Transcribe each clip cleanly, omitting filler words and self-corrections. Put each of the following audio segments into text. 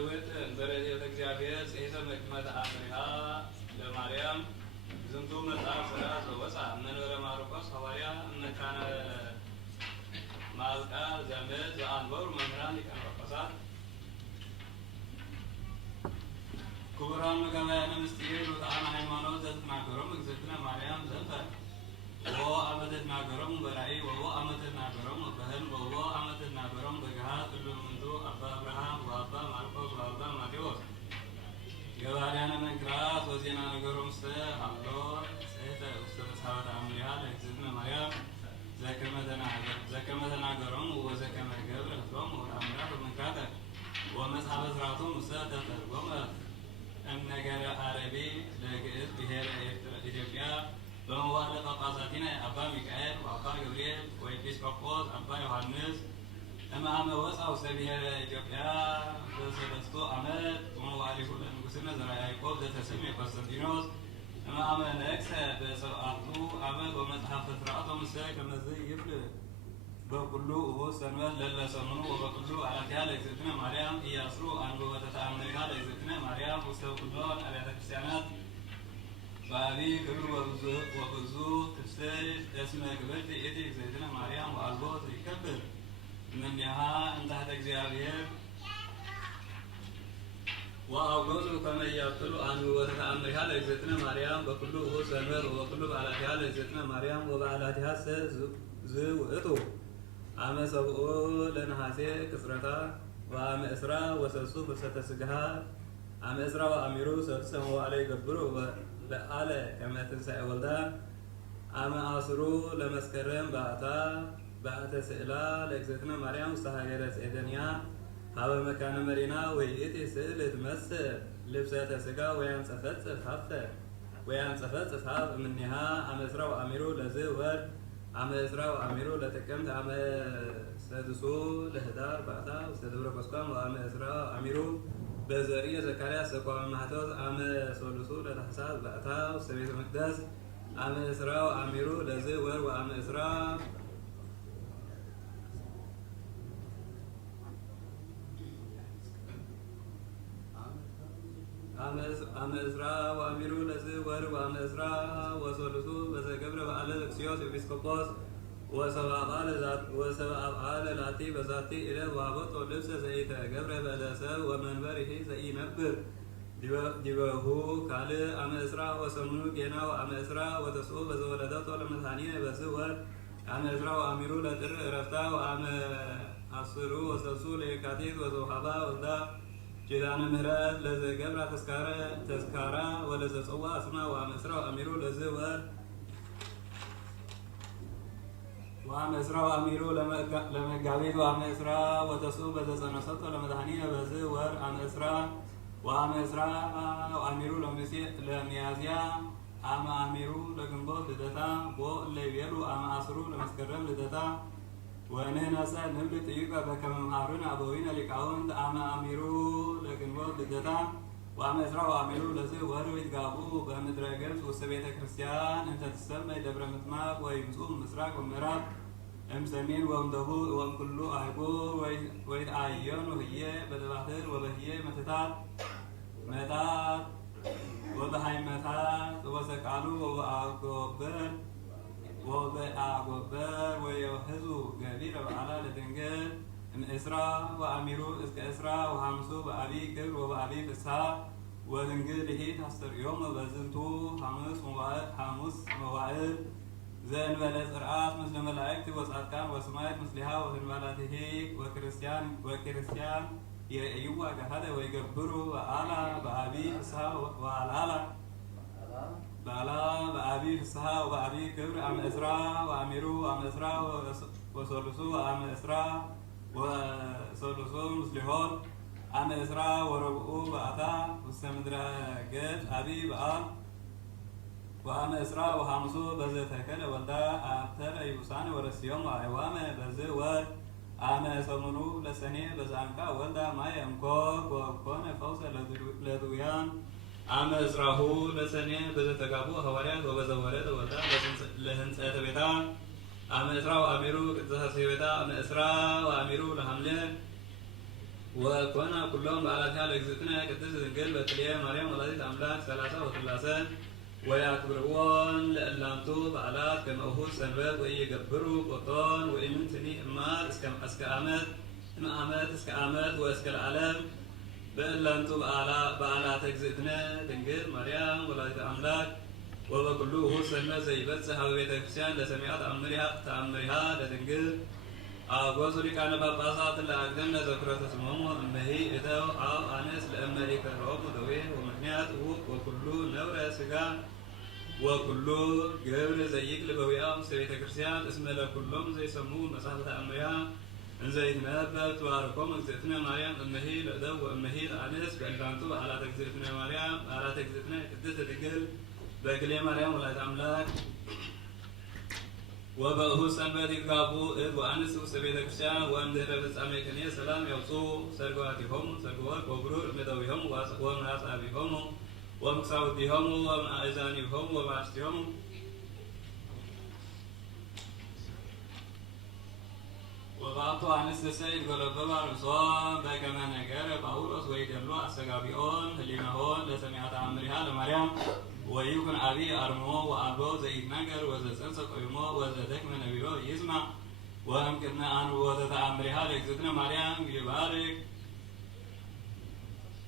ለውጥ በረድኤተ እግዚአብሔር ጽሔተ መቅመተ አፍሪሃ ለማርያም ዝንቱ መጽሐፍ ሥራ ዘወፅአ መንበረ ማርቆስ ሐዋርያ እመካነ ማልቃ ዘምድ ዘአንበሩ መምህራን ሊቃነ ጳጳሳት ክቡራን መጋባያነ ምስጢር ወጣዕመ ሃይማኖት ዘትናገሮም እግዝእትነ ማርያም ዘንተ ወ አመ ትናገሮም በራእይ ወ አመ ትናገሮም በሕልም ወ አመ ትናገሮም በገሃድ እሉምንቱ አባ አብርሃም ወአባ ማርቆስ ወአባ ማቴዎስ ገባርያነ መንክራት ወዜና ነገሮም ስተ አሎ ጽሕተ ውስተ መጽሐፈ ተአምሪሃ ለእግዝእትነ ማርያም ዘከመ ተናገሮም ወዘከመ ገብረ ህዝቦም ወተአምራት ወመንክራተ ወመጽሐፈ ሥርዓቶም ውስተ ተተርጎመ እምነገረ አረቢ ለግዕዝ ብሔረ ኢትዮጵያ በመዋዕለ ጳጳሳቲነ አባ ሚካኤል ወአባ ገብርኤል ወኤጲስቆጶስ አባ ዮሐንስ እምአመ ወፅአ ውስተ ብሔረ ኢትዮጵያ በሰለስቱ ዓመት ወመዋዕሊሁ ለንጉሥነ ዘርዓ ያዕቆብ ዘተሰምየ ቆስጠንጢኖስ እምአመ ነግሠ በሰብዓቱ ዓመት ወመጽሐፈ ሥርዓቶ ምስለ ከመዝ ይብል በኩሉ እሁድ ሰንበት ለእለ ሰሙኑ ወበኩሉ አራትያ ለእግዝእትነ ማርያም ኢያስሩ አንብቦተ ተአምሪሃ ለእግዝእትነ ማርያም ውስተ ኩሎን አብያተ ክርስቲያናት በአቢይ ክብር ወብዙ ትፍስሕት እስመ ክብርት ይእቲ እግዝእትነ ማርያም ወአልቦ ዘይከብር እምኔሃ እንታሕተ እግዚአብሔር ወአውገዙ ከመ ያብጥሉ አንብቦተ ተአምሪሃ ለእግዝእትነ ማርያም በኩሉ እሁድ ሰንበት ወበኩሉ በዓላቲሃ ለእግዝእትነ ማርያም ወበዓላቲሃ ዝውእቱ አመ ሰብኡ ለነሐሴ ቅጽረታ ወአመ እስራ ወሰሱ ፍልሰተ ሥጋሃ አመ እስራ ወአሚሩ ሰልሰ መዋዕለ ይገብሩ በዓለ ከመ ትንሣኤ ወልዳ አመ አስሩ ለመስከረም በዓተ ስእላ ለእግዝእትነ ማርያም ውስተ ሀገረ ጼደንያ ሀበ መካነ መሪና ወይእቲ ስእል ትመስል ልብሰተ ሥጋ ወያንጸፈጽፍ ሀብ እምኔሃ አመ እስራ ወአሚሩ ለዝህ ወር አመ እስራ ወአሚሩ ለጥቅምት አመ ሰድሱ ለህዳር በዓታ ውስተ ደብረ ቁስቋም ወአመ እስራ ወአሚሩ በዘርየ ዘካርያስ ዘቆመ ማኅቶት አመ ሠሉሱ ለታኅሳስ በዓታ ውስተ ቤተ መቅደስ አመ እስራ ወአሚሩ ለዝህ ወር ወአመ እስራ ወአሚሩ ለዝህ ወር ወአመ እስራ ወሠሉሱ በዘገብረ በዓለ ዘክስዮስ ኤጲስቆጶስ ወሰብአ ላቲ በዛቲ ዕለት ወሀቦቶ ልብሰ ዘኢተገብረ በለሰብ ወመንበሪሂ ዘኢነብር ዲበሁ ካልእ አመ እስራ ወሰሙኑ ጌና ወአመ እስራ ወተስዑ በዘወለደቶ ለመድኃኒነ በዝህ ወር አመ እስራ ወአሚሩ ለጥር ዕረፍታ ወአመ አስሩ ወሰልሱ ለየካቲት ወዘውሃባ ወልዳ ኪዳነ ምሕረት ለዘገብራ ተስካራ ወለዘጸዋ ስማ ወአመ እስራ ወአሚሩ ለዝህ ወር ወአመ እስራ ወአሚሩ ለመጋቢት ወአመ እስራ ወተስዑ በዘጸነሰቶ ለመድኃኒነ በዝህ ወር አመ እስራ ወአመ እስራ ወአሚሩ ለሚያዝያ አመ አሚሩ ለግንቦት ልደታ ወእለ ይቤሉ አመ አስሩ ለመስከረም ልደታ ወንሕነሰ ንብል ጥዩቀ በከመ መሃሩነ አበዊነ ሊቃውንት አመ አሚሩ ለግንቦት ልደታ ወአመ እስራ ወአሚሩ ለዝህ ወር ይትጋብኡ በምድረ ገጽ ውስተ ቤተ ክርስቲያን እንተ ትሰመይ ደብረ ምጥማቅ ወይምጹእ ምስራቅ ወምዕራብ እምሰሜን ወእምደቡብ ወእምኩሉ አህጉር ወይትዓየኑ ህዬ በተባሕር ወበህዬ መተታት ወበሃይመታት ወሰቃሉ ወበአጎበር ወየውሕዙ ገቢረ በዓላ ለድንግል እምእስራ ወአሚሩ እስከ እስራ ወሐምሱ በአቢይ ክብር ወበአቢይ ፍስሐ ወድንግል ይሂት አስተርእዮሙ በዝንቱ ሐሙስ መዋዕል ዘእንበለ ጽርዓት ምስለ መላእክት ወጻድቃን ወሰማዕት ምስሊሃ ወህንባላቲሂ ወክርስቲያን ይርእይዋ ገሃደ ወይገብሩ በዓላ በአቢይ ፍስሐ በአቢይ ፍስሐ ወበአቢይ ክብር አመ እስራ ወአሚሩ አመ እስራ ወሠሉሱ አመ እስራ ወሠሉሱ ምስሊሆን አመ እስራ ወረብዑ በዓታ ውስተ ምድረ ገጽ አቢይ በዓል ወአመ እስራ ወሐምሱ በዘተከለ ወልዳ አብተረ ይቡሳነ ወረስዮሙ አዕዋመ በዝህ ወር አመ ሰሙኑ ለሰኔ በዛንቃ ወልዳ ማየ እምኮር ወኮነ ፈውሰ ለድውያን አመ እስራሁ ለሰኔ በዘተጋቡ ሐዋርያት ወበዘወረደ ወልዳ ለህንጸተ ቤታ አመ እስራ ወአሚሩ ቅድስተ ቤታ አመ እስራ ወአሚሩ ለሐምሌ ወኮነ ኩሎም በዓላትሃ ለእግዝእትነ ቅድስት ድንግል በክልኤ ማርያም ወላዲተ አምላክ 30 ወስላሴ ወያክብርዎን ለእላንቱ በዓላት ከመ እሁድ ሰንበት ወኢይገብሩ ቆጦን ወኢምንትኒ እማር እስከ ዓመት እስከ ዓመት ወእስከ ለዓለም በእላንቱ በዓላት እግዝእትነ ድንግል ማርያም ወላዲተ አምላክ ወበኩሉ እሁድ ሰንበት ዘይበጽሕ ሀበ ቤተ ክርስቲያን ለሰሚዐ ተአምሪሃ ለድንግል አጎሱ ሊቃነ ጳጳሳት ለአግዘነ ዘክረተ ስሞሙ እመሂ እተው አብ አነስ ለእመሂ ከረሙ ደዌ ወምክንያት ውቅ ወኩሉ ነብረ ሥጋ ወኩሉ ግብር ዘይክል በዊአ ውስተ ቤተ ክርስቲያን እስመ ለኩሎም ዘይሰሙ መጽሐፈ ተአምሪሃ እንዘ ይትነበብ ተባረኮም እግዝእትነ ማርያም እመሂ ለእደው ወእመሂ ለአንስ በእላንቱ በዓላተ እግዝእትነ ማርያም በዓላተ እግዝእትነ ቅድስት ድንግል በክልኤ ማርያም ወላዲተ አምላክ ወበእሁድ ሰንበት ይጋቡ እድ ወአንስት ውስተ ቤተ ክርስቲያን ወእምድኅረ ፍጻሜ ቅኔ ሰላም ያውጽኡ ሰርጓቲሆሙ ሰርጎ ወርቅ ወብሩር እምዕተዊሆሙ ወመዓጻቢሆሙ ወምክሳውቲሆሙ ወማእዛኒሆሙ ወማርስቲሆሙ ወባእቱ አንስት ሰይድ ጎለበባ ርእሶን በከመ ነገረ ጳውሎስ ወይደሉ አስተጋቢኦን ህሊናሆን ለሰሚዐ ተአምሪሃ ለማርያም ወይኩን አብይ አርሞ ወአልቦ ዘይትናገር ወዘጸንሰ ቆይሞ ወዘደክመ ነቢሮ ይስማዕ ወእምቅድመ አንብቦተ ተአምሪሃ ለእግዝእትነ ማርያም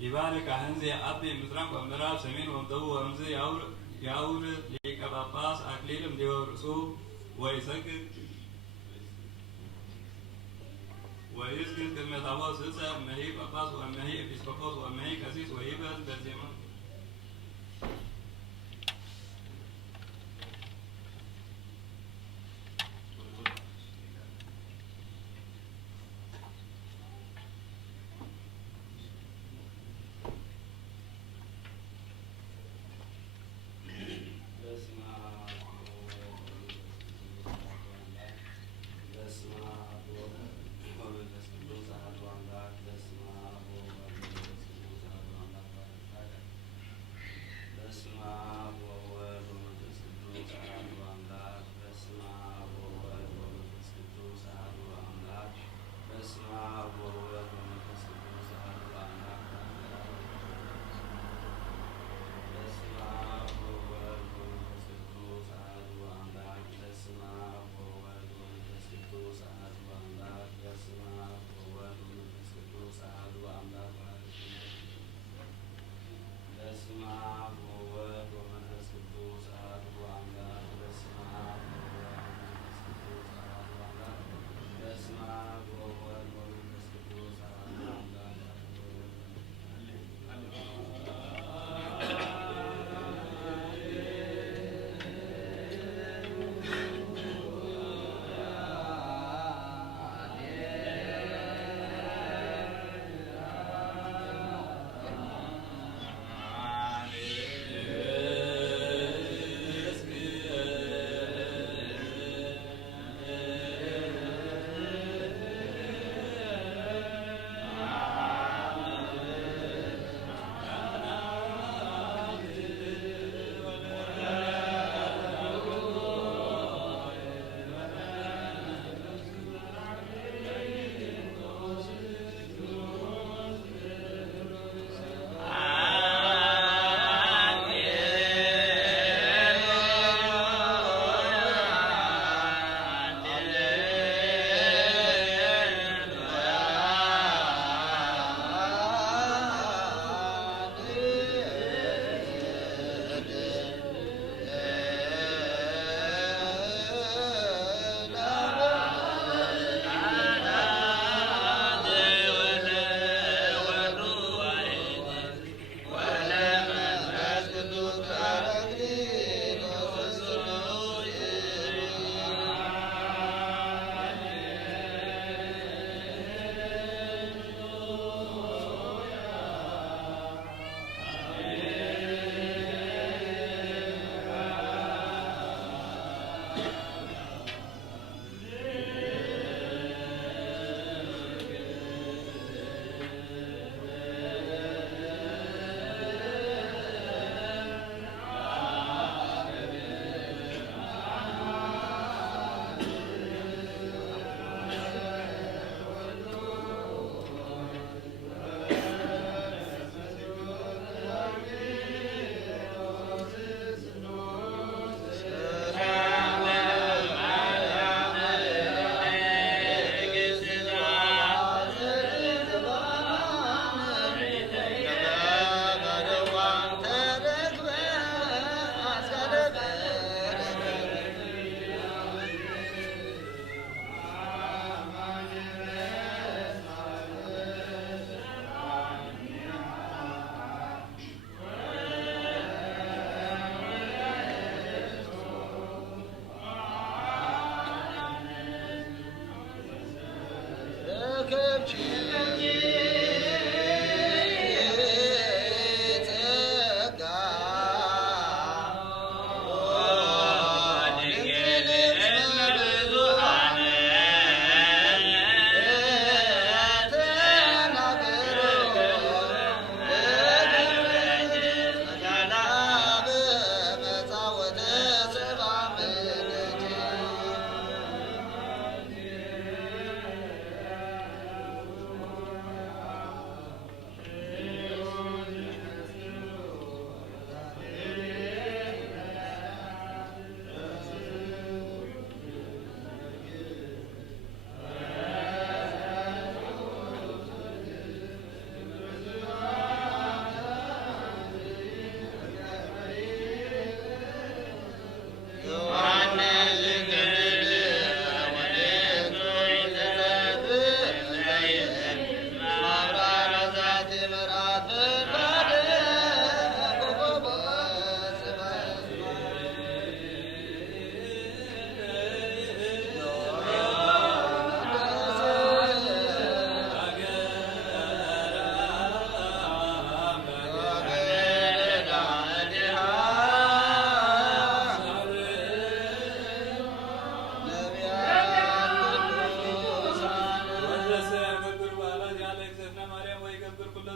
ይባርክ አህንዚ አቢ ምስራቅ ወምዕራብ ሰሜን ወምደቡብ ወእምዝ ያውር ሊቀ ጳጳስ አክሊል እምዲበ ርእሱ ወይሰግድ ወይስግድ ቅድመ ታቦት ስዕሰ እመሂ ጳጳስ ወእመሂ ኤጲስቆጶስ ወእመሂ ቀሲስ ወይበል በዜማ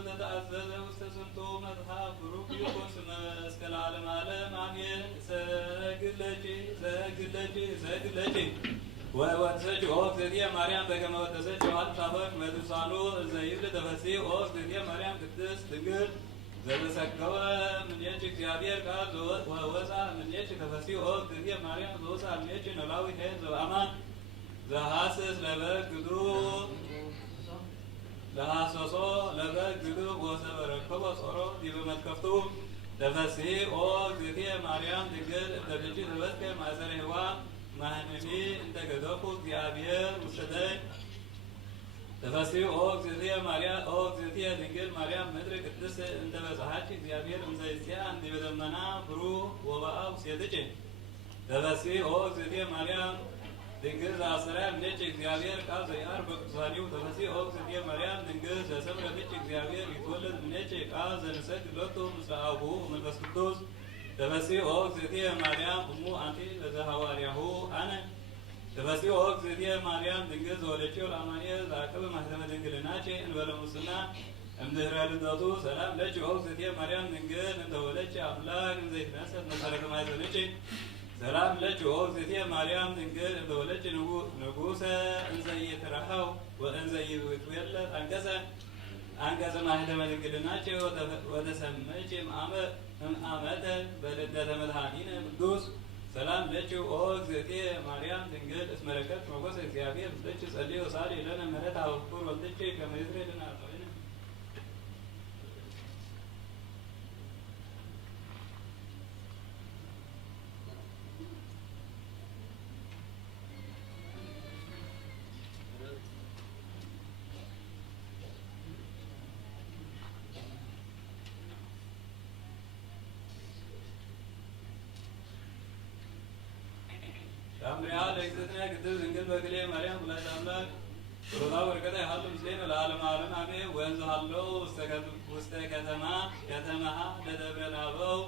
ዘተአዘዘ ውስተ ስንቱ መጽሐፍ ብሩክ ይኩን ስመ እስከ ለዓለመ ዓለም አሜን። ሰግለጪ ሰግለጪ ሰግለጪ ወወድሰች ኦ እግዝእትየ ማርያም በከመ ወደሰች ዮሐንስ አፈወርቅ በድርሳኑ እንዘ ይብል ተፈሥሒ ኦ እግዝእትየ ማርያም ቅድስት ድንግል ዘተሰከወ እምኔኪ እግዚአብሔር ቃል ወወፅአ እምኔኪ ተፈሥሒ ኦ እግዝእትየ ማርያም ዘወፅአ እምኔኪ ኖላዊ ኄር ዘበአማን ዘሐስስ ለበግዱ ለሐሰሶ ለበግዱ ወሰበረከቦ ጾሮ ዲበ መትከፍቱ ተፈሥሒ ኦ እግዝእትየ ማርያም ድንግል እንተ ብእሲ ተበስከ ማእሰረ ሔዋን ማህነኒ እንተ ገዘፉ እግዚአብሔር ውስተ ደጅ ተፈሥሒ ኦ እግዝእትየ ማርያም ኦ እግዝእትየ ድንግል ማርያም ምድር ቅድስት እንተ በጽሐች እግዚአብሔር እንዘ ይጽአን ዲበ ደመና ብሩህ ወበአብ ውስቴትኪ ተፈሥሒ ኦ እግዝእትየ ማርያም ድንግል ዘአሰራ እምኔኪ እግዚአብሔር ቃል ዘየዐር በቅዱሳኒሁ ተፈሥሒ ኦ እግዝእትየ ማርያም ድንግል ዘሰምረ እምኔኪ እግዚአብሔር ይትወለድ እምኔኪ ቃል ዘንሰግድ ሎቱ ምስለ አቡሁ ወመንፈስ ቅዱስ ተፈሥሒ ኦ እግዝእትየ ማርያም እሙ አንቲ ለዘሐዋርያሁ አነ ተፈሥሒ ኦ እግዝእትየ ማርያም ድንግል ዘወለድኪዮ ለአማኑኤል ዘአቅብ ማኅተመ ድንግልናኪ እንበለ ሙስና እምድኅረ ልደቱ ሰላም ለኪ ኦ እግዝእትየ ማርያም ድንግል እንተ ወለድኪ አምላክ እንዘ ይትነሣእ መሠረተ ማኅፀንኪ ሰላም ለኪ ኦ እግዝእትየ ማርያም ድንግል እንተ ወለድኪ ንጉሠ እንዘ ይትረኃው ወእንዘ ይትዌለድ አንቀጸ ማኅተመ ድንግልናኪ ወተሰመይኪ እምአመተ በልደተ መድኃኒነ ቅዱስ ሰላም ለኪ ኦ እግዝእትየ ማርያም ድንግል እስመ ረከብኪ ሞገሰ እግዚአብሔር ምስለኪ ጸልዪ ወሳሊ ለነ ምሕረተ ወፍቁር ወልድኪ ከመ ይስረይ ለነ ኃጣውኢነ። ታምሪሃ ለእግዝእትነ ቅድስት ድንግል በክሌ ማርያም ወላዲተ አምላክ ሩታ ወርቀተ ይሃሉ ምስሌነ ለዓለመ ዓለም አሜን። ወእንዘ ሀለው ውስተ ከተማሃ ለደብረ ናበው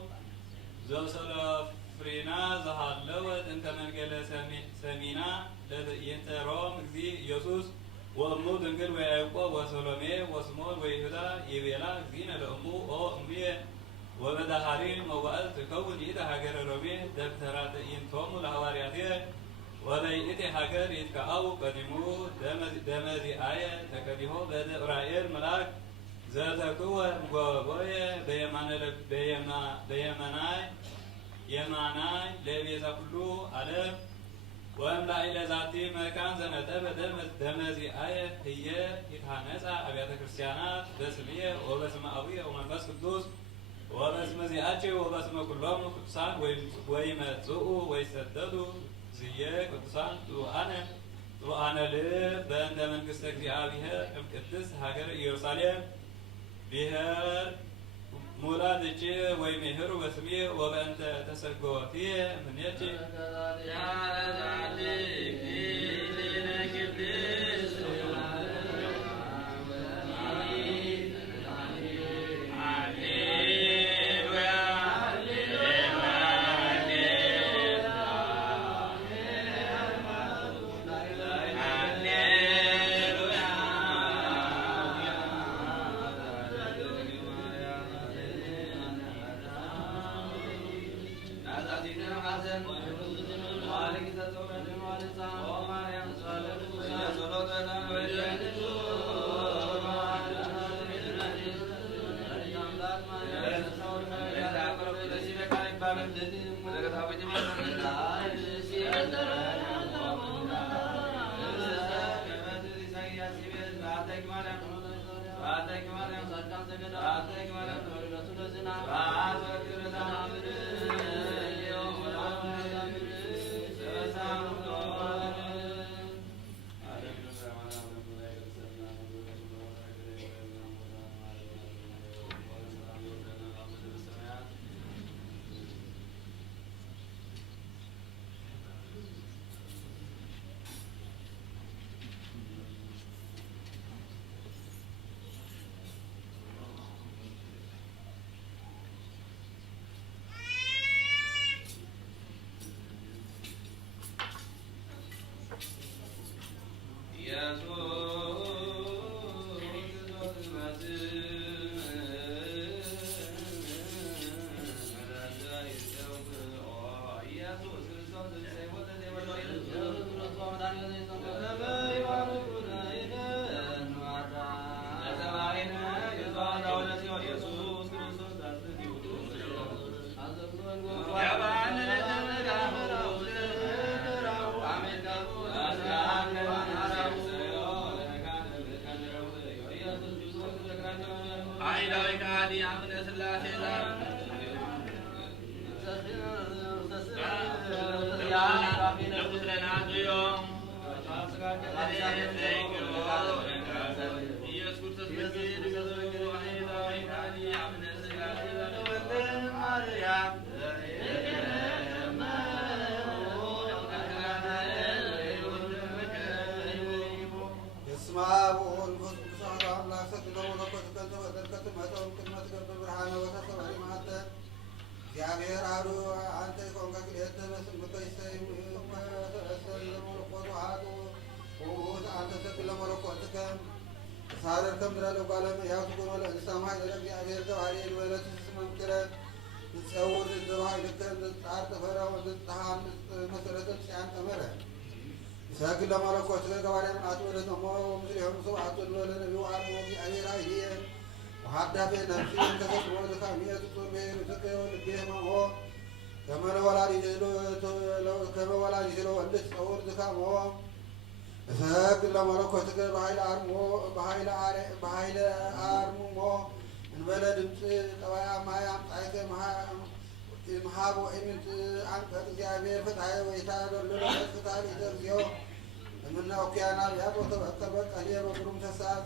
ዘውሰለፍሪና ዘሃለወት እንተ መንገለ ሰሚና ለትዕይንተ ሮም እግዚእ ኢየሱስ ወእሙ ድንግል ወያዕቆብ ወሰሎሜ ወስምዖን ወይሁዳ ይቤላ እግዚእነ ለእሙ ኦ እሙየ ወበዳሃሪ መዋዕል ትከውን ይእቲ ሀገረ ሮሜ ደብተራ ትዕይንቶሙ ለሐዋርያትየ ወበይእቲ ሀገር ይትከአው ቀዲሙ ደመዚአየ ተቀዲሆ በእደ ዑራኤል መልአክ ዘተክወ እምጎቦየ የማናይ ለቤዛ ኩሉ ዓለም ወእምላዕለ ዛቲ መካን ዘነጠበ ደመዚአየ ህየ ይትሃነጻ አብያተ ክርስቲያናት በስምየ ወበስመ አቡየ ወመንፈስ ቅዱስ ወበስመ ዚአኪ ወበስመ ኩሎሙ ቅዱሳን ወይመጽኡ ወይሰደዱ ዝየ ቅዱሳን ጽኑዓነ ልብ በእንተ መንግሥተ እግዚአብሔር እምቅድስት ሀገረ ኢየሩሳሌም ብሔር ሙላድኪ ወይሜህሩ በስምየ ወበእንተ ተሰጎትየ እምኔኪ ኢየሱስ ኃይላዊ ከሃዲ አምነ ሥላሴ እግዚአብሔር አሩ አንተ ኮንከክ ለተነስ ምከይሰይ ለመለኮቱ አጡ ወውት አንተ ተክለ መለኮትከ ሳረር ከምድረ ለጓለም ያቱ ጎለ እንሰማይ ለእግዚአብሔር ገባሪ ወለት ስመምክረ ጸውር ዘባይ ለከን ጣር ተፈራው ዘጣሃን መሰረተ ያን ተመረ ሰክለ መለኮትከ ገባሪ አጡ ወለ ነው ምድር የሆኑ ሰው አጡ ወለ ነው አሩ እግዚአብሔር አይየ وحدث نفسي كسر ولكامية طبير تكيو لبيهما هو كما ولا يجلو ولد صور دكام هو فهك لما ركو تكيو بحيل آرمو مو من بلد توايا ما يمتعيك محابو إمت عنك تزيابير فتحي ويتابر لله فتحي ترزيو من أوكيانا بيابو تبقى أليه ببرم تساد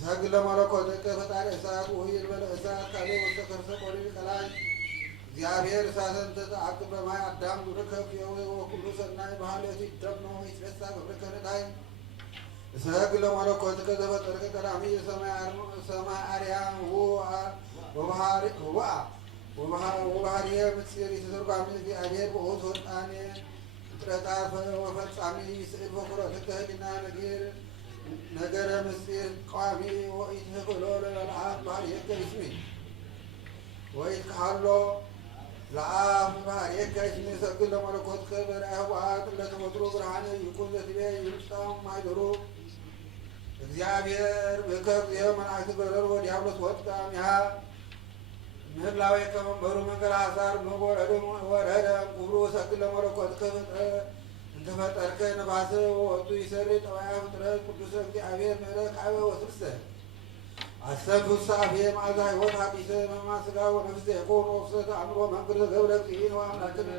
زاغلا مالكو تكفتار اسات وهي البل اسات كالي وتكرس قولي كلاي እግዚአብሔር ሳሰን ተአቅበ ማይ አዳም ወርከፍ የው ወኩሉ ሰናይ ባህለቲ ደብኖ ይስረሳ ወርከረዳይ زاغلا مالكو تكفتار كلامي سماء አርያ ወባህር ወባህር የምትሰሪ ተርጓሚ እግዚአብሔር በሆት ወጣኔ ጥረጣፈ ወፈጻሚ ስዕል ወኩሮ ተከህልና ነገር ነገረ ምስጢር ቋሚ ወኢትህሎ ለልዓብ ባህር የከይስሚ ወኢትካሎ ለዓብ ባህር የከይስሚ ሰግል ለመለኮት ከበርአህ ዋት ለተፈጥሮ ብርሃን ይኩን ለትቤ ይምጣም ማይደሩ እግዚአብሔር በከብ የመላእክት በረር ወዲያብሎስ ወጣም ያ ምህላዊ ከመንበሩ መንገል ሐሳር ወረደ ኩብሩ ሰግል ለመለኮት ከበጠ ተፈጠርከ ነባሰ ወጡ ይሰሪ ጠዋያ ፍጥረት ቅዱስ እግዚአብሔር ምሕረት አበ ወስብሰ አሰብ ፍሳፌ ማዛ ሕይወት ሀዲሰ መማ ሥጋ ወነፍስ የኮኑ ወፍሰት አእምሮ መንግር ገብረ እግዚእነ ወአምላክነ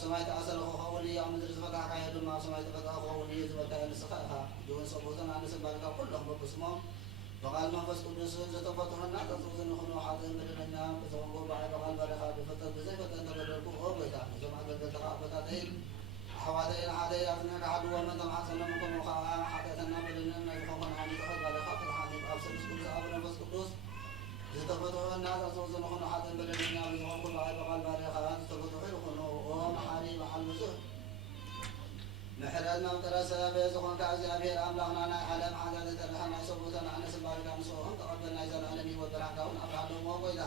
سمعت أصل خوالي يوم درس فتح كايد ما سمعت فتح خوالي زبطة السخاء جون صبوتنا عن سبارك كلهم بقسمهم وقال ما فس قدس زتفتح الناس تصوصن خنو حاضر بدنا بزوجو بعد وقال بريخا بفتح بزيفة تبرركو أو بيتا سمعت بتقع بتاتين حوادث الحادث أثناء العدو ومن تم حسن منكم وخاء حدثنا بدنا يخوفنا عن يخوف بريخا في الحادث أبصر سكوت أبنا فس قدس زتفتح الناس تصوصن خنو حاضر بدنا بزوجو بعد وقال بريخا تفتح ምሕረት መምቅረሰ በዝኾንካ እግዚአብሔር ኣምላኽና ናይ ዓለም ሓዳት ተረኸና ሰቦተና ኣነስባልካ ንስኹም ተቐበልና ዘለዓለም ሂወት ብርሃንካ እውን ኣብርሃለሞ ጎይታ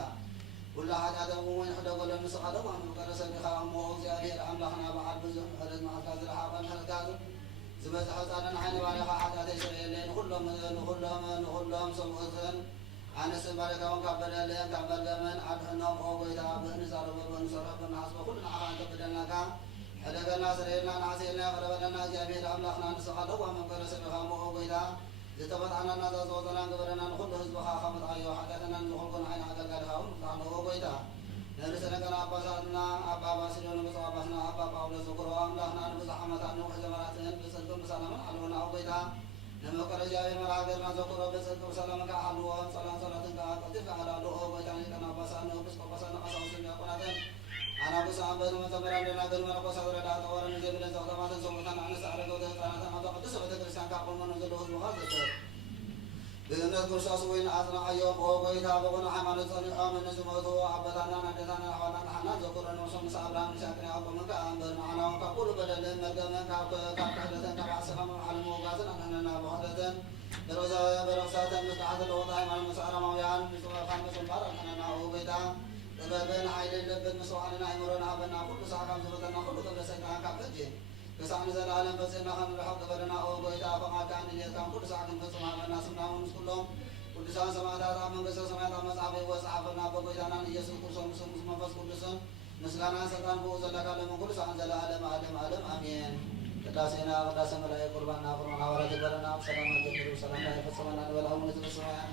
ኩላ ሓጢኣቶም እውን ሕደጎሎ ንስኻሎም ኣብ መምቀረሰ ቢኻ እሞ እግዚአብሔር ኣምላኽና በዓል ብዙሕ ምሕረት መዓልካ ዝረሓቐ ምሕረትካ ዝበፅሐ ፃንን ዓይኒ ባሪኻ ሓጢኣተይ ስርየለ ንኹሎም ሰብኡትን ኣነስን ባሪካውን ካብ በደልን ካብ መርገምን ኣድሕኖም ኦ ጎይታ ብእንዛረበ ብእንሰርሖ ብናሓስበ ኩሉ ንዓኻ እንተበደልናካ ሕደገና ስርየልና ንዓሴልና የቕረበለና እግዚአብሔር ኣምላኽና ንስኻለው ኣብ መምቀረሰ ቢኻ እሞ ኦ ጎይታ ዝተበፅዓና እናዛዝወዘና ግበረና ንኩሉ ህዝብኻ ከመጥኣዮ ሓጢኣትና ንዝኾልኩን ዓይኒ ኣገልጋሊኻ እውን ንፍታሕለዎ ጎይታ ንርእሰነገና ኣባሳትና ኣባ ባስልዮን ብፁዕ ኣባስና ኣባ ጳውሎስ ዘኩሮ ኣምላኽና ንብዙሕ ዓመታት ንውሕ ዘመናትን ብፅድቅን ብሰላምን ኣለውና ኣብ ጎይታ ንመቀረ እግዚአብሔር መራገርና ዘኩሮ ብፅድቅ ብሰላምን ከዓ ሓልዎም ሰላም ሰላትን ከዓ ቀልጢፍካ ሓዳልኦ ጎይታ ሊቃነ ጳጳሳት ንኤጲስቆጶሳት ንቀሳውስትን ዲያቆናትን ኣናብስ ኣንበትን መዘምራን ደናግል መነኮሳት ረዳእ ጠወረን ዘይብለን ዘኽተማትን ሰሙታን ኣንስቲ ኣረገውቲ ህፃናትን ኣብ ቅዱስ ቤተ ክርስቲያን ካብ ቆመኖም ዘለዉ ህዝብኻ ዘክር ብእምነት ክርስቶስ ወይን ኣጽናዕዮም ኦ ጎይታ ብቑኑዕ ሃይማኖት ጸኒዖም ንዝሞቱ ኣቦታትና ኣዴታትና ኣሕዋትና ሓናን ዘኩሮ ነብሶም ምስ ኣብርሃም ይስሐቅን ያዕቆብን ከዓ እምበር ንዓና እውን ካብ ኩሉ በደልን መርገምን ካብ ክሕደትን ካብ ዓስኻ መባሕልን ምውጋዝን ኣንሕነና ብክሕደትን በረክሳትን ምስጣዓት ለወጣ ሃይማኖት ምስ ኣረማውያን ንፅበብካ ምፅምባር ኣንሕነና ኦ ጎይታ ጥበብን ሓይልን ልብን ምስዋዕልን ኣእምሮን ሃበና ኩሉ ሰዓ ካብ ዝበተና ኩሉ ገብረ ሰይጣን ካብ ሕጂ ክሳዕ ንዘለዓለም ፈፂምና ክንርሕቕ ግበረና ኦ ጎይታ ፈቃድካ ንድሌትካን ኩሉ ሰዓ ክንፈፅም ሃበና ስምና እውን ምስ ኩሎም ቅዱሳን ሰማዕታት ኣብ መንግስተ ሰማያት ኣብ መፅሓፈ ሕይወት ፀሓፈና በጎይታና ንኢየሱስ ክርስቶስ ምስ መንፈስ ቅዱስን ምስጋናን ስልጣን ብኡ ዘለካ ለምን ኩሉ ሰዓን ዘለዓለም ዓለም ዓለም ኣሜን። ቅዳሴና ቅዳሴ መላእክት ቁርባንና ፍርማን ሃዋርያት ይግበረና ብሰላም ጀምሩ ሰላምታ ይፈፅመና ንበል ኣቡነ ዘበሰማያት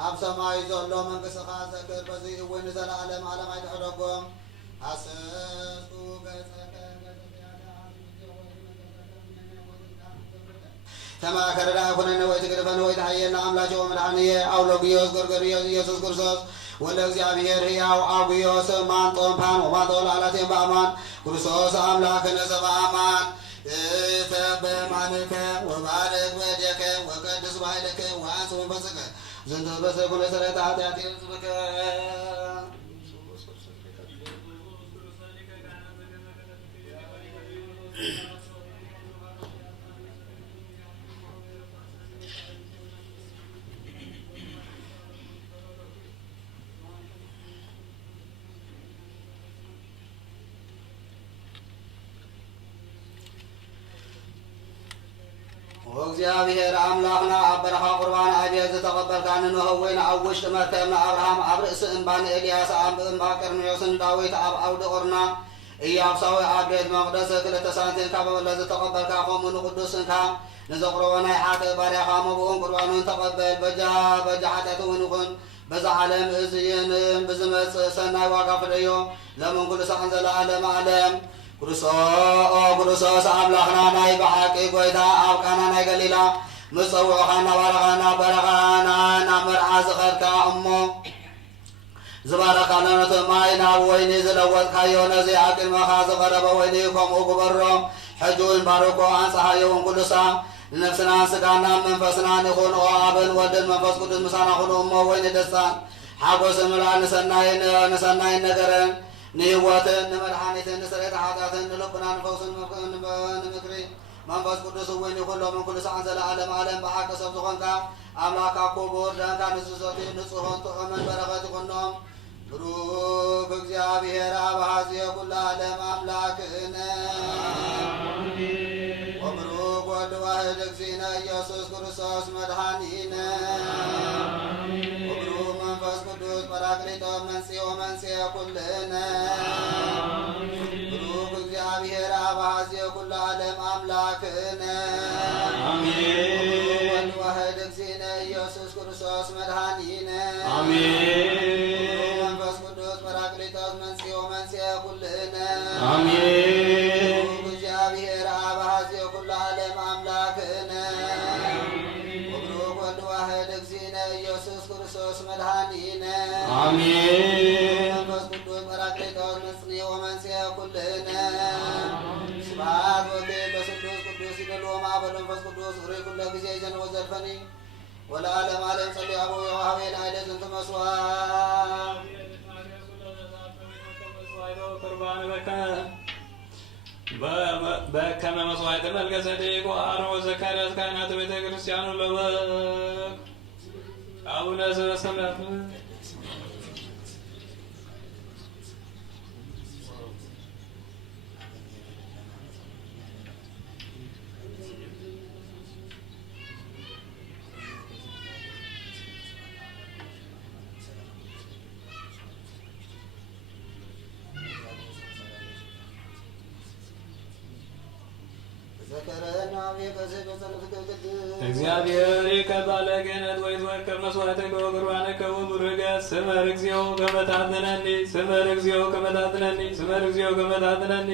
ኣብ ሰማይ ዘሎ መንግሥትኻ ዘክር በዚ እውን ዘለዓለም ዓለም ኣይትሕደጎም ሓሰስኩ ገጸከ كما كرنا كنا ويتقرفنا ويتحيينا أملاك ومدحنية أولوغيوس غرغريوس يسوس كرسوس والأግዚአብሔር ሕያው አጉዮስ ማንጦን ፓን ወማንጦን አላቴን በአማን ክርስቶስ አምላክነ ዘበአማን ተበማንከ ወባረክ በደከ ወቀድስ ባይለከ ወአንስ መንፈስከ ዝንተ በሰኩነ ሰረታ ኃጢአት ህዝብከ እግዚአብሔር አምላክና አበረኻ ቁርባን አብያዝ ተቀበልካን ንህወይን ኣብ ውሽጢ መርከብና አብርሃም ኣብ ርእሲ እምባን ኤልያስ ኣብ እምባ ቀርሜሎስን ዳዊት ኣብ ዓውደ ኦርና ኢያብሳዊ ኣብ ቤት መቅደስ 2 ሳንቲም ካብ በለዝ ተቀበልካ ከምኡ ንቅዱስንካ ንዘቕረቦ ናይ ሓተ ባርያኻ መብኡን ቁርባኑን ተቀበል በጃ ሓጢአት እውን ይኹን በዛ ዓለም እዝይን ብዝመፅእ ሰናይ ዋጋ ፍለዮ ለምን ኩሉ ሰዓን ዘለዓለም ዓለም ክርስቶስ አምላክና ናይ በሓቂ ጎይታ ኣብ ቃና ናይ ገሊላ ምስ ፀውዑኻ እናባረኻና በረኻና ናብ መርዓ ዝኸድካ እሞ ዝባረካ ነቲ ማይ ናብ ወይኒ ዝለወጥካዮ ነዚ ኣብ ቅድመኻ ዝቐረበ ወይኒ ከምኡ ግበሮ ሕጂ እውን ባርኮ ኣንፀሃዮውን ኩሉሳ ንነፍስናን ስጋናን መንፈስናን ይኹን ኣብን ወድን መንፈስ ቅዱስ ምሳና ኩኑ እሞ ወይኒ ደስታን ሓጎስን ምልኣል ንሰናይን ነገርን ንህይወትን ንመድሓኒትን ንስርየት ሓጢአትን ንልቡና ንፈውስን ንምክሪ መንፈስ ቅዱስ እውን ይኩሎምን ኩሉ ሰዓን ዘለዓለም ዓለም ብሓቂ ሰብ ዝኾንካ ኣምላካ ክቡር ደንካ ንዝሰትዩ ንጹህን ጥዑምን በረኸት ይኹኖም ብሩክ እግዚአብሔር ኣብ ሃዝየ ኩሉ ዓለም ኣምላክነ ወብሩክ ወልድ ዋሕድ እግዚእነ ኢየሱስ ክርስቶስ መድሓኒነ ወብሩክ መንፈስ ቅዱስ ጰራቅሊጦስ መንጽኦ መንጽአ ኩልነ ብሩክ እግዚአብሔር ኣብ ሃዝየ ኩሉ ዓለም ኣምላክነ ወልድ ዋሕድ እግዚእነ ኢየሱስ ክርስቶስ መድሓኒነ መንፈስ ቅዱስ ጰራቅሊጦስ መንጽኦ መንጽአ ኩልነ ብሩክ እግዚአብሔር ኣብ ሃዝየ ኩሉ ዓለም ኣምላክነ ወብሩክ ወልድ ዋሕድ እግዚእነ ኢየሱስ ክርስቶስ መድሓኒነ መንፈስ ቅዱስ ጰራቅሊጦስ መንጽኦ መንጽአ ኩልነ ስብሐት ወክብር ለስሉስ ቅዱስ ይደልዎም አብ ወመንፈስ ቅዱስ ርይ ኩለ ጊዜ ዘንወ ዘልፈኒ ወለዓለም ዓለም ጸልዩ አቦ የዋህቤን ኃይለ ዝንቱ መስዋዕት በከመ መስዋዕት መልከ ጼዴቅ ወአሮን ወዘካርያስ ካህናተ ቤተ ክርስቲያኑ ለበግ አቡነ ዘበሰማያት እግዚአብሔር ይቀባለ ገነት ወይትወከብ መስዋዕትከ ወቁርባንከ ወቡሩከ ስመር እግዚኦ ከመ ታድኅነኒ ስመር እግዚኦ ከመ ታድኅነኒ ስመር እግዚኦ ከመ ታድኅነኒ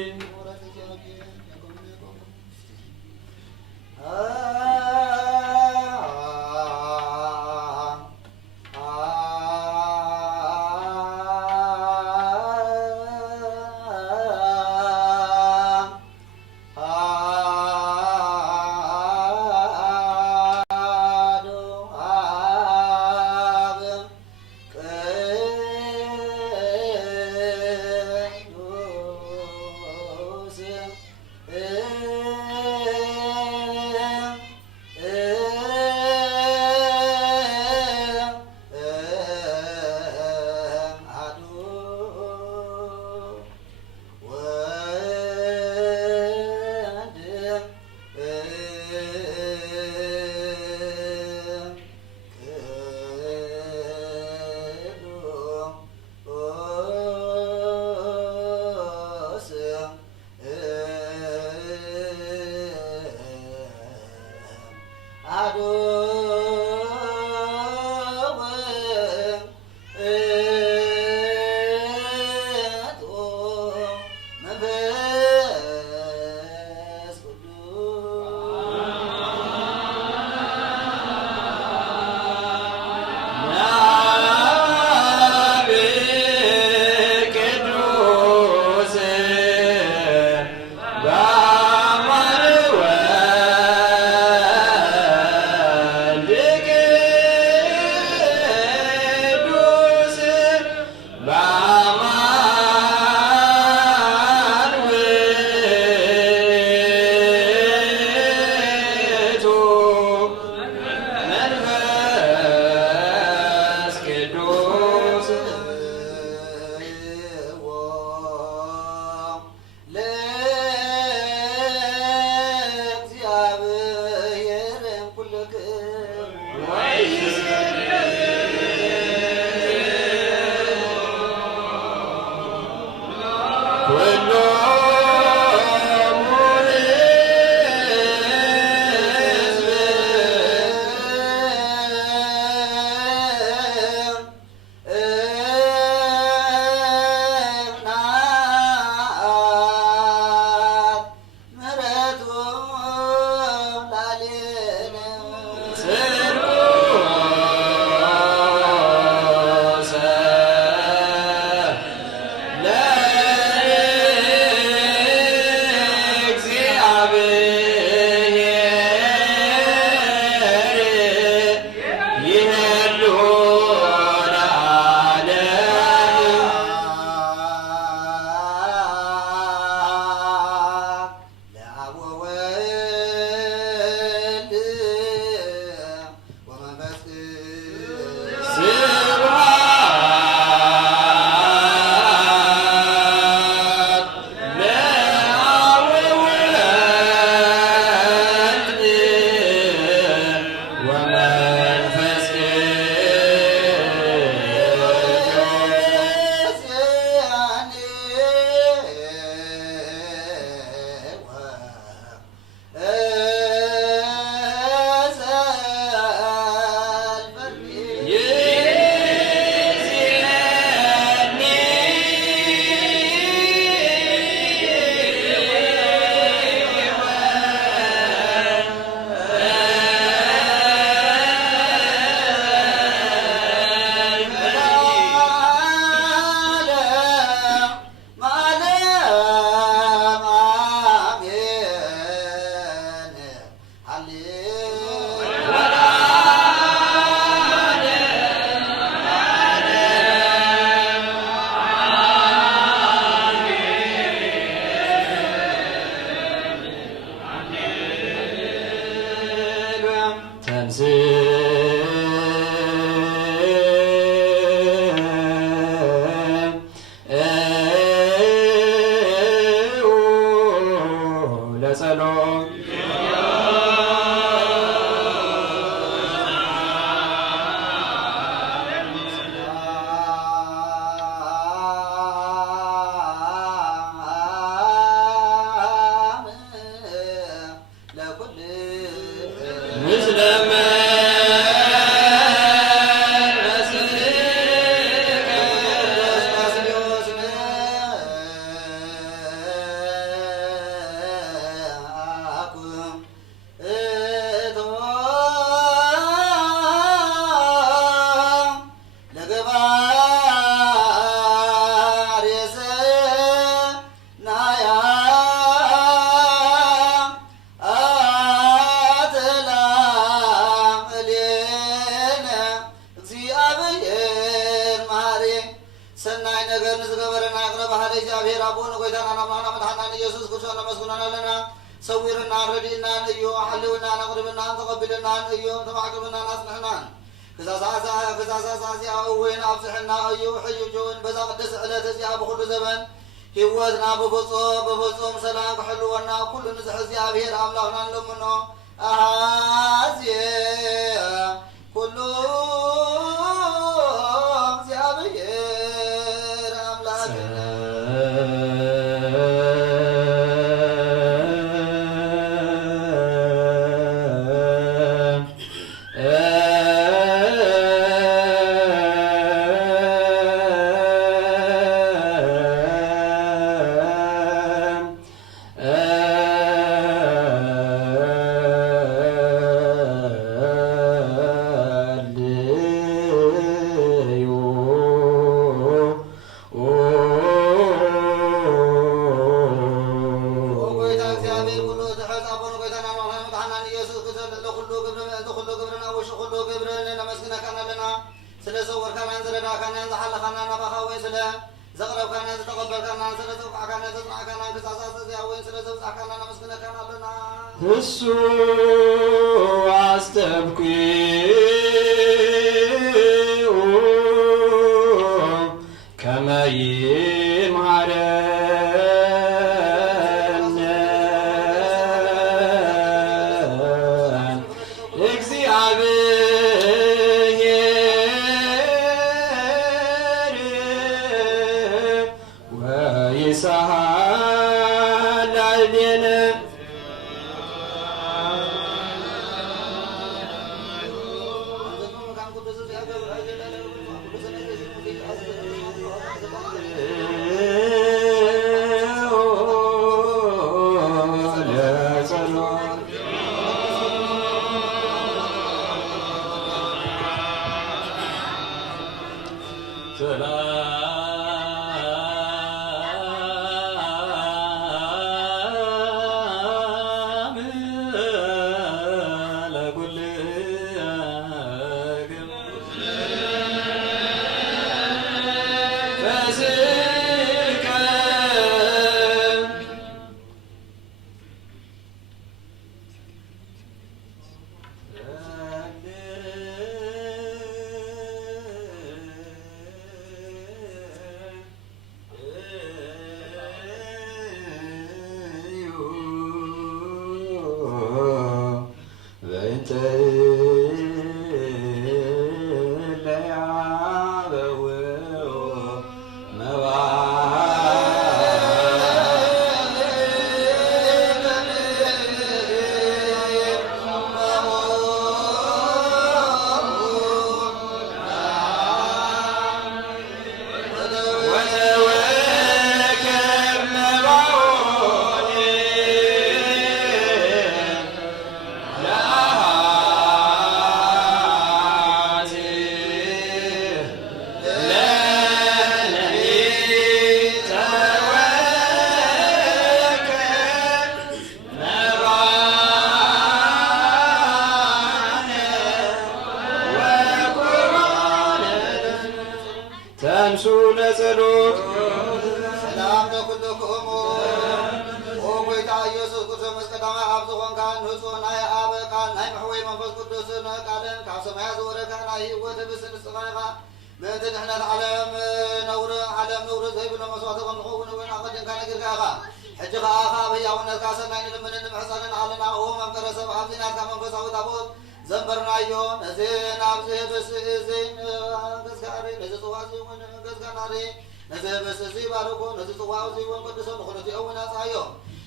እሱ አስጠብቂው ከመ ይምሃረነ እግዚአብሔር ወይሳሃላልየነ La ንጹሕ ናይ ኣበ ቃል ናይ መሕወይ መንፈስ ቅዱስ ቃልን ካብ ሰማያ ዝወረድካ ናይ ህይወት ብስን ንስኻ ምእንቲ ድሕነት ዓለም ነውሪ ዘይብሎ መስዋዕቲ ከም ንኸውን እውን ኣቐዲምካ ነጊርካ ኢኻ ሕጂ ከዓ ካብ ህያውነትካ ሰናይ ንልምንን ንምሕፃንን ኣለና ኦ መምከረ ሰብ ኣብዚ ናትካ መንፈሳዊ ታቦት ዘንበርናዮ ነዚ ናብዚ ህብስ እዚ ገዝካሪ ነዚ ፅዋ እዚ እውን ገዝካናሪ ነዚ ህብስ እዚ ባርኮ ነዚ ፅዋ እዚ እውን ቅዱሶ ንክልቲኦ እውን ኣፅሃዮ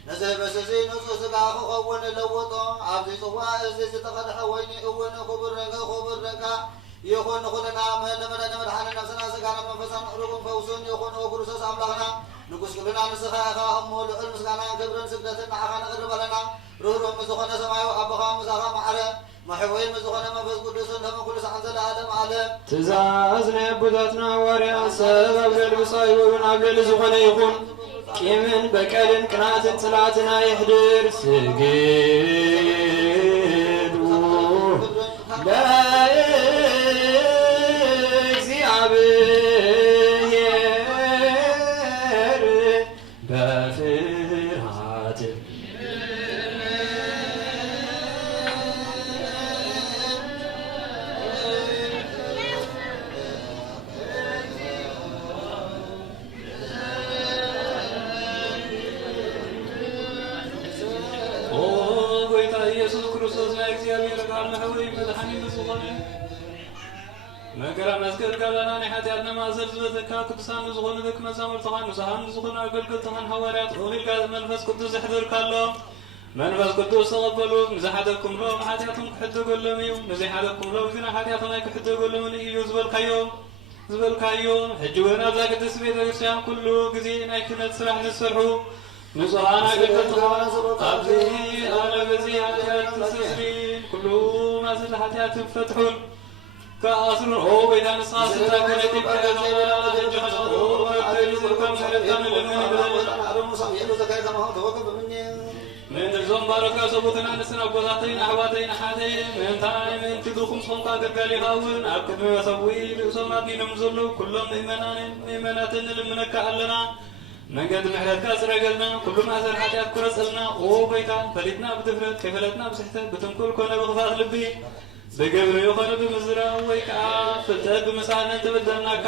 ነዚ ህብስ እዚ ንፁህ ስጋ ክኸውን ለውጦ ኣብዚ ፅዋ እዚ ዝተቐድሐ ወይኒ እውን ክቡር ደንካ ይኹን ኩልና ንመድሓኒ ነብስና ስጋና መንፈሳን ዕሩጉን ፈውሱን ይኹን ክርስቶስ ኣምላኽና ንጉስ ኩልና ንስኻ ኢኻ እሞ ልዑል ምስጋናን ክብርን ስግደትን ንዓኻ ነቕርብ ኣለና ርህሩህ ምዝኾነ ሰማያዊ ኣቦኻ ምሳኻ ማዕረ መሕወይ ምዝኾነ መንፈስ ቅዱስን ለመ ኩሉ ሰዓን ዘለዓለም ዓለም ትእዛዝ ናይ ኣቦታትና ሃዋርያት ሰብ ኣብ ልዕሊ ብሳይ እውን ኣብ ልዕሊ ዝኾነ ይኹን ቂምን በቀልን ቅንዓትን ጽላእትን ኣይሕድር ስግዱ ለእግዚአብሔር በፍርሃት እግዚአብሔር ቃል መሕወይ መድኃኒት ዝኾነ መከራ መስቀል ጋባና ናይ ሓጢኣትና ማእሰር ዝበተካ ቅዱሳን ዝኾኑ ደቂ መዛሙርትኻ ንስሓን ዝኾኑ ኣገልገልትኻን ሃዋርያት ኦሪልካ መንፈስ ቅዱስ ዘሕድርካሎ መንፈስ ቅዱስ ተቐበሉ ንዝሓደግኩምሎም ሓጢኣቶም ክሕደገሎም እዩ ንዘይሓደግኩምሎም ግና ሓጢኣቶም ኣይክሕደገሎምን እዩ ዝበልካዮ ሕጂ እውን ኣብዛ ቅድስቲ ቤተ ክርስቲያን ኩሉ ግዜ ናይ ክህነት ስራሕ ንሰርሑ ንጹሃን ኣገልገልትኻን ኣብዚ ኣነ በዚ ሓጢኣት ተሰስሪን ኩሉ ማእሰል ሓጢኣት ፈትሑን كأسرون أو بيتان الصاص تاكل تبكي من الزوم بارك سبوتنا نسنا بوزاتين أحواتين أحاتين من تاي من تدوكم صنقا كالقالي غاون أكد وسوي لأسلماتني نمزلو كلهم إيماناتين لمنك أهلنا نقد محلات كاسر قلنا كل ما أسر حاجات كرسلنا أو بيتان فلتنا بتفرد كفلتنا بسحتة بتنكل كنا بغفاق لبي بقبر يخون بمزرعة ويكا فتاد بمساعدة تبدلناك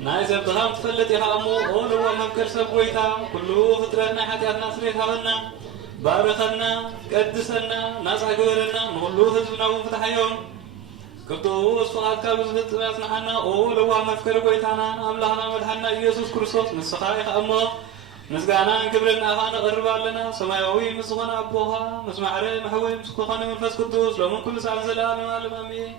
نايس ابتغام تفلت يخامو أولو ومبكر سبويتا كله فترتنا حتياتنا سريتها بنا بارخنا قدسنا ناس عقورنا نغلو حزبنا وفتحيون كبتو اسفقات كابز فتباسنا حنا أولو ومبكر بويتانا أملاحنا مدحنا يسوس كرسوس نسخايخ أمو مسجانا كبرنا أخانا قربا لنا سماوي مسخنا أبوها مسمع عليه محوي مسخنا من فسق الدوس لو من كل ساعة زلال معلم أمين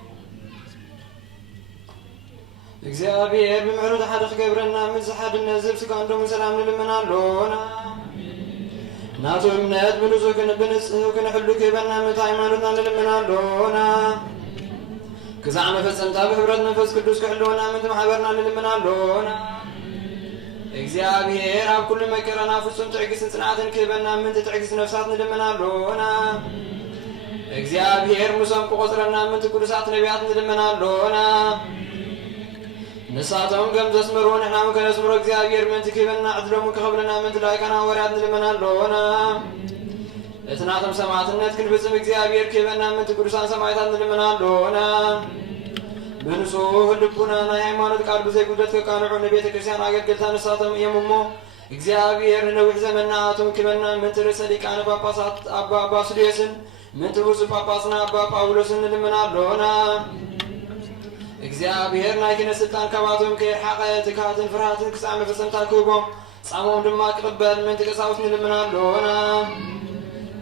እግዚአብሔር በምሕረቱ ሓደኽ ገብረና ምስ ሓደ ነዝብ ስጋንዶም ሰላም ንልመና ኣለና ናቱ እምነት ብንጹህ ብንጽህ ክንሕሉ ከይበና ምት ሃይማኖትና ንልመና ኣለና ክዛዕ መፈጸምታ ብሕብረት መንፈስ ቅዱስ ክሕልወና ምንት ማሕበርና ንልመና ኣለና እግዚአብሔር ኣብ ኩሉ መከራና ፍጹም ትዕግስትን ጽንዓትን ክህበና ምንት ትዕግስት ነፍሳት ንልመና ኣለና እግዚአብሔር ሙሶም ክቆጽረና ምንት ቅዱሳት ነቢያት ንልመና ኣለና ንሳቶም ከም ዘስምሩ ንሕና እውን ከነስምሮ እግዚአብሔር ምንት ክህበና ዕድሎሙ ክኸብለና ምንት ላይካና ሃዋርያት ንልመና ኣለና እቲ ናቶም ሰማዕትነት ክንፍጽም እግዚአብሔር ክህበና ምንት ቅዱሳን ሰማዕታት ንልመና ኣለና بنصوه لبنا ناي ሃይማኖት ቃል በዘይ ጉደት ከቃንዑ ነቤተ ክርስቲያን አገልግልታ ንሳቶም የምሞ እግዚአብሔር ነውሕ ዘመና አቶም ክበና ምንትር ሰሊቃነ ጳጳሳት አባ ባስልዮስን ምንትሩስ ጳጳስና አባ ጳውሎስን ንልመና ኣለና እግዚአብሔር ናይ ክህነት ስልጣን ከባቶም ከይርሓቐ ትካትን ፍርሃትን ክሳዕ መፈጸምታ ክህቦም ጻሞም ድማ ክቕበል ምንት ቀሳውስት ንልመና ኣለና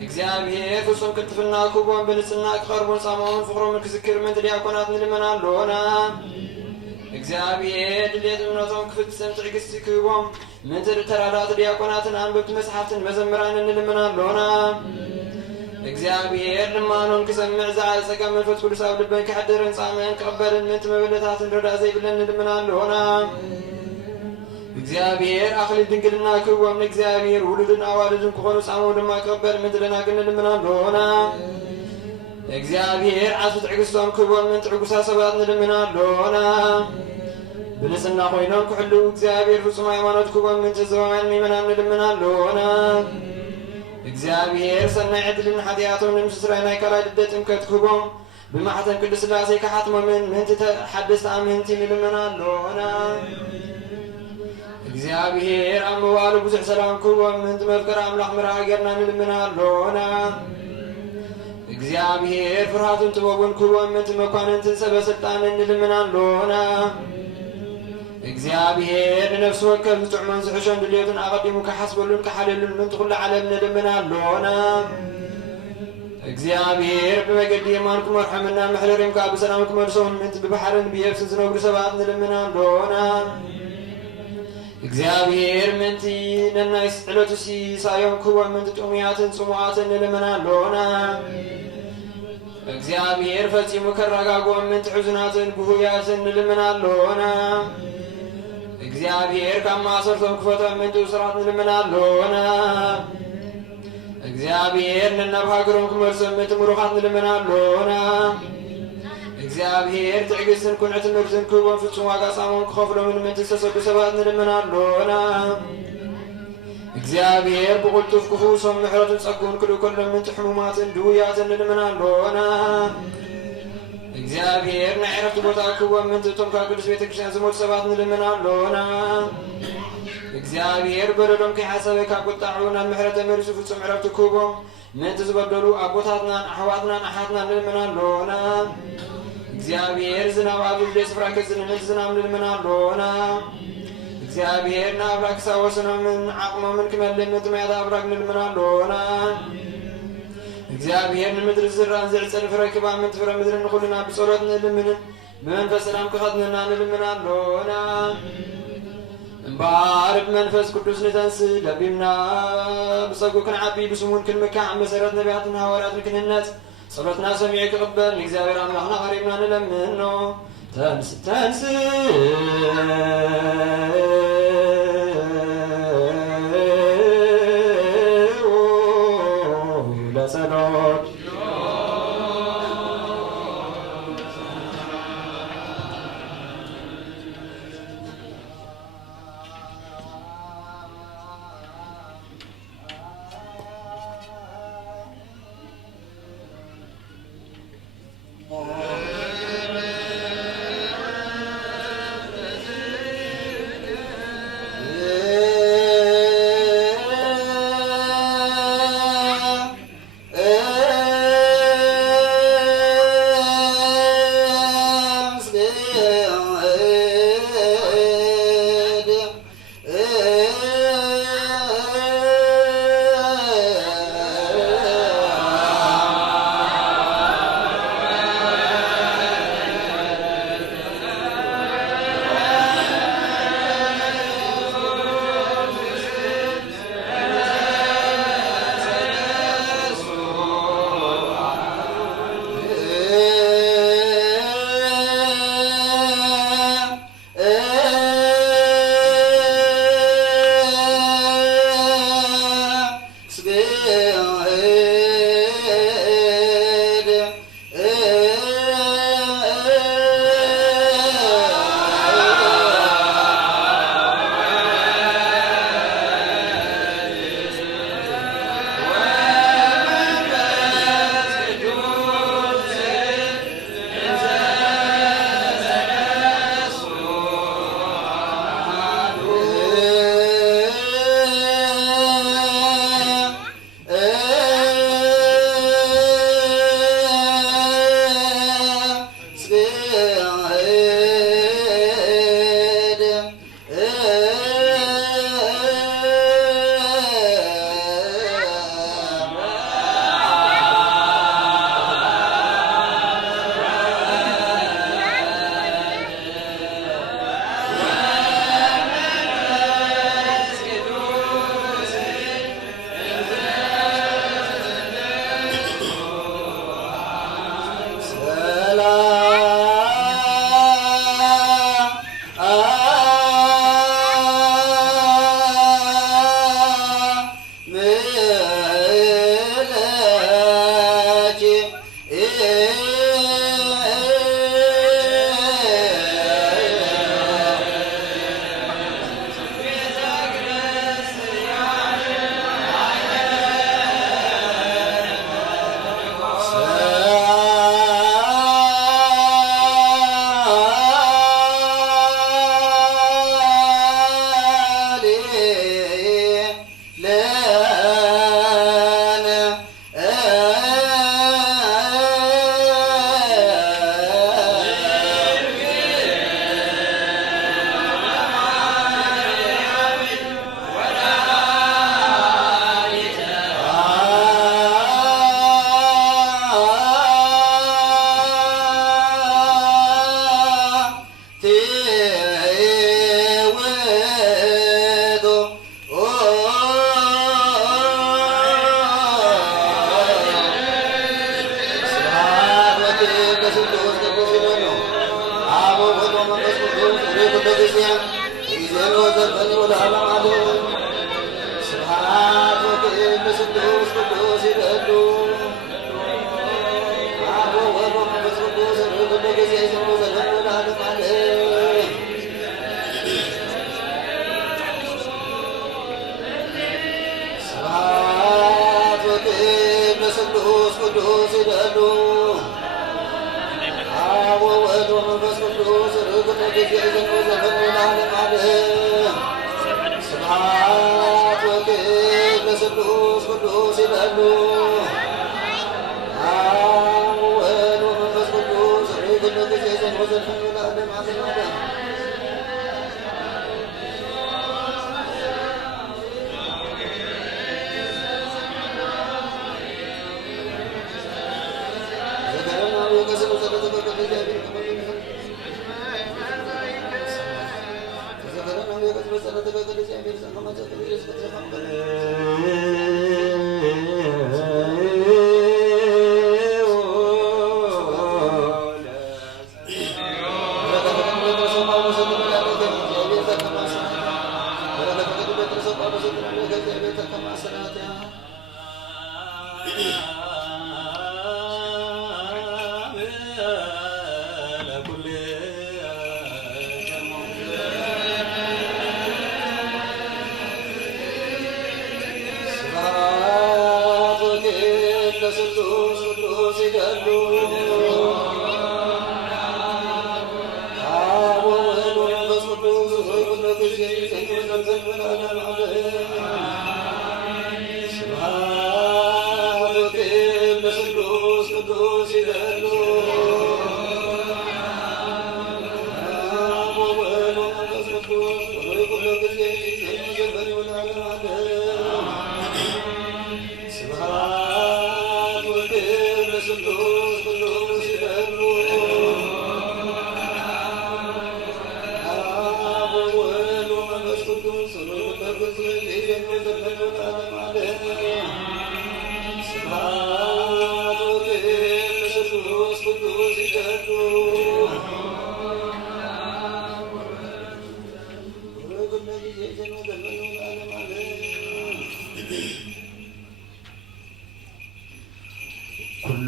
እግዚአብሔር ፍጹም ቅልጥፍና ክህቦም ብንጽህና ክቐርቡን ጻሞምን ፍቕሮምን ክዝክር ምንት ዲያቆናት ንልመና ኣለና እግዚአብሔር ድሌት እምነቶም ክፍጽም ትዕግስቲ ክህቦም ምንት ተራዳእቲ ዲያቆናትን አንበብቲ መጽሓፍትን መዘምራንን ንልመና ኣለና እግዚአብሔር ልማኖም ክሰምዕ ዝዓፀቀ መንፈስ ቅዱስ ኣብ ልበን ክሕድርን ጻመን ክቕበልን ምንት መበለታትን ረዳእ ዘይብለን ንልመና ኣለና እግዚአብሔር አክሊል ድንግልና ክህቦም ንእግዚአብሔር ውሉድን አዋልድን ክኾኑ ጻሞም ድማ ክቕበል ምንት ደናግል ንልመና ኣለና እግዚአብሔር ዓጽቢ ትዕግስቶም ክህቦም ምንት ዕጉሳት ሰባት ንልመና ኣለና ብንጽህና ኮይኖም ክሕልው እግዚአብሔር ፍጹም ሃይማኖት ክህቦም ምንት ዘባውያን ምእመናን ንልመና ኣለና እግዚአብሔር ሰናይ ዕድልን ሓጢኣቶም ንምስስራይ ናይ ካልኣይ ልደት ጥምቀት ክህቦም ብማሕተም ቅዱስ ሥላሴ ካሓትሞምን ምንቲ ሓደስቲ ኣመንቲ ንልመና ኣለና እግዚአብሔር ኣብ ምዋሉ ብዙሕ ሰላም ክህቦም ምንቲ መፍቀሪ ኣምላኽ ምርኣይ ጌርና ንልመና ኣለና እግዚአብሔር ፍርሃቱን ጥበቡን ክህቦም ምንቲ መኳንንትን ሰበስልጣንን ንልመና ኣለና እግዚአብሔር ንነፍሲ ወከፍ ዝጥዕሞን ዝሕሾን ድልየቱን ኣቐዲሙ ክሓስበሉን ክሓልሉን ምንቲ ኩሉ ዓለም ንልመና ኣለና እግዚአብሔር በመገዲ የማን ክመርሖምና ምሕለሪም ካብ ብሰላም ክመልሶም ምንቲ ብባሕርን ብየብስን ዝነብሩ ሰባት ንልመና ኣለና እግዚአብሔር ምንቲ ነናይ ዕለቱ ሲሳዮም ክህቦም ምንቲ ጥሙያትን ጽሙዓትን ንልመና ኣለና እግዚአብሔር ፈጺሙ ከረጋግኦም ምንቲ ሕዙናትን ብሁያትን ንልመና ኣለና እግዚአብሔር ካብ ማእሰርቶም ክፈቶም ምንቲ እስራት ንልመና ኣለና እግዚአብሔር ነናብ ሃገሮም ክመልሶም ምንቲ ምሩኻት ንልመና ኣለና እግዚአብሔር ትዕግስትን ኩንዕ ትምህርትን ክህቦም ፍጹም ዋጋ ጻሞም ክኸፍሎምን ምንቲ ዝተሰዱ ሰባት ንልመና ኣለና እግዚአብሔር ብቕልጡፍ ክፍውሶም ምሕረቱን ጸጉን ክልእ ከሎም ምንቲ ሕሙማትን ድውያትን ንልመና ኣለና እግዚአብሔር ናይ ዕረፍቲ ቦታ ክህቦም ምንቲ እቶም ካብ ቅዱስ ቤተ ክርስቲያን ዝሞቱ ሰባት ንልመና ኣለና እግዚአብሔር በደሎም ከይሓሰበ ካብ ቁጣዑ ናብ ምሕረት ተመሊሱ ፍጹም ዕረፍቲ ክህቦም ምንቲ ዝበደሉ ኣቦታትናን ኣሕዋትናን ኣሓትናን ንልመና ኣለና እግዚአብሔር ዝናብ ኣብ ልደት ስፍራ ከዝንብ ምንቲ ዝናብ ንልመና ኣለና እግዚአብሔር ንኣብራክ ክሳብ ወሰኖምን ዓቕሞምን ክመልእ ምንቲ ማያት ኣብራክ ንልመና ኣለና እግዚአብሔር ንምድሪ ዝራእን ዝዕፀን ፍረ ክባ ምንቲ ፍረ ምድሪ ንኹልና ብጸሎት ንልምንን ብመንፈስ ሰላም ክኸድነና ንልመና ኣለና እምበር ብመንፈስ ቅዱስ ንተንስ ለቢብና ብጸጉ ክንዓቢ ብስሙን ክንምካዕ መሰረት ነቢያትን ሃዋርያትን ክንህነት ጸሎትና ሰሚዑ ክቕበል ንእግዚአብሔር ኣምላኽና ቐሪብና ንለምኖ ተንስ ተንስ ለጸሎት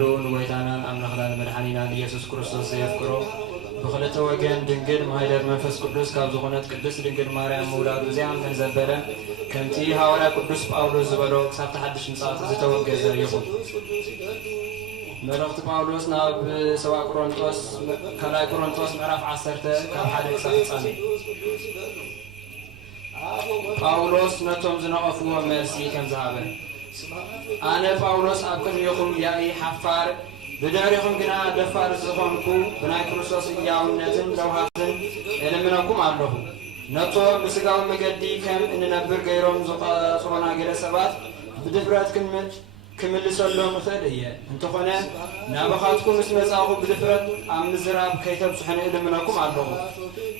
كلون ويتانا أمنخنا المدحنينا يسوع كريستوس يذكره بخلته وجن دنجل مهيدر منفس قدوس كابزخونات قدوس دنجل ماريام مولاد وزيام من زبلة كمتي هؤلاء قدوس باولوس زبلو سبت حدش نصات زتوجز يخون مرقت باولوس ناب سواء كورنثوس كلا كورنثوس معرف عصرته كم حدا يسافر صامي باولوس نتوم زنقفوا مرسي كم زعبه أنا باولوس أبكر يخون ياي حفار بداريهم جنا دفار زخونكو بناي كروسوس ياون نتن لوهاتن إلمناكم علىه نتو مسجاو مجدي كم إن نبر غيرهم زقا صونا غير سبات بدفرات كمل سلوا مثالية أنتو خنا نابخاتكم اسم ساقو بدفرات عم زراب كيتب سحنا إلمناكم علىه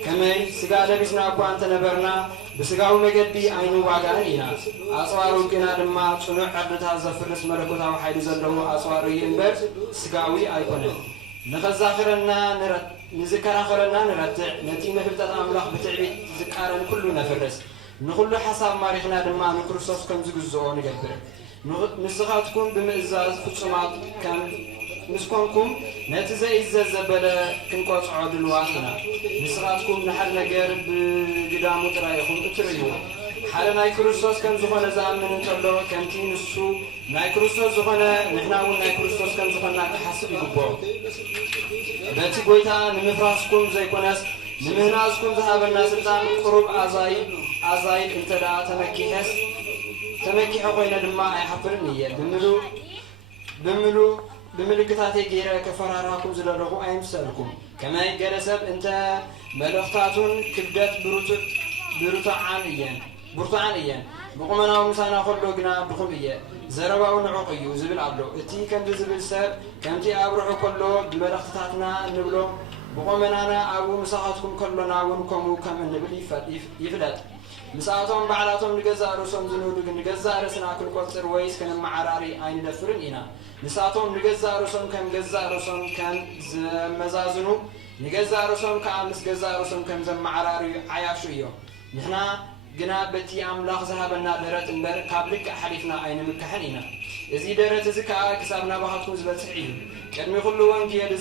كمان سجادة بسنا أكو أنت نبرنا بسجاو مجدي عينو بعانينا أسوارو كنا لما صنع عبدها زفرس مركوتها وحيد زلوا أسوارو ينبر سجاوي أيقونه نخزاخرنا نذكر آخرنا نرتع نتيمة في التأملاق بتعبيد ذكرنا كلنا نفرس نقول حساب ماريخنا لما نكرسوس كم زجزون نجبر نسخاتكم بمئزاز فتصمات كم نسكنكم نتزاي الزبالة كنقص عود الواحنا نسخاتكم نحل نجار بقدام ترايخهم تريوا حالا ناي كريستوس كم زخنا زامن نتبلو كمتي نسو ناي كريستوس زخنا نحنا وناي كريستوس كم زخنا كحسب يقبو باتي قويتا نمفراسكم زي كوناس نمهناسكم ذهبنا سلطان قروب عزايد انتدا تمكي حقوينا دماء يحفرن هي بملكتاتي غير كفراراكم زلرقو ايمسلكم كما يجلسب انت ملختاتون كبدت برتعانيا بقمنا ومسانا خلو جنا بخمية زرباو نعقيو زبل عبلو اتي كم زبل سب كمتي ابرحو كله بملختاتنا نبلو بقمنا ابو مساحاتكم كلنا ونكمو كم النبل يفلت مساعتهم بعلاتهم نجزا رسوم زنودك نجزا رسنا كل قصر ويس كان معراري عين دفرن إنا مساعتهم نجزا رسوم كم جزا رسوم كان مزازنو نجزا رسوم كأمس جزا رسوم كم زم معراري عياشيو نحنا جنا بتي أملاخ ذهبنا درت إنبر قبلك حلفنا عين مكحنينا إذا درت زكاة كسبنا بحثكم زبط سعيد كان يقولوا وانجيل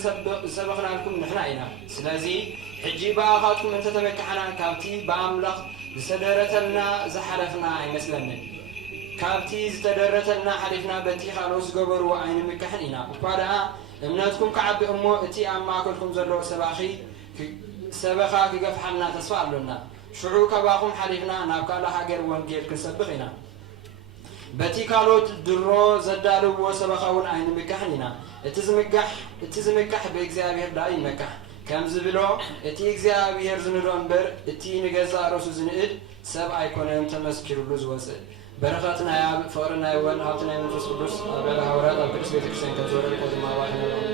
سبقنا لكم نحنا إنا سلازي حجي باخاتكم أنت تمكحنا كابتي بأملاخ زتدرتنا زحلفنا أي مثلاً كابتي زتدرتنا حلفنا بتي خالوس جبر وعين مكحنينا وبعدها لمناتكم كعب أمو اتي أما كلكم زلوا سبخا كجفحنا تسوى لنا شعور كباكم حلفنا ناكل حجر وانجيل كسبخنا بتي كالوت درو زدالو وسبخاون عين مكحنينا اتزمكح بإجزاء داي مكح كم زبلو اتي اغزابير زندو انبر اتي نغزا رسو زنيد سب ايكونم تمسكرو لزوس بركاتنا يا فورنا يوان هاتنا نفس قدس ابل حورات القدس بيتكسن كزور القدما واحنا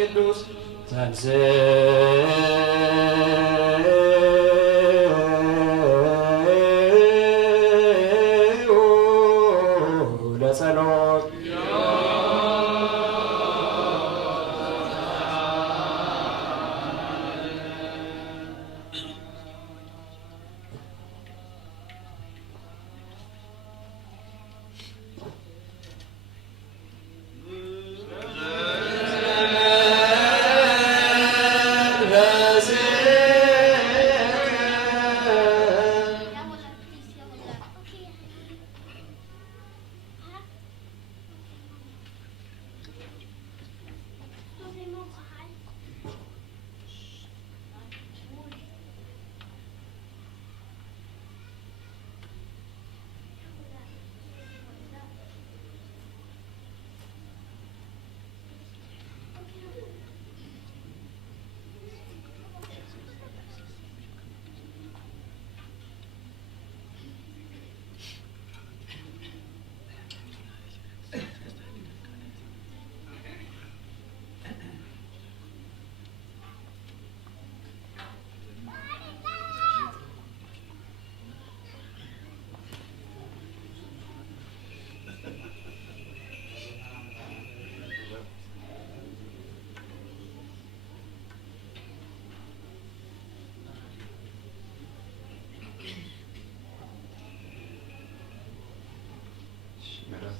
ቅዱስ ለጸሎት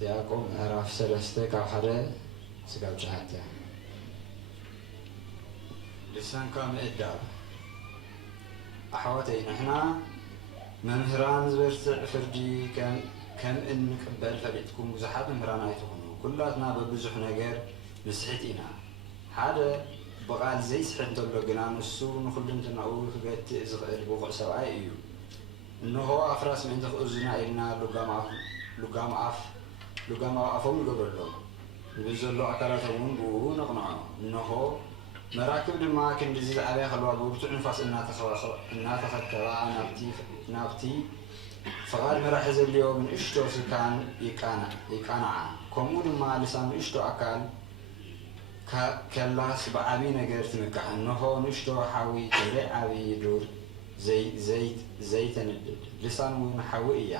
ያዕቆብ ምዕራፍ 3 ካብ 1 ስጋብ 9 ልሳንካ ምእዳብ ኣሕዋተይ ንሕና መምህራን ዝበርትዕ ፍርዲ ከም እንቅበል ፈሊጥኩም ብዙሓት መምህራን ኣይትኾኑ ኩላትና በብዙሕ ነገር ንስሕት ኢና ሓደ ብቓል ዘይስሕት እንተሎ ግና ንሱ ንኩልንትናኡ ክገትእ ዝኽእል ብቑዕ ሰብኣይ እዩ እንሆ ኣፍራስ ምእንቲ ክእዙና ኢልና ሉጋም ኣፎም ይገብረሎም ንብዘሎ ኣካላቶም እውን ብኡ ነቕንዖ እንሆ መራክብ ድማ ክንዲዚ ዝዓበያ ከልዋ ብብርቱዕ ንፋስ እናተኸተባ ናብቲ ፍቓድ መራሒ ዘድልዮ ንእሽቶ ስካን ይቃንዓ ከምኡ ድማ ልሳን ንእሽቶ ኣካል ከላስ ብዓብዪ ነገር ትምካሕ እንሆ ንእሽቶ ሓዊ ትብለይ ዓብዪ ዱር ዘይተንድድ ልሳን እውን ሓዊ እያ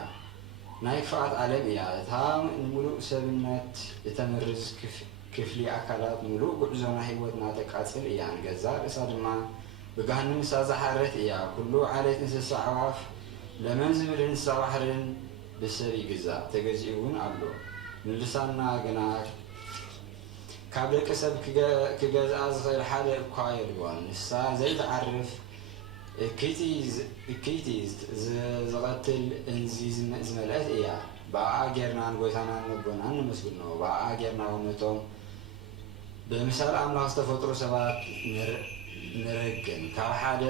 ናይ ክፍኣት ዓለም እያ እታ ንሙሉእ ሰብነት እተመርዝ ክፍሊ ኣካላት ሙሉእ ጉዕዞና ህይወትና ተቃፅል እያ ንገዛ ርእሳ ድማ ብጋህንም ሳዛሓረት እያ ኩሉ ዓሌት እንስሳ ኣዕዋፍ ለመን ዝብል እንስሳ ባሕርን ብሰብ ይግዛእ ተገዚኡ እውን ኣሎ ንልሳንና ግና ካብ ደቂ ሰብ ክገዝኣ ዝኽእል ሓደ እኳ የድልዎን ንሳ ዘይተዓርፍ እከይቲ ዝቐትል እንዚ ዝመልአት እያ ብኣ ጌርና ንጎይታናን መጎናን ንመስግኖ ብኣ ጌርና እውነቶም ብምሳል ኣምላኽ ዝተፈጥሩ ሰባት ንረግን ካብ ሓደ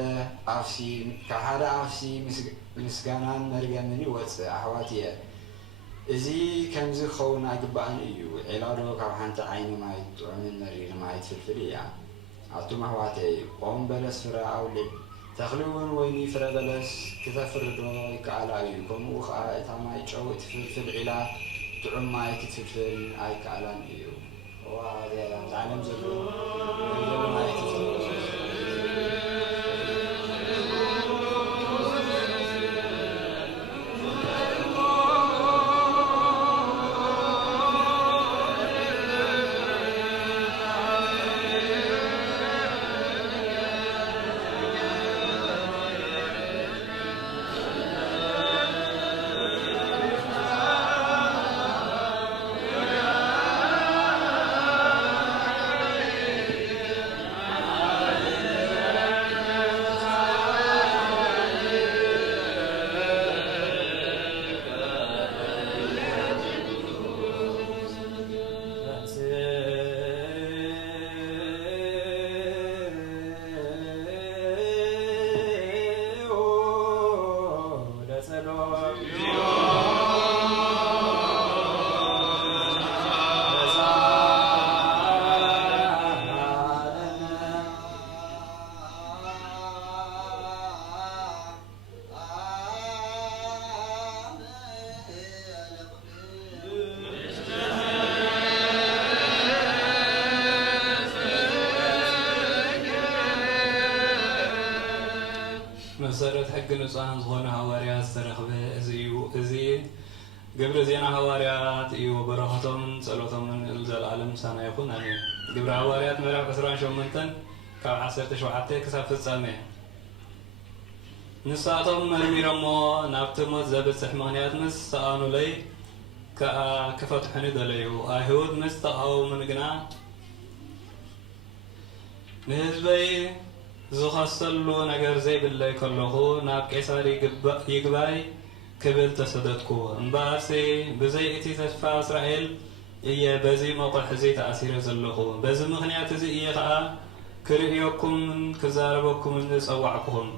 ኣፍሲ ምስጋናን መርገምን ይወፅእ ኣሕዋት እየ እዚ ከምዚ ክኸውን ኣይግባእን እዩ ዒላዶ ካብ ሓንቲ ዓይኒ ማይ ጥዑምን መሪር ማይ ትፍልፍል እያ ኣቱም ኣሕዋተይ ኦም በለስ ፍረ ኣውልዕ ተኽሊ እውን ወይኒ ፍረ በለስ ክተፍርዶ ይከኣላ እዩ ከምኡ ከዓ እታ ማይ ጨው እትፍልፍል ዒላ ጥዑም ማይ ክትፍልፍል ኣይከኣላን እዩ ዓለም ዘሎ ማይ መሰረት ሕግ ንጹሐን ዝኾኑ ሃዋርያት ዝተረኽበ እዚ ግብሪ ዜና ሃዋርያት እዩ። በረኸቶምን ጸሎቶምን ዘለዓለም ሳና ይኹን ኣሜን። ግብሪ ሃዋርያት ምዕራፍ 28 ካብ 17 ክሳብ ፍጻሜ። ንሳቶም መርሚሮሞ ናብቲ ሞት ዘብፅሕ ምኽንያት ምስ ተኣኑለይ ከዓ ክፈትሑኒ ደለዩ። ኣይሁድ ምስ ተቃወሙን ግና ንህዝበይ ዝኸሰሉ ነገር ዘይብለይ ከለኹ ናብ ቄሳር ይግባይ ክብል ተሰደድኩ። እምበኣርሲ ብዘይ እቲ ተስፋ እስራኤል እየ በዚ መቑሕ እዚ ተኣሲረ ዘለኹ። በዚ ምኽንያት እዚ እየ ከዓ ክርእየኩምን ክዛረበኩምን ዝፀዋዕኩኹም።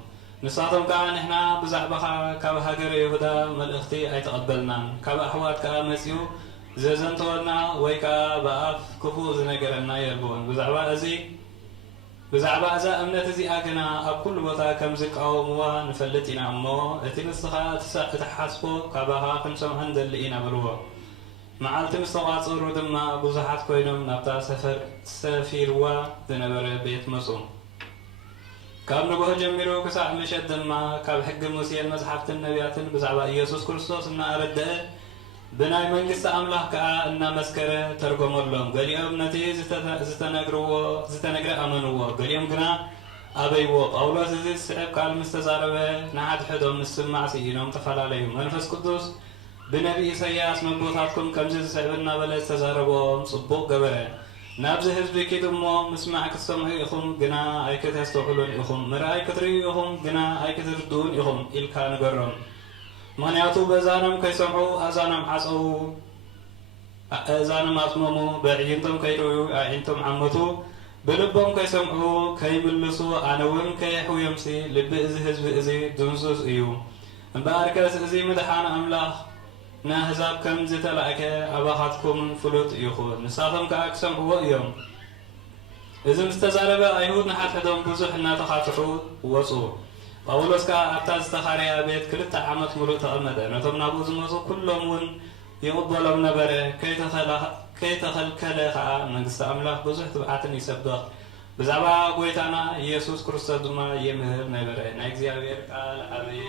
ንሳቶም ከዓ ንሕና ብዛዕባኻ ካብ ሃገረ ይሁዳ መልእኽቲ ኣይተቐበልናን። ካብ ኣሕዋት ከዓ መፂኡ ዘዘንተወና ወይ ከዓ ብኣፍ ክፉእ ዝነገረና የልብን። ብዛዕባ እዛ እምነት እዚኣ ግና ኣብ ኩሉ ቦታ ከም ዝቃወምዋ ንፈልጥ ኢና እሞ እቲ ንስኻ እትሓስቦ ካባኻ ክንሰምዖ ንደሊ ኢና በልዎ። መዓልቲ ምስ ተቋፀሩ ድማ ብዙሓት ኮይኖም ናብታ ሰፊርዋ ዝነበረ ቤት መፁ። ካብ ንጉሆ ጀሚሩ ክሳብ ምሸት ድማ ካብ ሕጊ ሙሴን መፅሓፍትን ነቢያትን ብዛዕባ ኢየሱስ ክርስቶስ እናኣረድአ ብናይ መንግስቲ ኣምላኽ ከዓ እናመስከረ ተርጎመሎም። ገሊኦም ነቲ ዝተነግረ ኣመንዎ፣ ገሊኦም ግና ኣበይዎ። ጳውሎስ እዚ ዝስዕብ ቃል ምስ ተዛረበ ንሓድሕዶም ምስማዕ ስኢኖም ተፈላለዩ። መንፈስ ቅዱስ ብነቢ ኢሳያስ መቦታትኩም ከምዚ ዝስዕብ እናበለ ዝተዛረቦም ጽቡቕ ገበረ። ናብዚ ህዝቢ ኪድ እሞ ምስማዕ ክትሰምዑ ኢኹም ግና ኣይክተስተውዕሉን ኢኹም፣ ምርኣይ ክትርእዩ ኢኹም ግና ኣይክትርድኡን ኢኹም ኢልካ ንገሮም። ምክንያቱ በእዛኖም ከይሰምዑ ኣዛኖም ዓፀው፣ እዛኖም ኣፅመሙ፣ ብዕይንቶም ከይርእዩ ኣዒንቶም ዓመቱ፣ ብልቦም ከይሰምዑ ከይምልሱ ኣነ እውን ከየሕውዮምሲ ልቢ እዚ ህዝቢ እዚ ድንዙዝ እዩ። እምበኣርከስ እዚ ምድሓን ኣምላኽ ንኣሕዛብ ከም ዝተላእከ ኣባኻትኩም ፍሉጥ ይኹን፣ ንሳቶም ከዓ ክሰምዕዎ እዮም። እዚ ምስ ተዛረበ ኣይሁድ ንሓድሕዶም ብዙሕ እናተኻትሑ ወፁ። ጳውሎስ ከዓ ኣብታ ዝተኻርያ ቤት 2 ዓመት ሙሉእ ተቐመጠ። ነቶም ናብኡ ዝመፁ ኩሎም እውን ይቕበሎም ነበረ። ከይተኸልከለ ከዓ መንግስቲ ኣምላኽ ብዙሕ ትብዓትን ይሰብኽ። ብዛዕባ ጎይታና ኢየሱስ ክርስቶስ ድማ የምህር ነበረ። ናይ እግዚኣብሔር ቃል ዓብየ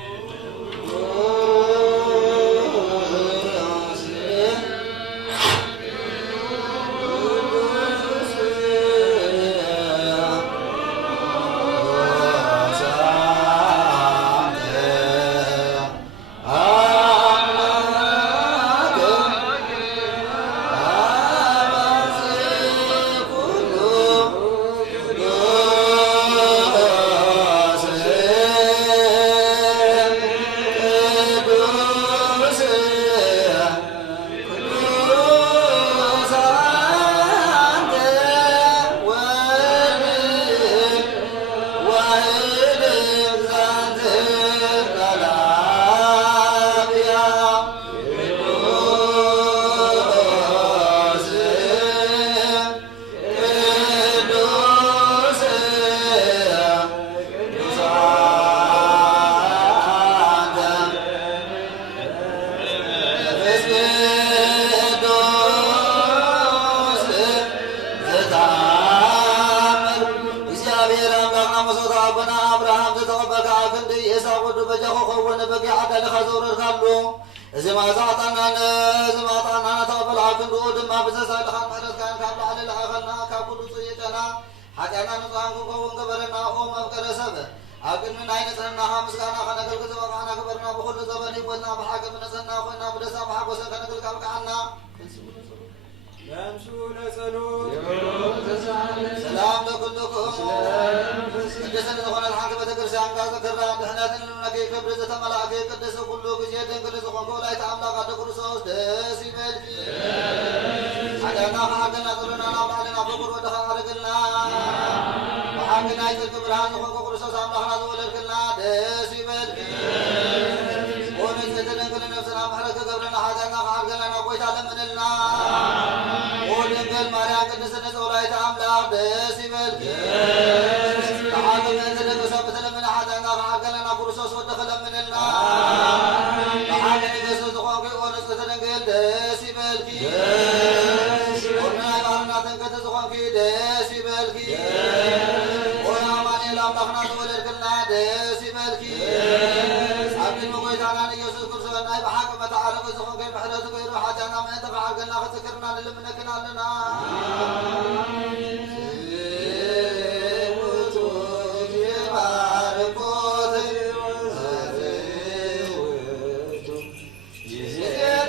ደስ ይበልኪ كي محرز غير حاجانا ما يتقع قلنا خسكرنا للمنكنا لنا Yeah.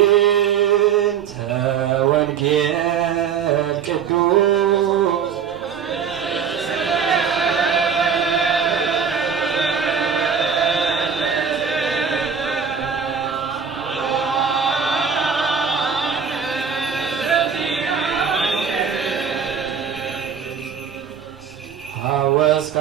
በእንተ ወንጌል ቅዱስ ሐወስካ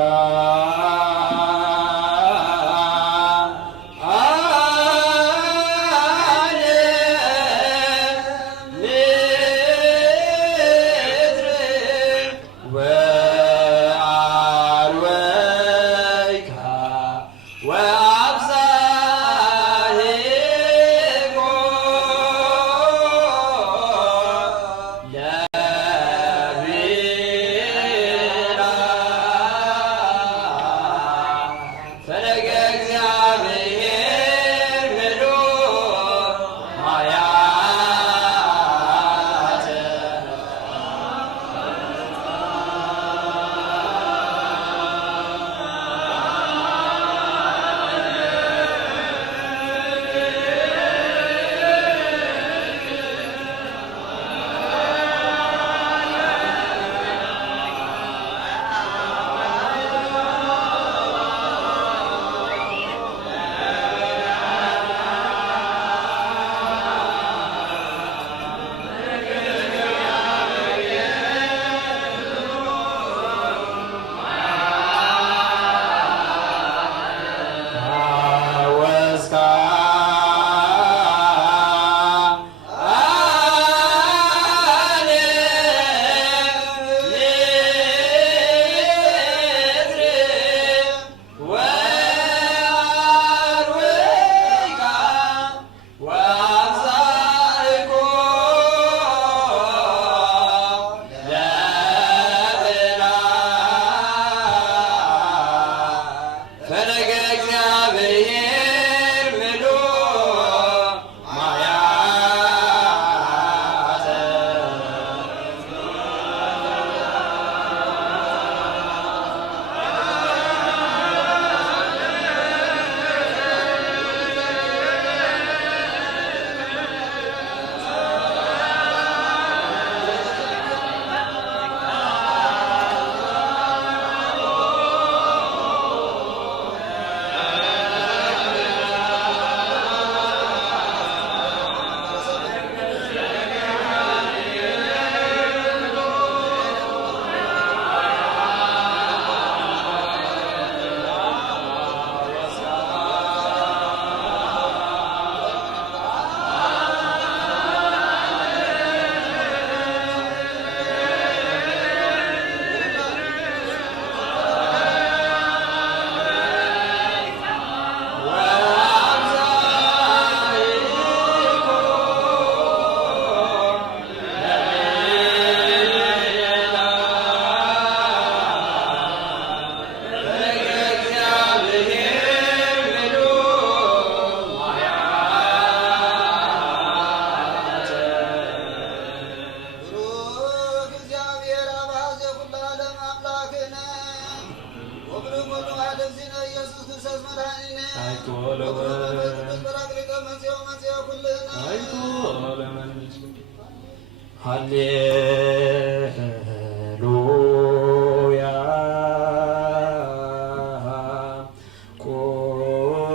ሃሌሉያ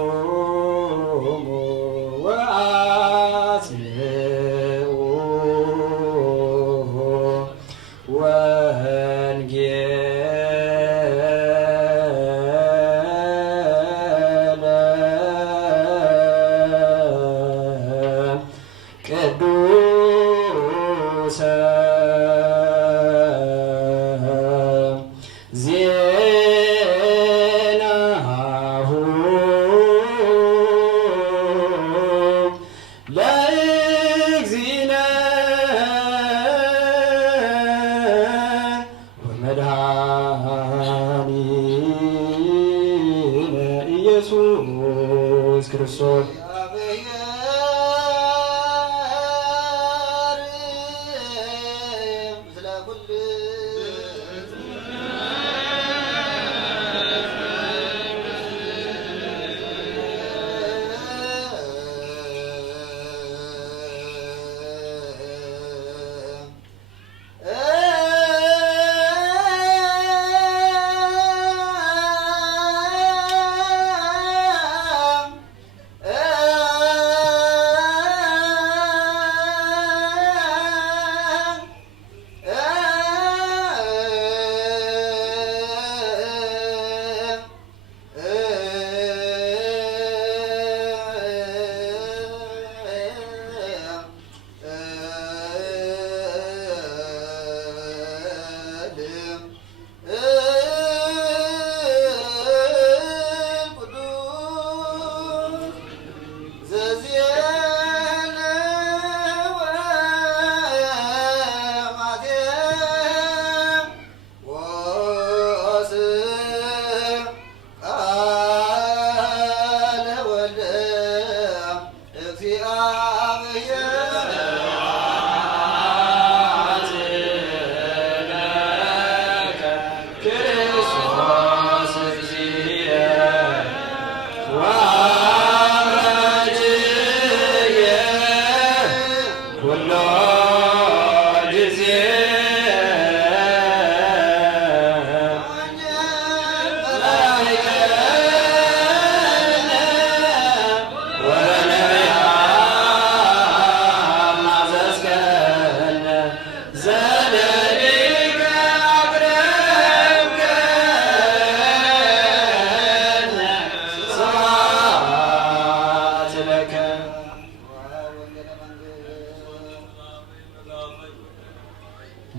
ቆሙ ወአጽንዑ ወንጌለ ቅዱሰ ኢየሱስ ክርስቶስ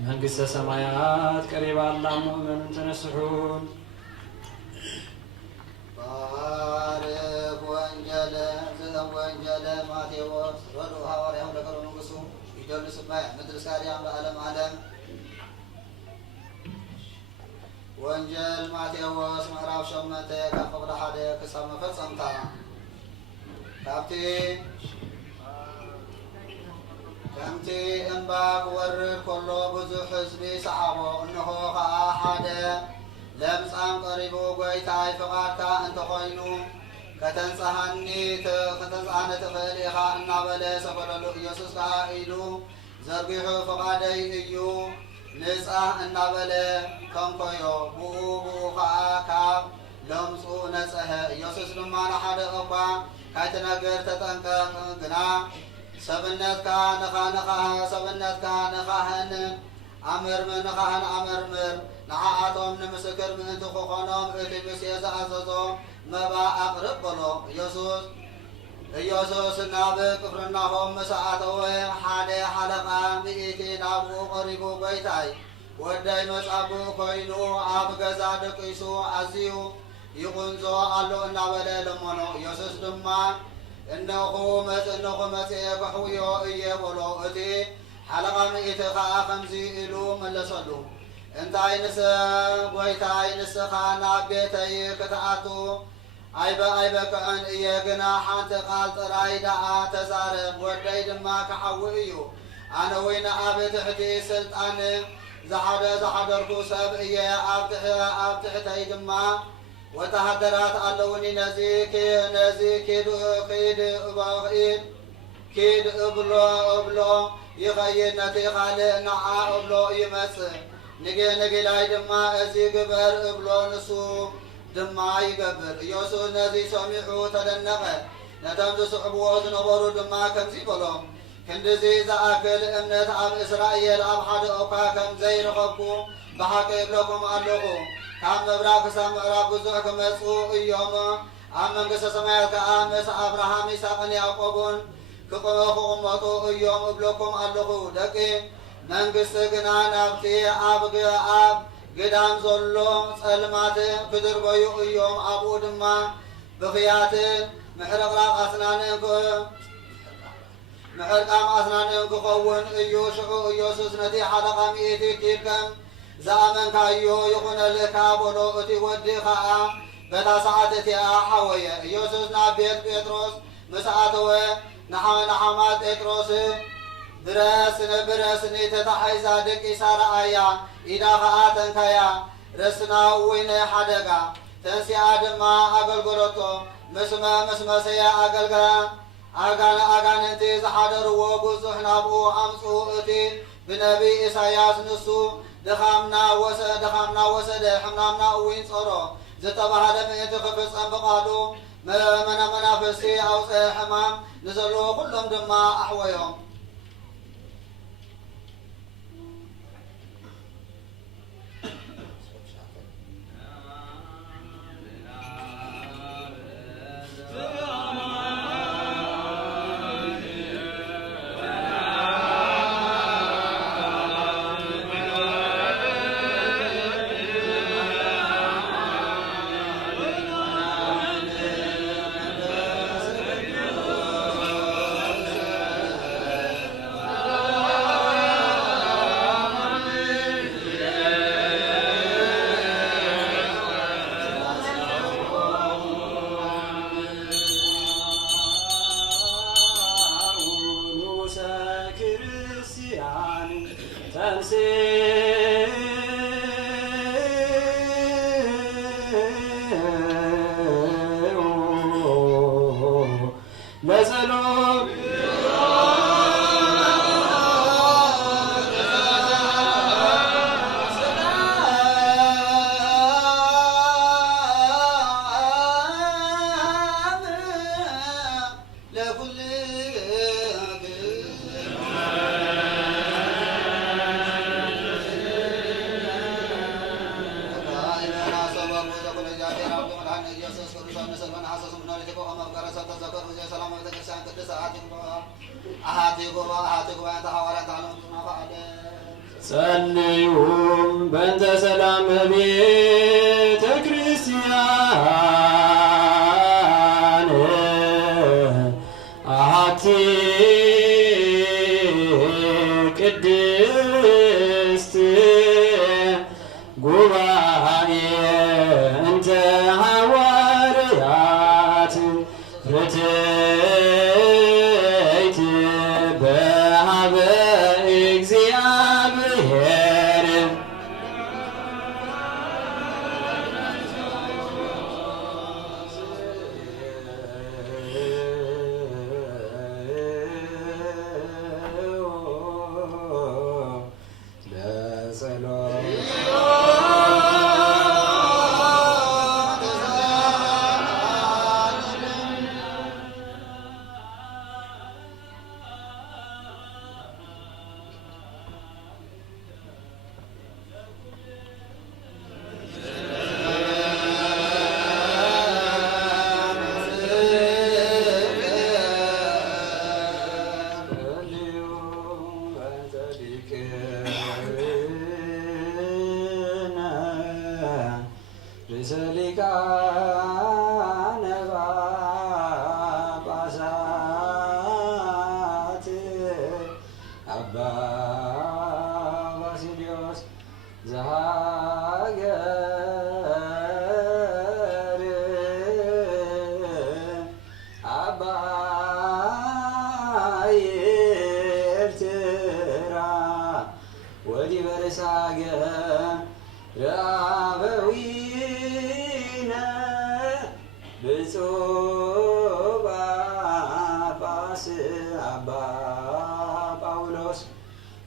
መንግሥተ ሰማያት ቀሪባ አላሙን ተነስሑን ባርክ ወንጀለ ዘወንጀለ ማቴዎስ ወሉ ሐዋርያው ለቀሩ ንጉሱ ይደሉ ስማይ ምድር ሳሪያም ለዓለም ዓለም ወንጀል ማቴዎስ ምዕራፍ 8 ከፍቅረ 1 ክሳብ መፈጸምታ ከምቲ እንባ ክወርድ ከሎ ብዙሕ ህዝቢ ሰዓቦ እንሆ ከዓ ሓደ ለምጻም ቀሪቡ ጐይታይ ፍቓድካ እንተኾይኑ ከተንጽሐኒ ትኽእል ኢኻ እናበለ ሰበለሉ ኢየሱስ ከዓ ኢዱ ዘርጊሑ ፍቓደይ እዩ ንጻሕ እናበለ ከንኮዮ ብኡ ከዓ ካብ ለምጹ ነጽሐ ኢየሱስ ድማ ንሓደ እኳ ካይትነግር ተጠንቀቕ ግና ሰብነትካ ንኻህን ኣመርምር ንዓኣቶም ንምስክር ምእንቲ ክኾኖም እቲ ሙሴ ዝኣዘዞ መባ ኣቕርብ በሎ ኢየሱስ ናብ ቅፍርናሆም ምስ ኣተወ ሓደ ሓለቓ ሚእቲ ናብኡ ቀሪቡ ጐይታይ ወደይ መጻጉዕ ኮይኑ ኣብ ገዛ ደቂሱ ኣዝዩ ይቑንዞ ኣሎ እናበለ ለመኖ ኢየሱስ ድማ እነኹ መጽአ ክሕውዮ እየ በሎ እቲ ሓለቓ ሚእቲ ከዓ ከምዚ ኢሉ መለሰሉ እንታይ ጐይታይ ንስኻ ናብ ቤተይ ክትኣቱ ኣይበቅዕን እየ ግና ሓንቲ ቃል ጥራይ ደኣ ተዛረብ ወደይ ድማ ክሓውእ እዩ ኣነ ወይነ ኣብ ትሕቲ ስልጣን ዝሓደርኩ ሰብ እየ ኣብ ትሕተይ ድማ ወተሃደራት ኣለውኒ ነዚ ኪድ እብሎ ይኸይድ ነቲ ካልእ ንዓ እብሎ ይመጽእ ንጌላይ ድማ እዚ ግበር እብሎ ንሱ ድማ ይገብር ኢየሱስ ነዚ ሰሚዑ ተደነቐ ነቶም ዝስሕብዎ ዝነበሩ ድማ ከምዚ በሎም ክንድዚ ዝኣክል እምነት ኣብ እስራኤል ኣብ ሓደ እኳ ከም ዘይረኸብኩ ብሓቂ ይብለኩም ኣለኹ ካብ ምብራቅ ክሳብ ምዕራብ ብዙሕ ክመፁ እዮም ኣብ መንግሥተ ሰማያት ከዓ ምስ ኣብርሃም ይስሐቅን ያዕቆብን ክቕመጡ እዮም እብለኩም ኣለኹ ደቂ መንግሥቲ ግና ናብቲ ኣብ ግዳም ዘሎ ጸልማት ክድርበዩ እዮም ኣብኡ ድማ ብኽያትን ምሕርቃም ኣስናንን ክኸውን እዩ ሽዑ ኢየሱስ ነቲ ሓለቓ ሚእቲ ኪድ ከም ዝኣመንካዮ ይኹነልካ በሎ እቲ ወዲ ከዓ በታሰዓት ሓወየ ኢየሱስ ናብ ቤት ጴጥሮስ መስኣተወ ንሓማት ጴጥሮስ ብረስኒ ተታሓይዛ ደቂሳ ረኣያ ኢዳ ኸዓ ተንካያ ረስና ወይነ ሓደጋ ተንሲኣ ድማ ኣገልገለቶ መስመሰያ ኣገልግላ ኣጋንንቲ ዝሓደርዎ ብዙሕ ናብኡ ኣምፁ እቲ ብነቢ ኢሳያስ ንሱ ድኻምና ወሰደ ሕማምና እውን ጸሮ ዝተባሃለ ምእንቲ ክፍጸም ብቓሉ መናፈስቲ ኣውፅአ ሕማም ንዘለዎ ኩሎም ድማ ኣሕወዮም ጸልዩም በእንተ ሰላም ቤተ ክርስቲያን አሐቲ ቅድስት ጉባኤ እንተ ሐዋርያት ርትዕት በሀበ እግዚአብሔር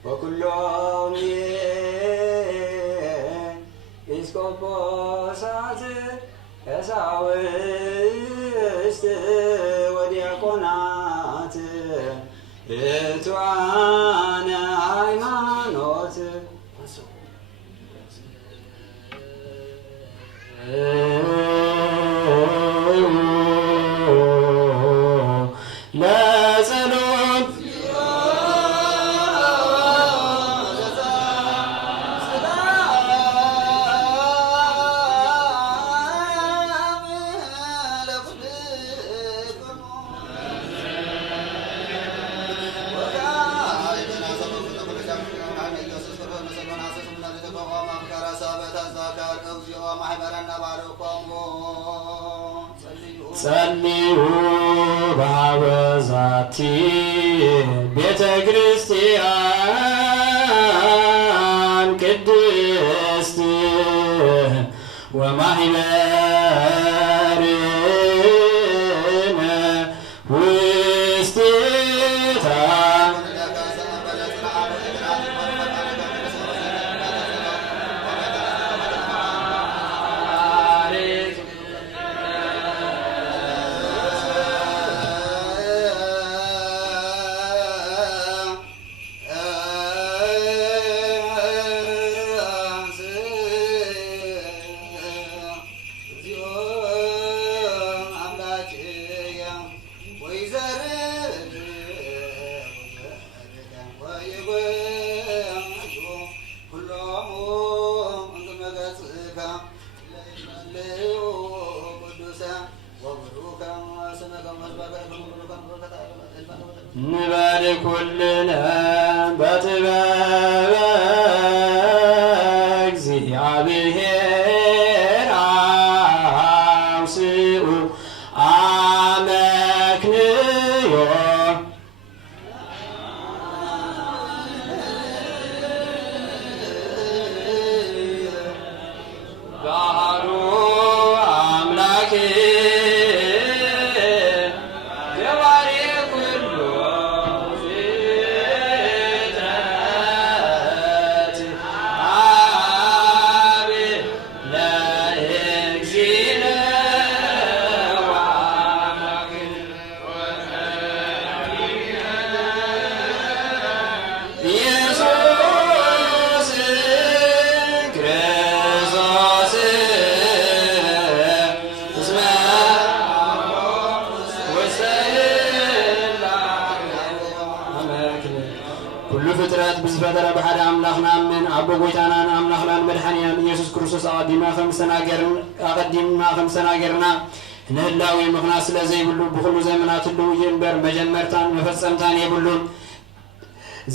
ወኩሎም ኤጲስቆጶሳት ቀሳውስት ወዲያቆናት ርቱዓነ ሃይማኖት ለጸሎት ማህበረና ባረኮሙ ጸልዩ በሃበ ዛቲ ቤተ ክርስቲያን ቅድስት ወማህበርነ ውስቴታ ንበል ኩልነ በጥበበ እግዚአብሔር አውስኡ አመክንዮ ባህሩ አምላኬ ኩሉ ፍጥረት ብዝፈጠረ ብሓደ ኣምላኽ ንኣምን ኣቦ ጎይታናን ኣምላኽናን መድሓኒናን ኢየሱስ ክርስቶስ ኣቐዲምና ከም ዝተናገርና ንህላዊ ምኽንያት ስለ ዘይብሉ ብኩሉ ዘመናት ህልው እዩ እምበር መጀመርታን መፈፀምታን የብሉን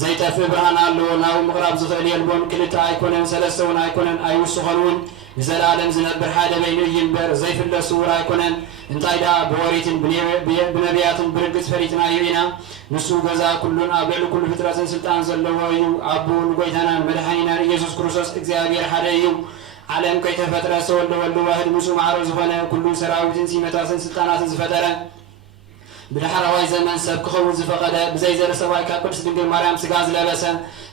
ዘይጠፍእ ብርሃን ኣለዎ ናብኡ ምቕራብ ዝኽእል የልቦን ክልተ ኣይኮነን ሰለስተ እውን ኣይኮነን ኣይውስኾን እውን ንዘለኣለም ዝነብር ሓደ በይኑ እዩ እምበር ዘይፍለጥ ስውር ኣይኮነን እንታይ ደኣ ብወሪትን ብነቢያትን ብርግፅ ፈሊጥናዮ ኢና ንሱ ገዛ ኩሉን ኣብ ልዕሊ ኩሉ ፍጥረትን ስልጣን ዘለዎ እዩ ኣቦን ጎይታናን መድሓኒናን ኢየሱስ ክርስቶስ እግዚኣብሔር ሓደ እዩ ዓለም ከይተፈጥረ ዝተወለወሉ ዋህድ ንጹህ ማዕሮ ዝኾነ ኩሉ ሰራዊትን ሲመታትን ስልጣናትን ዝፈጠረ ብድሕራዋይ ዘመን ሰብ ክኸውን ዝፈቐደ ብዘይ ዘረ ሰብኣይ ካብ ቅድስት ድንግል ማርያም ስጋ ዝለበሰ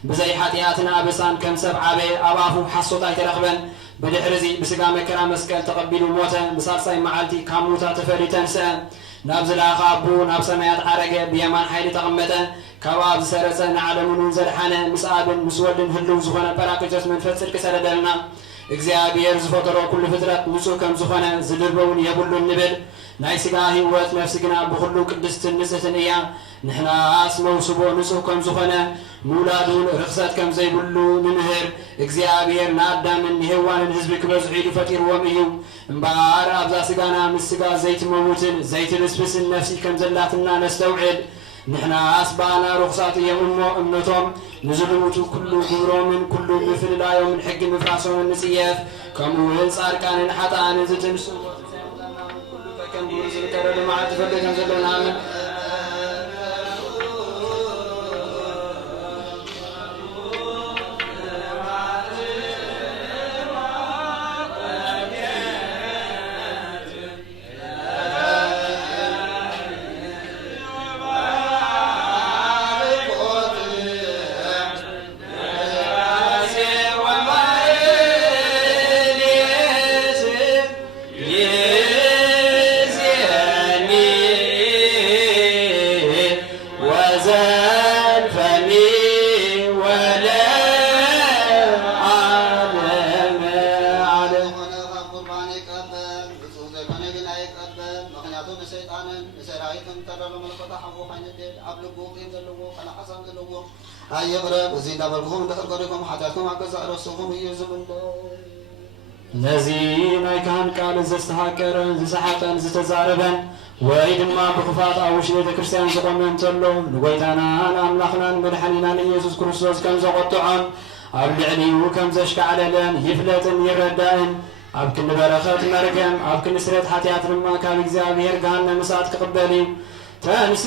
ብዘይ ሓጢኣትን ኣበሳን ከም ሰብ ዓበየ ኣብ ኣፉ ሓሶት ኣይተረኽበን ብድሕሪ ብስጋ መከራ መስቀል ተቐቢሉ ሞተ ብሳልሳይ መዓልቲ ካብ ሙታ ተፈሊዩ ተንስአ ናብ ዝለኣኸ ኣቦ ናብ ሰማያት ዓረገ ብየማን ሓይሊ ተቐመጠ ካብ ኣብ ዝሰረፀ ንዓለሙን ዘድሓነ ምስ ኣብን ምስ ወልድን ህልው ዝኾነ ጰራቅሊጦስ መንፈስ ጽድቂ ሰደደልና እግዚኣብሔር ዝፈጠሮ ኩሉ ፍጥረት ንጹህ ከም ዝኾነ ዝድርበውን የብሉን ንብል ናይ ስጋ ህይወት ነፍሲ ግና ብኩሉ ቅድስትን ንጽሕትን እያ ንሕናስ መውስቦ ንጹህ ከም ዝኾነ ምውላዱን ርክሰት ከም ዘይብሉ ንምህር እግዚኣብሔር ንኣዳምን ንሄዋንን ህዝቢ ክበዝሑ ኢሉ ፈጢርዎም እዩ እምበኣር ኣብዛ ስጋና ምስ ስጋ ዘይትመውትን ዘይትልስብስን ነፍሲ ከም ዘላትና ነስተውዕል ንሕናስ በኣና ርኩሳት እዮም እሞ እምነቶም ንዝልውጡ ኩሉ ግብሮምን ኩሉ ምፍልላዮምን ሕጊ ምፍራሶምን ንጽየፍ ከምኡውን ጻድቃንን ሓጥኣንን ዝትንስዎ ኩሉ ከም ብሩ ዝርከረ ልምዓት ዝፈልዩ ከም ዘለውና ኣምን ነዚ ናይ ካህን ቃል ዘስተሃቀረን ዝሰሓቀን ዝተዛረበን ወይ ድማ ብክፋት ኣብ ውሽጢ ቤተ ክርስቲያን ዝቆመ እንተሎ ንጎይታናን ኣምላኽናን መድሓኒናን ኢየሱስ ክርስቶስ ከም ዘቆጥዖን ኣብ ልዕሊኡ ከም ዘሽካዕለለን ይፍለጥን ይረዳእን أبكن بركات مرقم أبكن سرت حتيات لما كان እግዚአብሔር ጋር ነምሳት ከቀበሊ ተንስ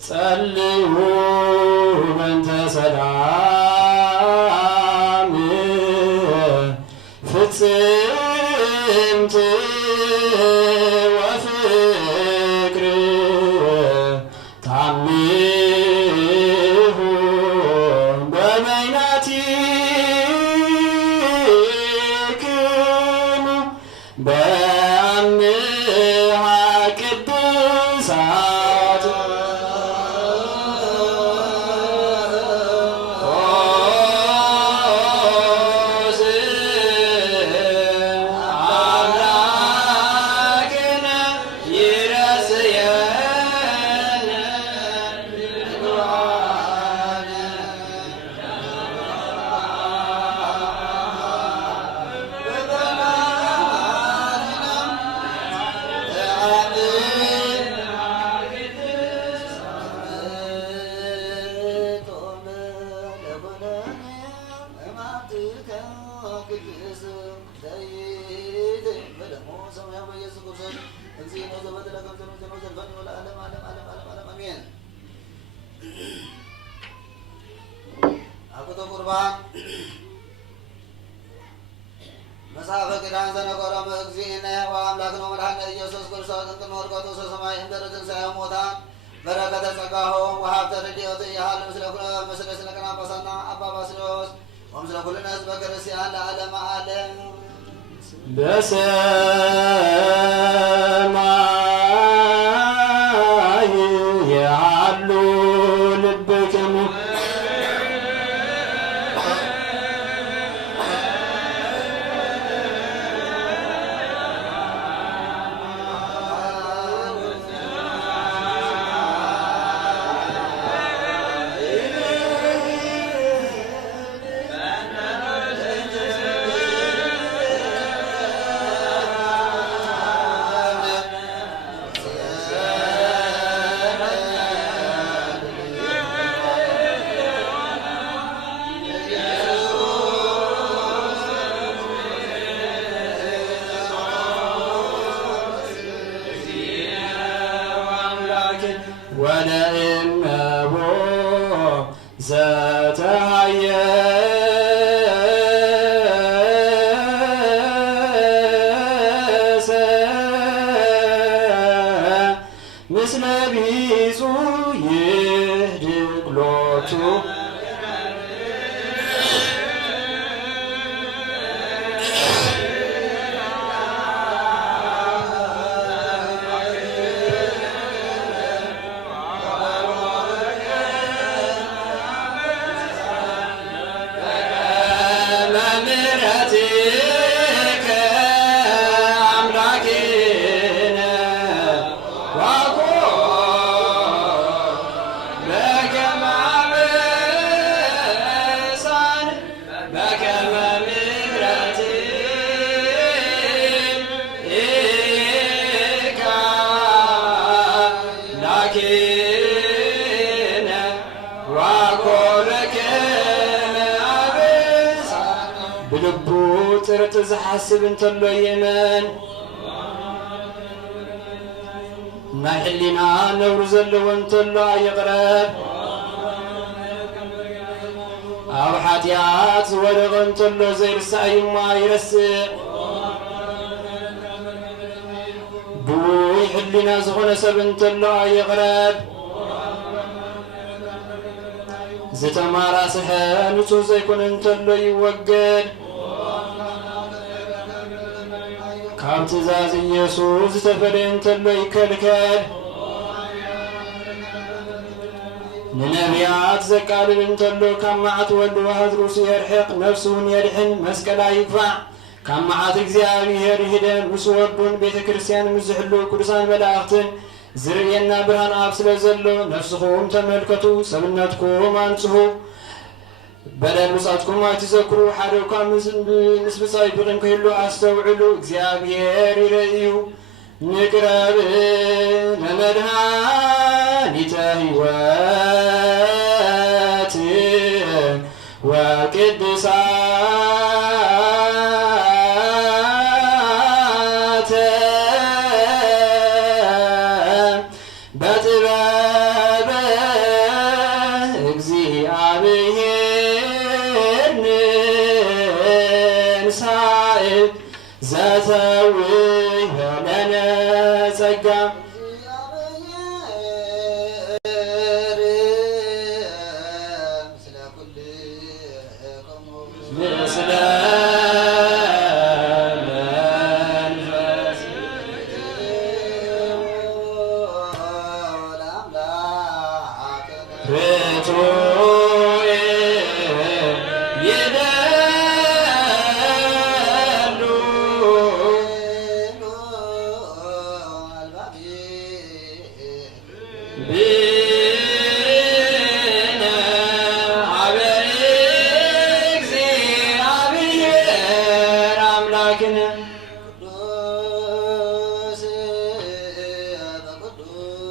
ጸልዩ በእንተ ሰላም ፍጽምት ወፍቅር ታምሁ በበይናቲክሙ በአምሃ ቅዱሳት መጽሐፈ ኪዳን ዘነገረ እግዚእነ ወአምላክነ ወመድኃኒነ ኢየሱስ ክርስቶስ እንቅን ወርቀቱ ሰማይ እንደ ትንሣኤ ሙታን በረከተ ጸጋሁ ወሀብተ ረድኤቱ ያህል ምስለ ስነቅና ጳጳሳትና አባ ባስልዮስ ወምስለ ኩልነ ሕዝበ ክርስቲያን ለዓለመ ዓለም በሰማይ ያሉ ልብክሙ ወለእመቦ ዘተሃየሰ ምስለ ቢጹ ይህድግ ሎቱ ዘይጠርጥር ዝሓስብ እንተሎ ይእመን ናይ ሕሊና ነብሩ ዘለዎ እንተሎ ኣይቕረብ ኣብ ሓጢኣት ዝወደቐ እንተሎ ዘይርሳዕ እዩማ ይረስዕ ብውይ ሕሊና ዝኾነ ሰብ እንተሎ ኣይቕረብ ዝተማራስሐ ንጹህ ዘይኮነ እንተሎ ይወገድ ካብ ትእዛዝ ኢየሱስ ዝተፈለየ እንተሎ ይከልከል ንነቢያት ዘቃልል እንተሎ ካብ መዓት ወልዲ ዋህድ ርእሱ የርሕቕ ነፍሱ እውን የድሕን መስቀላ ይግፋዕ ካብ መዓት እግዚአብሔር ይህደን ምስ ወዱን ቤተ ክርስቲያን ምስ ዝሕሉ ቅዱሳን መላእኽትን ዝርእየና ብርሃን ኣብ ስለ ዘሎ ነፍስኹም ተመልከቱ ሰብነትኩም አንጽሁ በደል ምጻትኩም ኣይትዘክሩ ሓደ እኳ ምስ ብጻይ ብቕን ክህሉ ኣስተውዕሉ እግዚአብሔር ይረእዩ ንቅረብ ንመድኃኒተ ሕይወት ወቅድሳተ በጥበበ እግዚአብሔር ንንሳእ ዘተውህ ለነ ጸጋ ምስለ መንፈስ ርቱዕ ይደሉ ብነ አበ እግዚአብሔር አምላክነ ቅዱስ በቅዱስ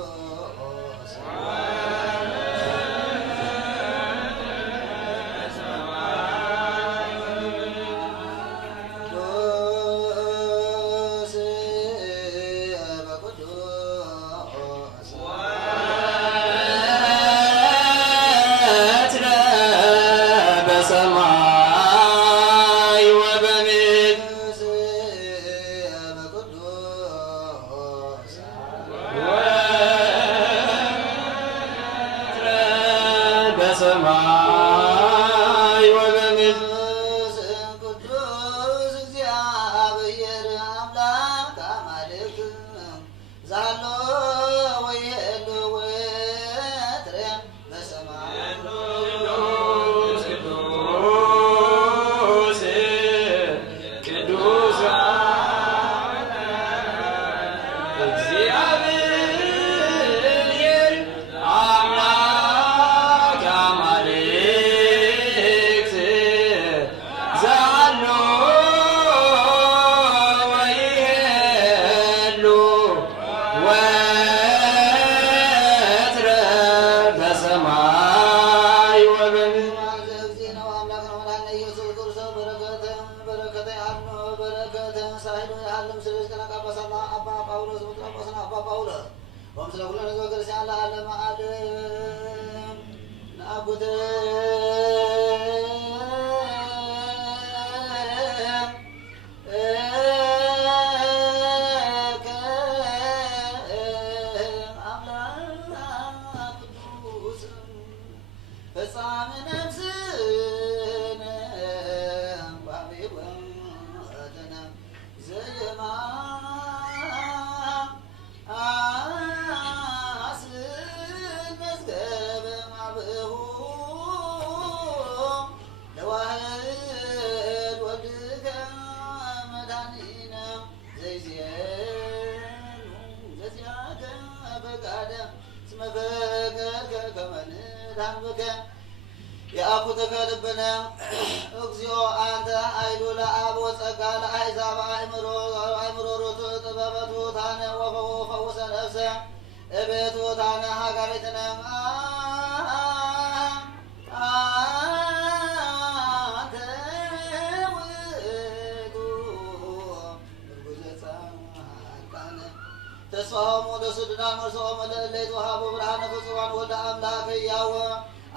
ቅዱስ በቅዱስ ወትረ በሰማይ ወበምድር ቅዱስ በቅዱስ ወትረ በሰማይ ወበምድር ቅዱስ እግዚአብሔር አምላክ አማልክት ዛሎ ወየሉ ወትረ በሰማይ ቅዱስ ቅዱስ እግዚአብሔር አምላክ አማልክት ዛሎ ወይሄሉ ወትረ በሰማይ ወበምድር ፍጻሜ ነፍስነ ባቢወተነ ዘየማ መዝገበ ማብሁ ለዋህድ ወልድከ መድኃኒነ ዘይዜኑ ዘዚአከ ፈቃደ እስመ ፈቀድከ ከመ ንድኃንበከ የአኩተከ ልብነ እግዚኦ አንተ ኃይሉ ለአብ ወጸጋ ለአሕዛብ አእምሮ ርቱዕ ጥበበ ትሑታነ ወፈውሰ ነፍሰ እቤት ትሑታነ ሀጋሪትነ አንተ ውእቱ ተስፋሆሙ ለሱድናን መርሶሙ ለእለይት ወሃቡ ብርሃነ ፍጹማን ወልደ አምላክ እያወ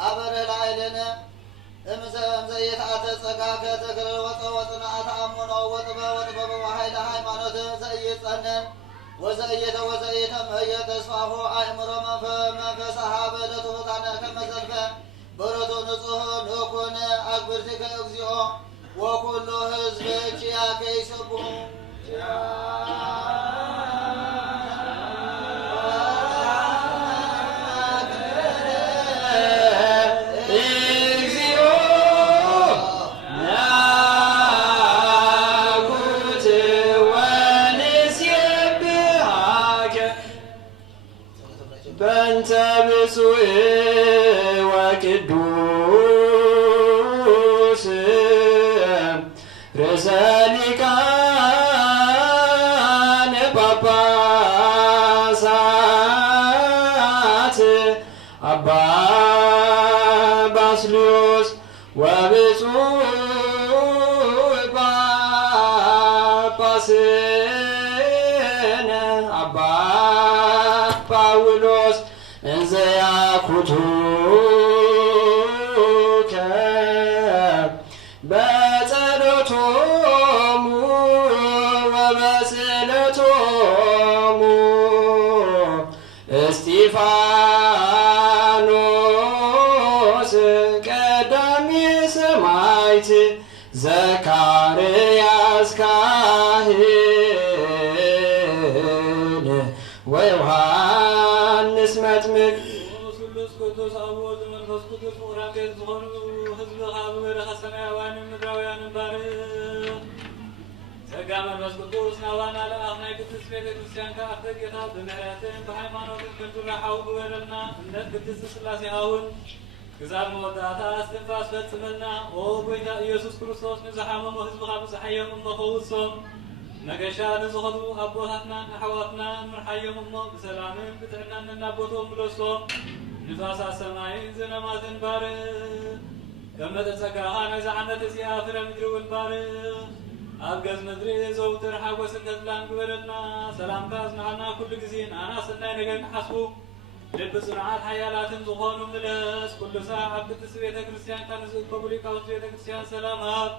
አበርህ ላዕሌነ እምዘየትአተ ጸጋከ ተክለ ወጽንዓተ አምኖ ወጥበበ ወኃይለ ሃይማኖት ዘኢይጸነን ወዘኢየተመየ ተስፋሁ አእምሮ መንፈሳሃ በዕለቱ ፍጻሜ ከመ ዘልፈ በረቱ ንጹሕ ንኩን አግብርቲከ እግዚኦ ወኩሉ ሕዝብ ኪያከ ይሰብሑ በእንተ ብፁዕ ወቅዱስ ርእሰ ሊቃነ ጳጳሳት አባ ባስልዮስ ወብፁዕ ጳጳስነ አባ ጳውሎስ እንዘ ያኩቱከ በጸሎቶሙ ወበስእለቶሙ እስጢፋኖስ ቀዳሜ ሰማዕት ዘካርያስ ካህን ወዮሐንስ መጥምቅ ቅዱስ ቅዱስ አቡነ መንፈስ ቅዱስ ወራቀ ዝኾኑ ህዝብ ካብ በረኸ ሰማያውያንን ምድራውያንን ባርክ ጸጋ መንፈስ ቅዱስ ናባና ለአብ ናይ ቅድስት ቤተ ክርስቲያን ከአብ ጌታ ብምሕረትን ብሃይማኖትን ክንትራሓው ግበረልና እምነት ቅድስት ሥላሴ አሁን ግዛት መወዳእታ እስትንፋስ ፈጽመልና ኦ ጎይታ ኢየሱስ ክርስቶስ ንዝሓመሙ ህዝብኻ ብዝሓዮም እሞ ኸውሶም መገሻ ንዝኸዱ ኣቦታትና ኣሕዋትና እንርሓዮም እሞ ብሰላምን ብጥዕናን እናቦቶም ምለሶም ንፋሳት ሰማይን ዝናማትን ባርክ ከም መጠን ጸጋኻ ነዚ ዓመት እዚኣ ፍረ ምድሪ እውን ባርክ ኣብ ገዝ ምድሪ ዘውትር ሓጎስን ተድላን ግበረልና ሰላምካ ዝመዓልና ኩሉ ግዜ ንኣና ሰናይ ነገር ንሓስቡ ልቢ ጽኑዓት ሓያላትን ዝኾኑ ምለስ ኩሉ ሰዓት ኣብ ቅድስቲ ቤተ ክርስቲያን ካብ ዝእከቡ ሊቃውንቲ ቤተ ክርስቲያን ሰላም ሃብ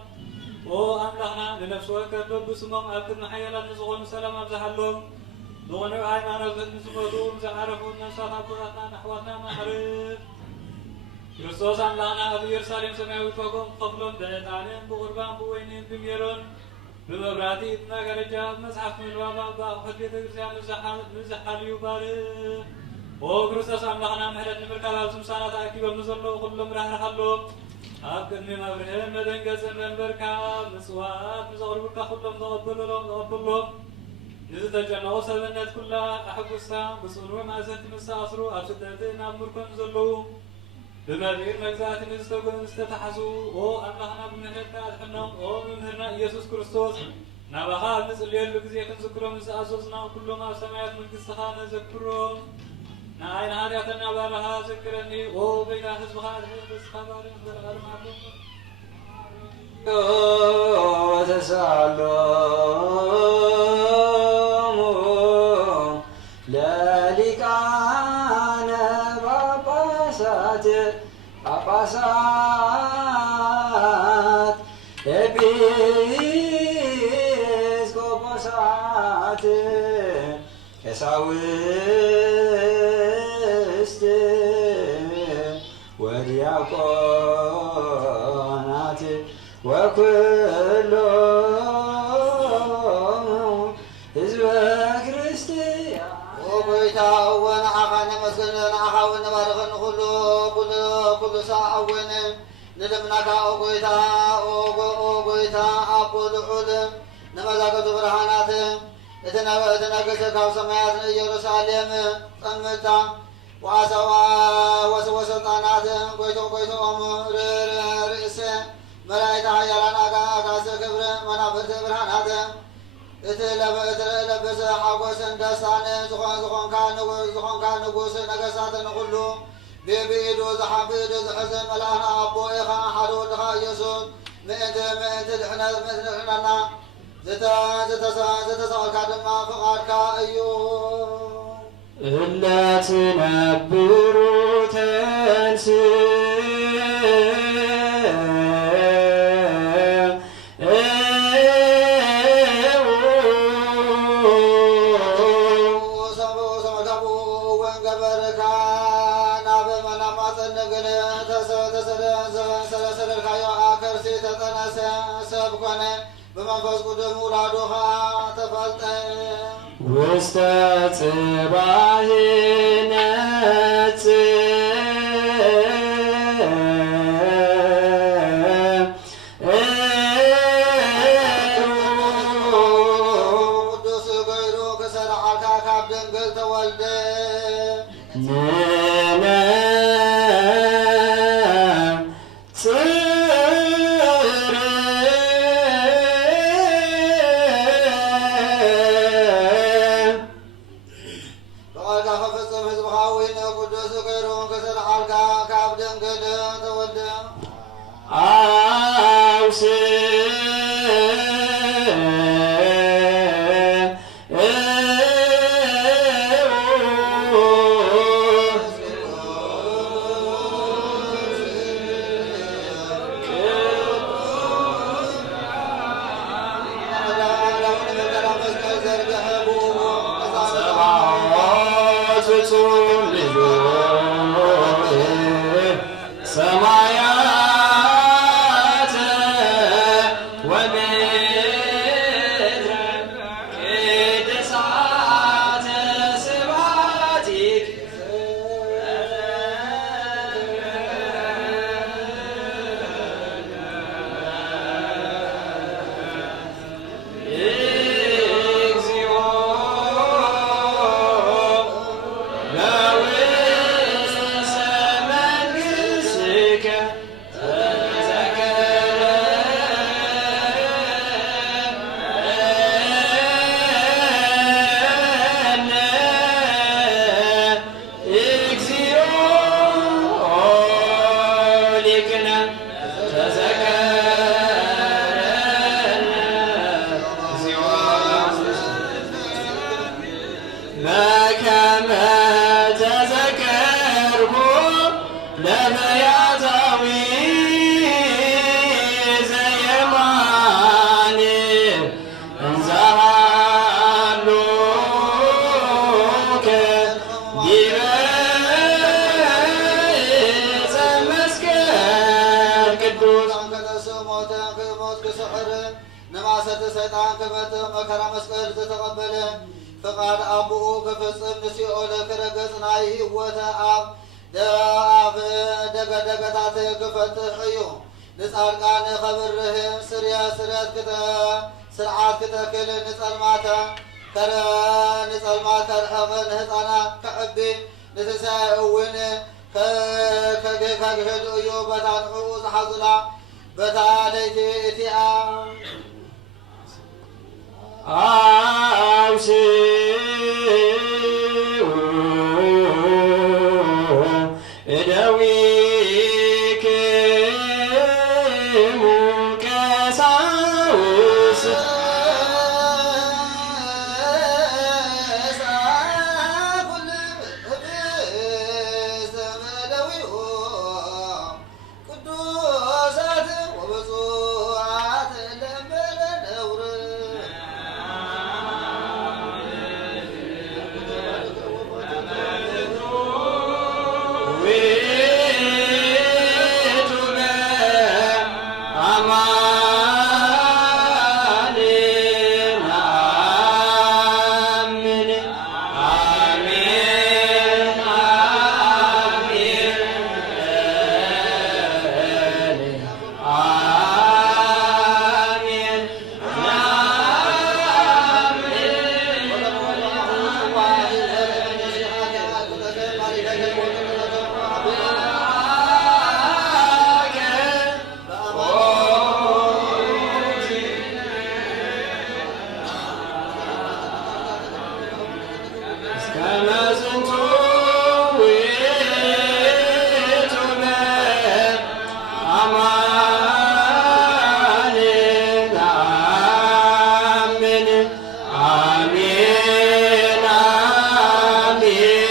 ኦ ኣምላኽና ንነፍሲ ወከፍ በብስሞም ኣብ ቅድሚ ሓያላት ንዝኾኑ ሰላም ኣብዝሃሎም ዝኾነ ሃይማኖት ንዝመቱ ንዝዓረፉ ነፍሳት ኣቦታትና ኣሕዋትና ማሕርፍ ክርስቶስ ኣምላኽና ኣብ ኢየሩሳሌም ሰማያዊት ዋጎም ከፍሎም ብዕጣንን ብቁርባን ብወይንን ብሜሮን ብመብራህቲ ብመጋረጃ ብመጽሓፍ ምንባባ ብኣቑሑት ቤተ ክርስቲያን ንዝሓልዩ ባርክ ኦ ክርስቶስ ኣምላኽና ምሕረት ንምርካብ ኣብዚ ምሳና ተኣኪቦም ንዘለዉ ኩሎም ራህርኻሎም ኣብ ቅድሚ መብርህን መደንገጽን መንበርካ ምጽዋት ንዘቕርቡልካ ኩሎም ተቐበሎም ንዝተጨነቑ ሰብነት ኩላ ኣሕጉሳ ብጽኑዕ ማእሰርቲ መስተኣስሩ ኣብ ስደትን ኣብ ምርኮን ዘለዉ ብመሪር መግዛእቲ ዝተታሕዙ ኦ ኣምላኽና ብምሕረትካ ኣድሕኖም ኦ መምህርና ኢየሱስ ክርስቶስ ናባኻ ኣብ ንጽልየሉ ግዜ ክንዝክሮም ዝኣዘዝና ኩሎም ኣብ ሰማያት መንግሥትኻ ነዘክሮም ንዓይነ ኃጢአተኛ ባርኻ ዝክረኒ ኦ ጎይታ ህዝብኻ ንስኻ ባርክ ዘለዓለም ዓለም ወተሳሎሙ ለሊቃነ ጳጳሳት ኤጲስቆጶሳት ቀሳውስት ወዲያቆናት ወኩሎሙ ህዝበ ክርስቲያን ኦ ጎይታ ወንዓኻ ነመስግን ንዓኻ እውን ነባርኽን ኩሉ ሰዓት እውን ንልምናካ ኦ ጎይታ ኣቦ ልዑል ንመዛገቱ ብርሃናት እቲ ነገሰ ካብ ሰማያት ንኢየሩሳሌም ጸምታ ወስልጣናት ጎይቶኦም ርእሰ መላእክት ሓያላን ኣጋሰ ክብሪ መናብርቲ ብርሃናት እቲ ለበሰ ሓጎስን ደስታን ዝኾንካ ንጉስ ነገስታት ንኹሉ ብኢዱ ዝሕዝን መልኣኽና ኣቦ ኢኻ ሓደ ወልድኻ ኢየሱስ ምእንቲ ድሕነትና ዝተሰቐልካ ድማ ፍቓድካ እዩ እለትነብሩ በመንፈስ ቅዱስ ሙላዶሃ ተፈልጠ ውስተ ጽባሕነ ቅዱስ ገይሮ ከሰርዓልካ ካብ ድንግል ተወልደ መከራ መስቀል ዘተቀበለ ፈቃድ አቡኡ ከፍጽም ንሲኦ ለክረገጽ ናይ ህይወተ ኣብ ደገደገታት ክፈትሕ እዩ ንጻድቃን ኸብርህ ስርየት ስርዓት ክትክል ንጸልማት ከርሐቕ ንህፃናት ከዕቢ ንትንሣኤ እውን ከግህድ እዩ በታ ንዕኡ ዝሓዙላ በታ ለይቲ እቲኣ አውስኡ እደዊክሙ ቀሳውስት አሜን አሜን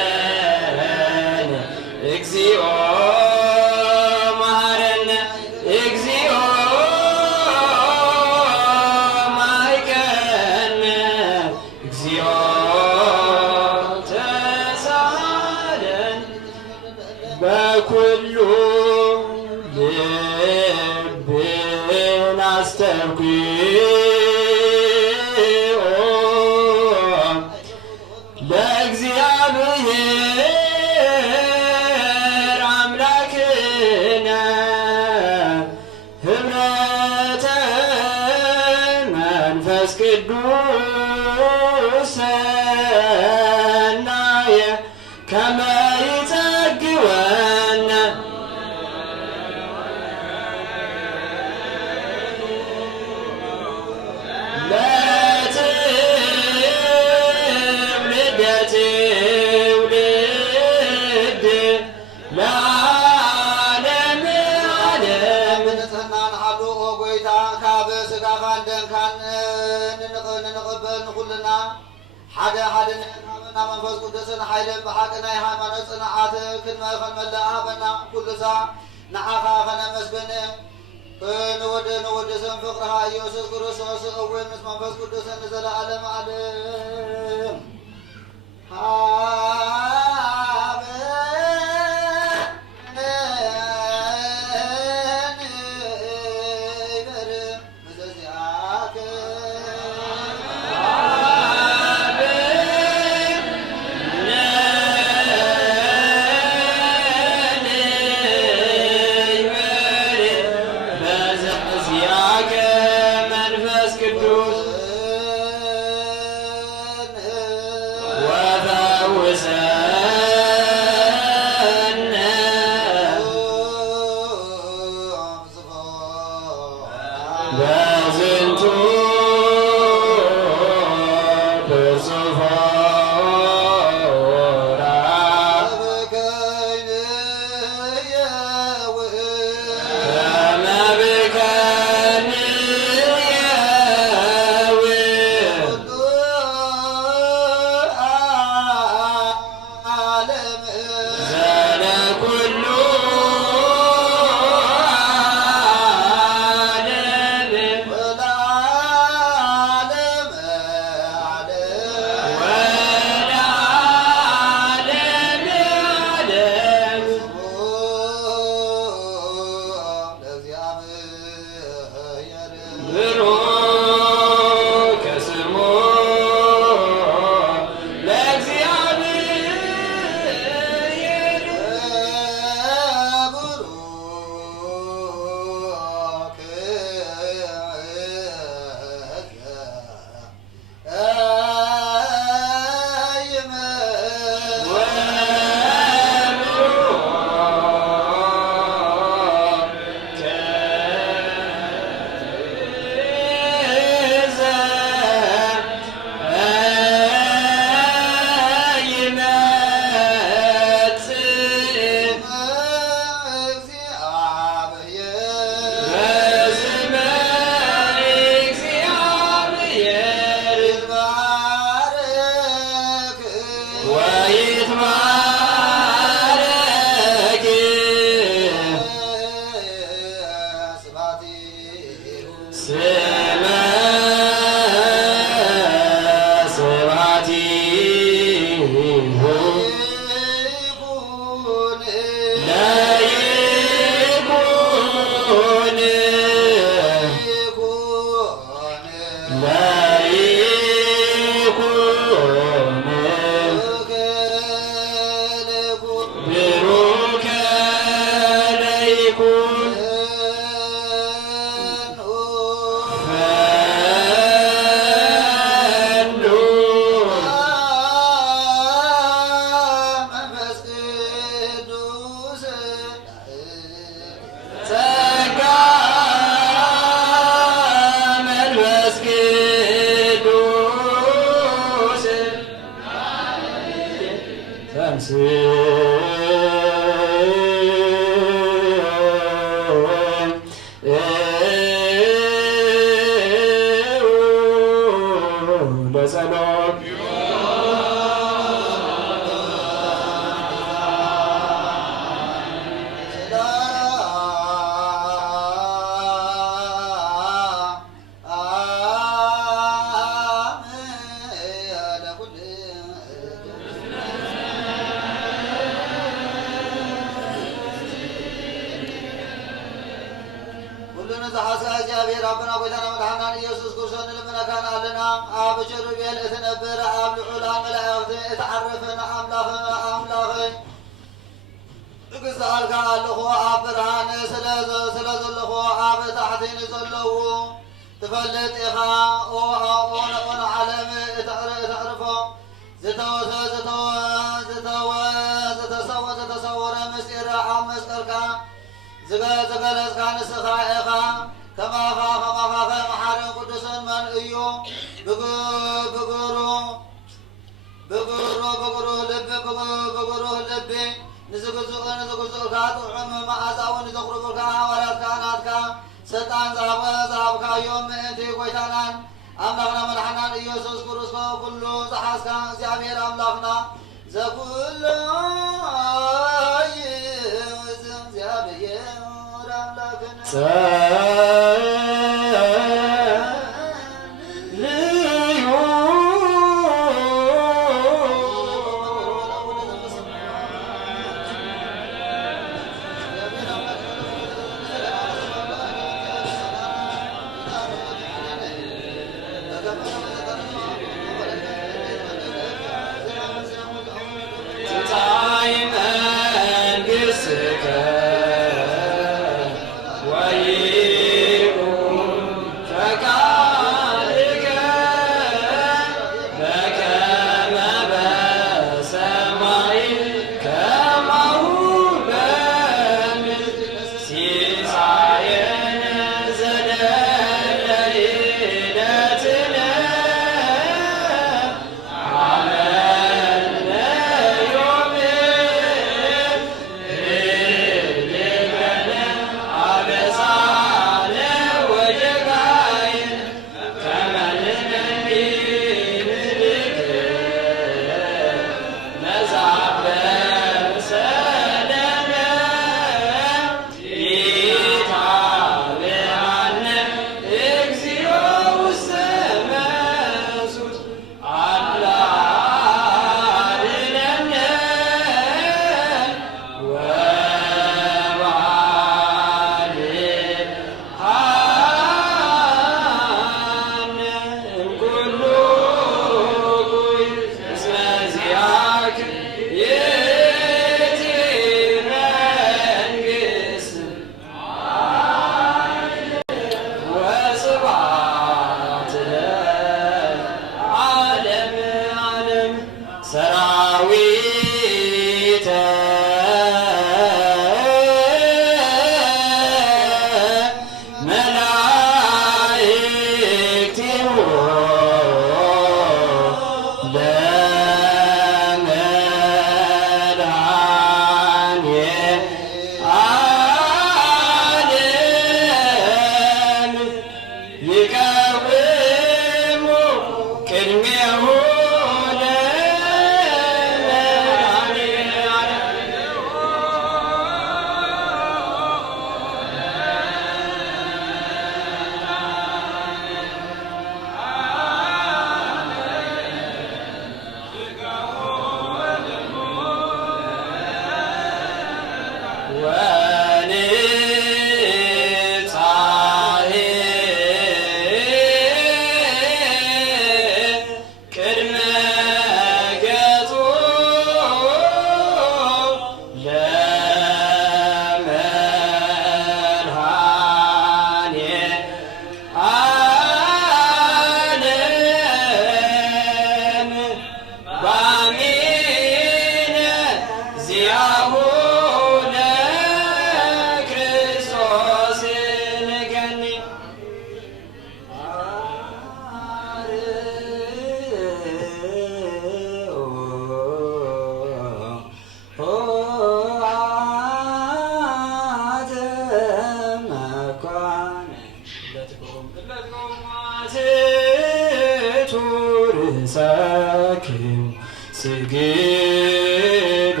ስግዱ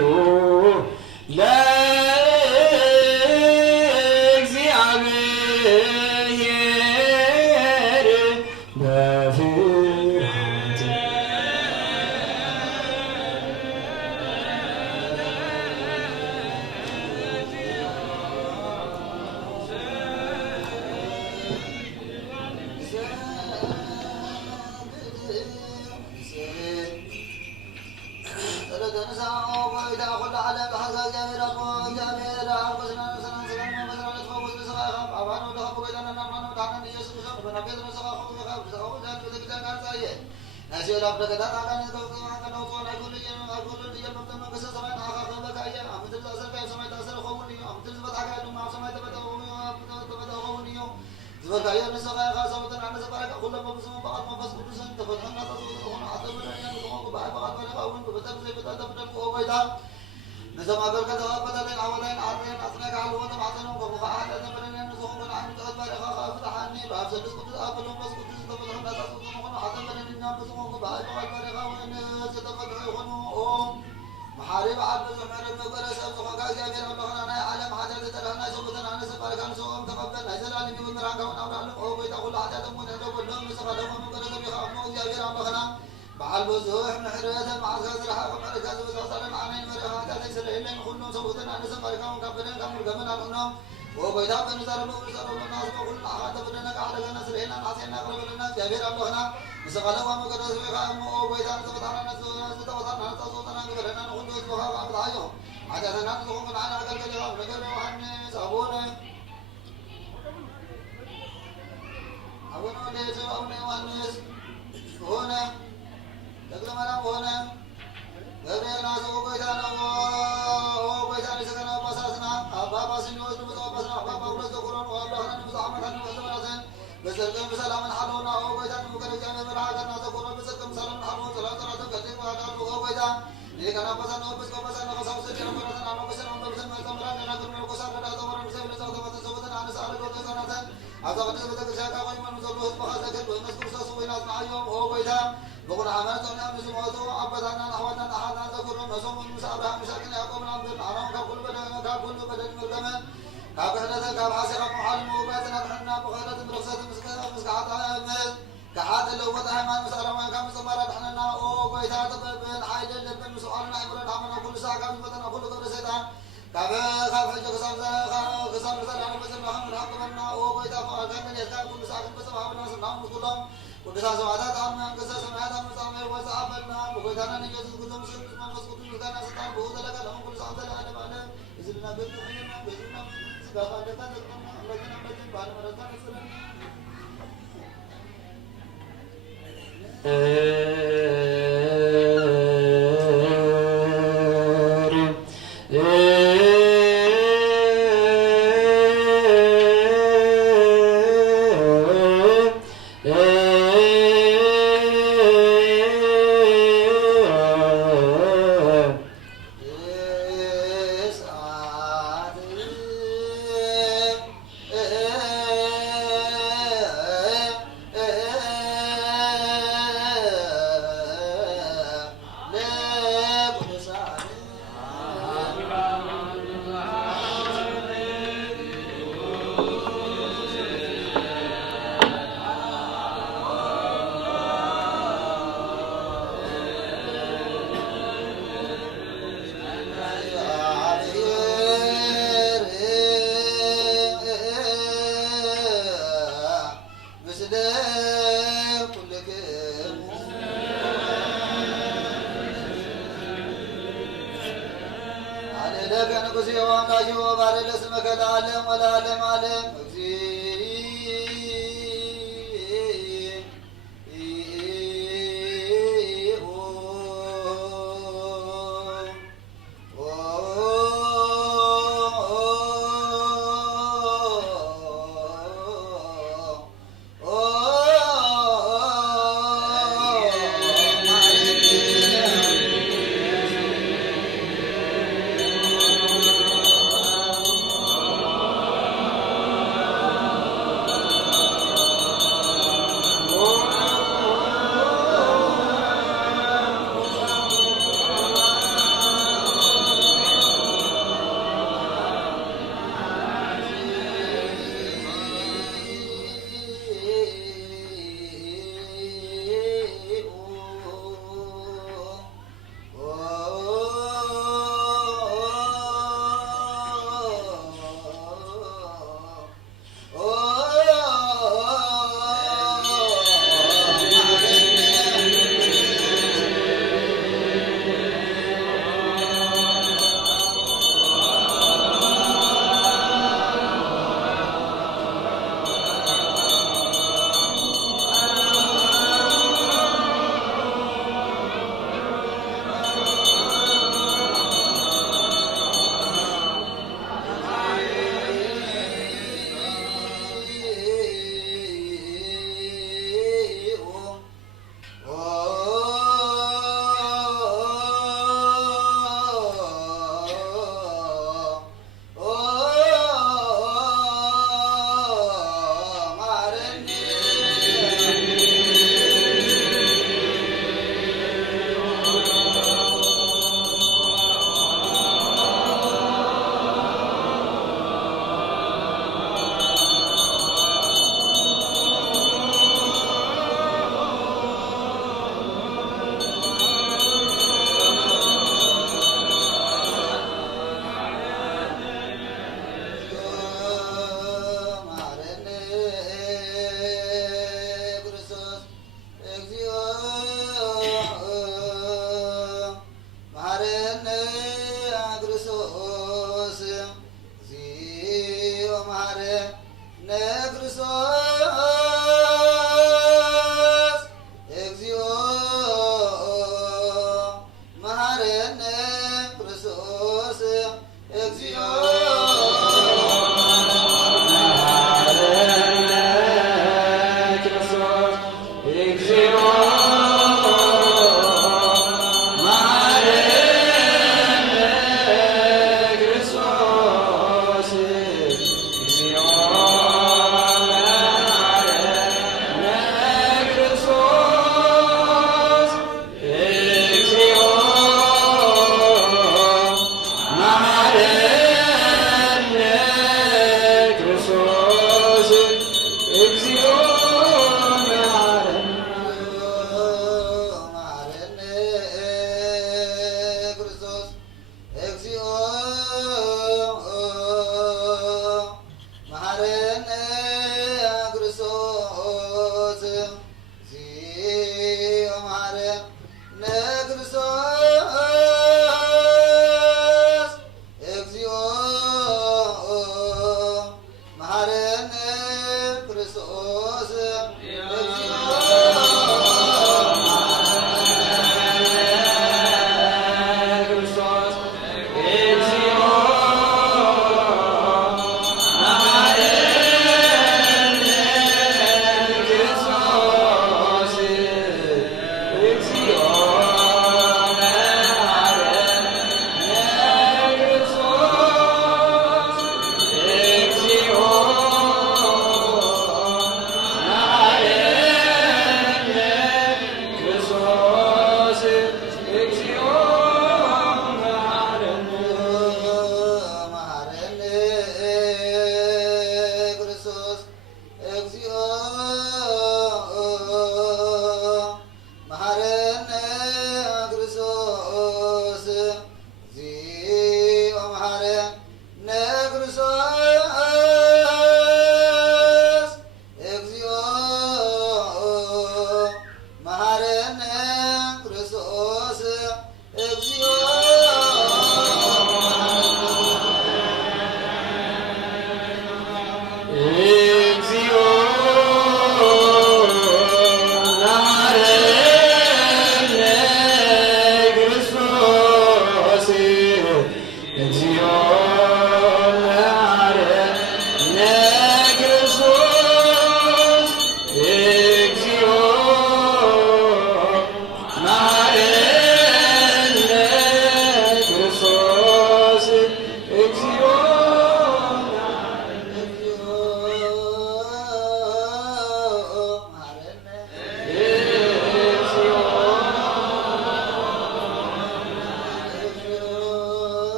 ለእግዚአብሔር በፍርሃት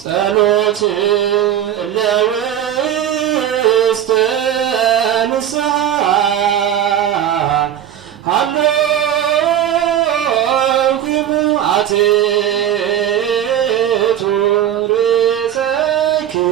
ጸሎት ለውስተ ንስሐ ሃሎኩሙ አትቱ ርእሰክሙ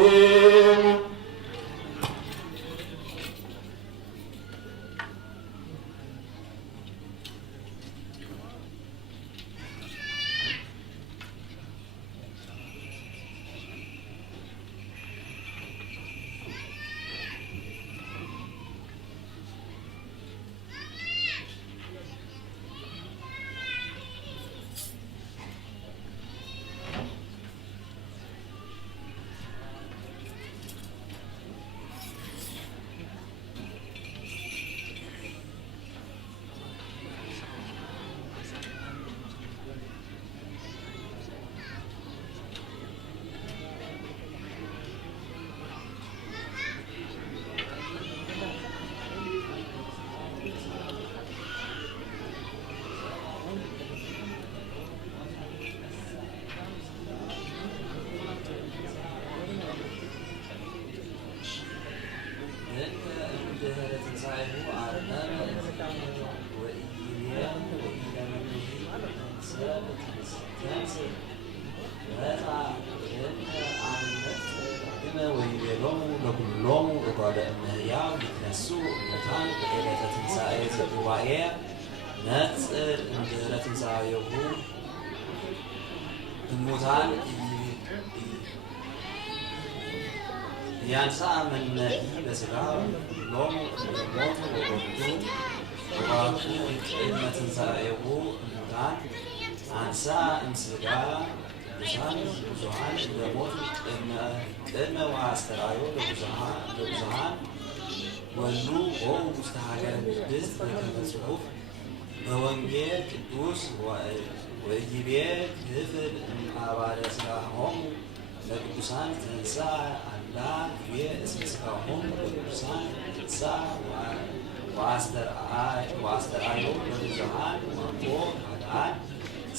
ነጽር እንድህረ ትንሣኤሁ እሙታን ያንሳ መነኢ በሥጋ ሎሙ ሞቱ ወወቱ ወባቱ ቅድመ ትንሣኤሁ እሙታን አንሳ እምሥጋ ብዙኃን በሞቱ ቅድመ ወአስተርአዮ ለብዙኃን ወሉ ሆሙ ውስተ ሀገረ ቅድስት በከመ ጽሑፍ በወንጌል ቅዱስ ወኢይቤ ክፍል እምአባለ ሥጋሆሙ ለቅዱሳን ተንሥአ አላ ይቤ እስመ ሥጋሆሙ ለቅዱሳን ተንሥአ ወአስተርአዮ ለብዙኃን ወአምቦ ኃጥአን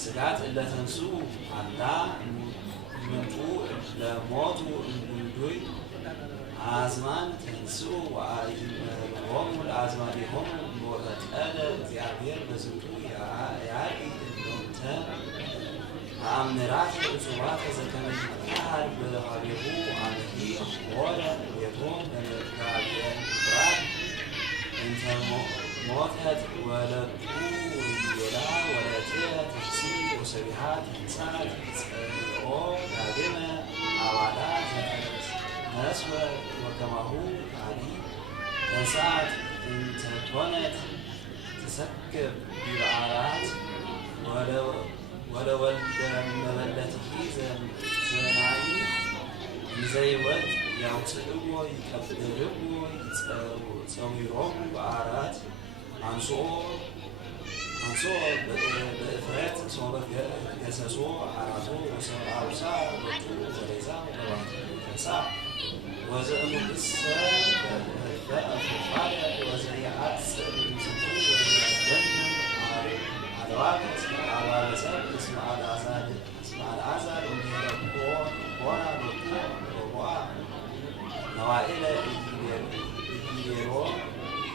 ሥጋት እለ ተንሥኡ አላ እሙንቱ ለሞቱ እምጉንዱይ አዝማን ተንሥኡ ወአይመርሖሙ ለአዝማዲሆሙ ወፈቀደ እግዚአብሔር በዝንቱ ያርኢ እሎንተ ተአምራት እጹባት ዘከመ ይትካሀል በኀቤሁ አብይ ሆረ ቤቶም ለመጋቤ ብራት እንተ ሞተት ወለቱ ወይቤላ ወለትየ ትፍሲ ወሰቢሃ ተንሣእ ጸንዖ ዳግመ አባላ መስወ ወከማሁ አሊ ተንሣእ እንተ ኮነት ትሰክር ዲበ ዓራት ወለወልደ መበለትሂ ዘናኢ እንዘይወት ያውፅእዎ ይቀብርዎ ጸዊሮሙ በዓራት አንስኦ በእፍረት ሶበ ገሰሶ ዓራቶ ወሰብአውሳ ወጡ ወሬዛ ወባቱ ተንሣእ ወዘእሙግሰ በእንፋለ ወዘየአጽእ እምዝንቱ ወዘያደምም አልባብ እስመ አልባበሰብ እስመ አልዓዛር እምድኅረ ኮና ሎቱ ወቦአ መዋዕለ ኢይቤሮ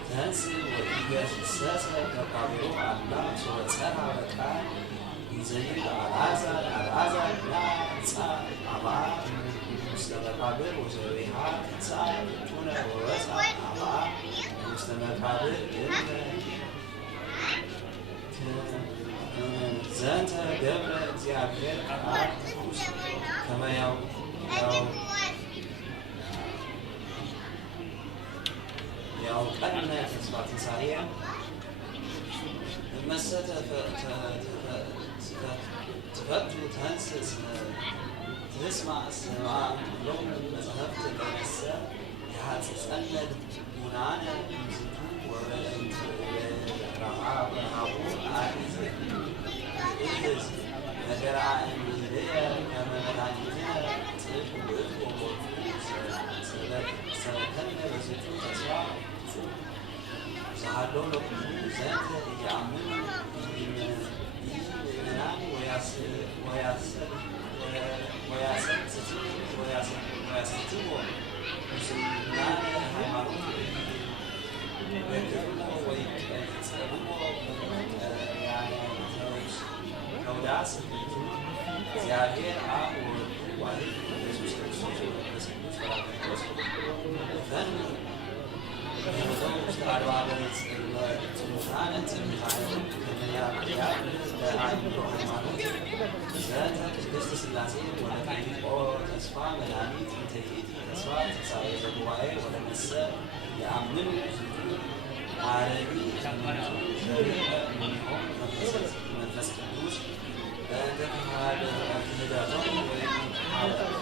ተንሥእ ወኢገሰሰ ከካቢሮ አላ ሶበ ጸርሐ በቃል እንዘይብል አልዓዛር ናጻ አብአ ውስተ መቃብር ወዘቤሃ ተንሥአ እቱነ ወወፅአ አብአ ውስተ መቃብር ዘንተ ገብረ እግዚአብሔር ቃል ቅዱስ ከመ ያውቀነ ተስፋ ትንሣኤ እመሰ ትፈቱ ተንሥእ ትስማዕ ስምዐ ሎሙ መጻሕፍት ለነሰ የሐጽጸነ ልቡናነ እምዝንቱ ወበእንተ ረሃቡ አሪዝ እዝ ነገረ አእምርየ ከመ መድኃኒትነ ጽድቅ ውእቱ ወቦቱ ሰበከነ በዝንቱ ተስፋ ዘሃሎ ለኩሉ ዘንተ ኢየአምኑ ኢምእመናን ወያሰትዎ ሙስናነ ሃይማኖት ይበክርዎ ወይቀጽዕዎ ከውዳስ እግዚአብሔር አብ ወወልድ ዋሕድ ኢየሱስ ክርስቶስ ወመንፈስ ቅዱስ ጰራቅሊጦስ ፈን ውስተ አድባረ ጽኑዓነ ጽኑዓነ ከመያብ ለአእምሮ ሃይማኖት ዘንተ ቅድስት ሥላሴ ወለጠይቆ ተስፋ መድኃኒት እንተ ይእቲ ተስፋ ትንሣኤ ዘጉባኤ ወለመሰ የአምኑ አረቢ ዘሪቀ እምኔሆሙ መንፈስ ቅዱስ በእንተ ክህደቶሙ ወይምኀበሩ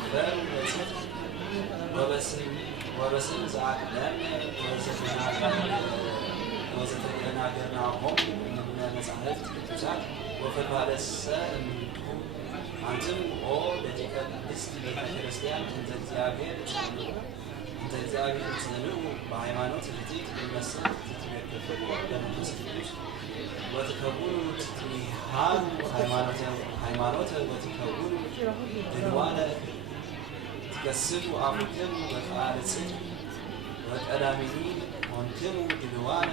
በጽድቅ ወበስም ዘአቅደም ወዘተናገርናሆሙ እምነ መጻሕፍት ቅዱሳት ወፈድፋደሰ እምንቱ አንትሙ ኦ ደቂቀ ቅድስት ቤተ ክርስቲያን እንተ እግዚአብሔር ጽንዑ በሃይማኖት ርቲት እመሰል ትትመገቡ በመንፈስ ቅዱስ ወትከውኑ ትትሃሩ ሃይማኖተ ወትከውኑ ድልዋነ ትከስቱ አፉክሙ በቃለ ጽድቅ ወቀዳሚኒ ኮንክሙ ድልዋነ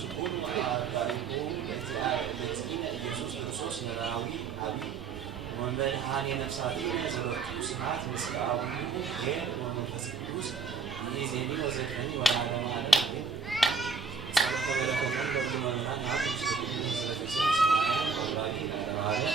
ትኩኑ አርዳኢሁ ለእግዚእነ ኢየሱስ ክርስቶስ መራዊ አቢይ ወመድኃኔ ነፍሳቲነ ዘሎቱ ስብሐት ምስለ አቡሁ ኄር ወመንፈስ ቅዱስ ይእዜኒ ወዘልፈኒ ወለዓለመ ዓለም አሜን። በረከትን በሁሉ መምህራን ያህል ምስሉ ስለተሰን ሰማያን ወራጅ ለባህል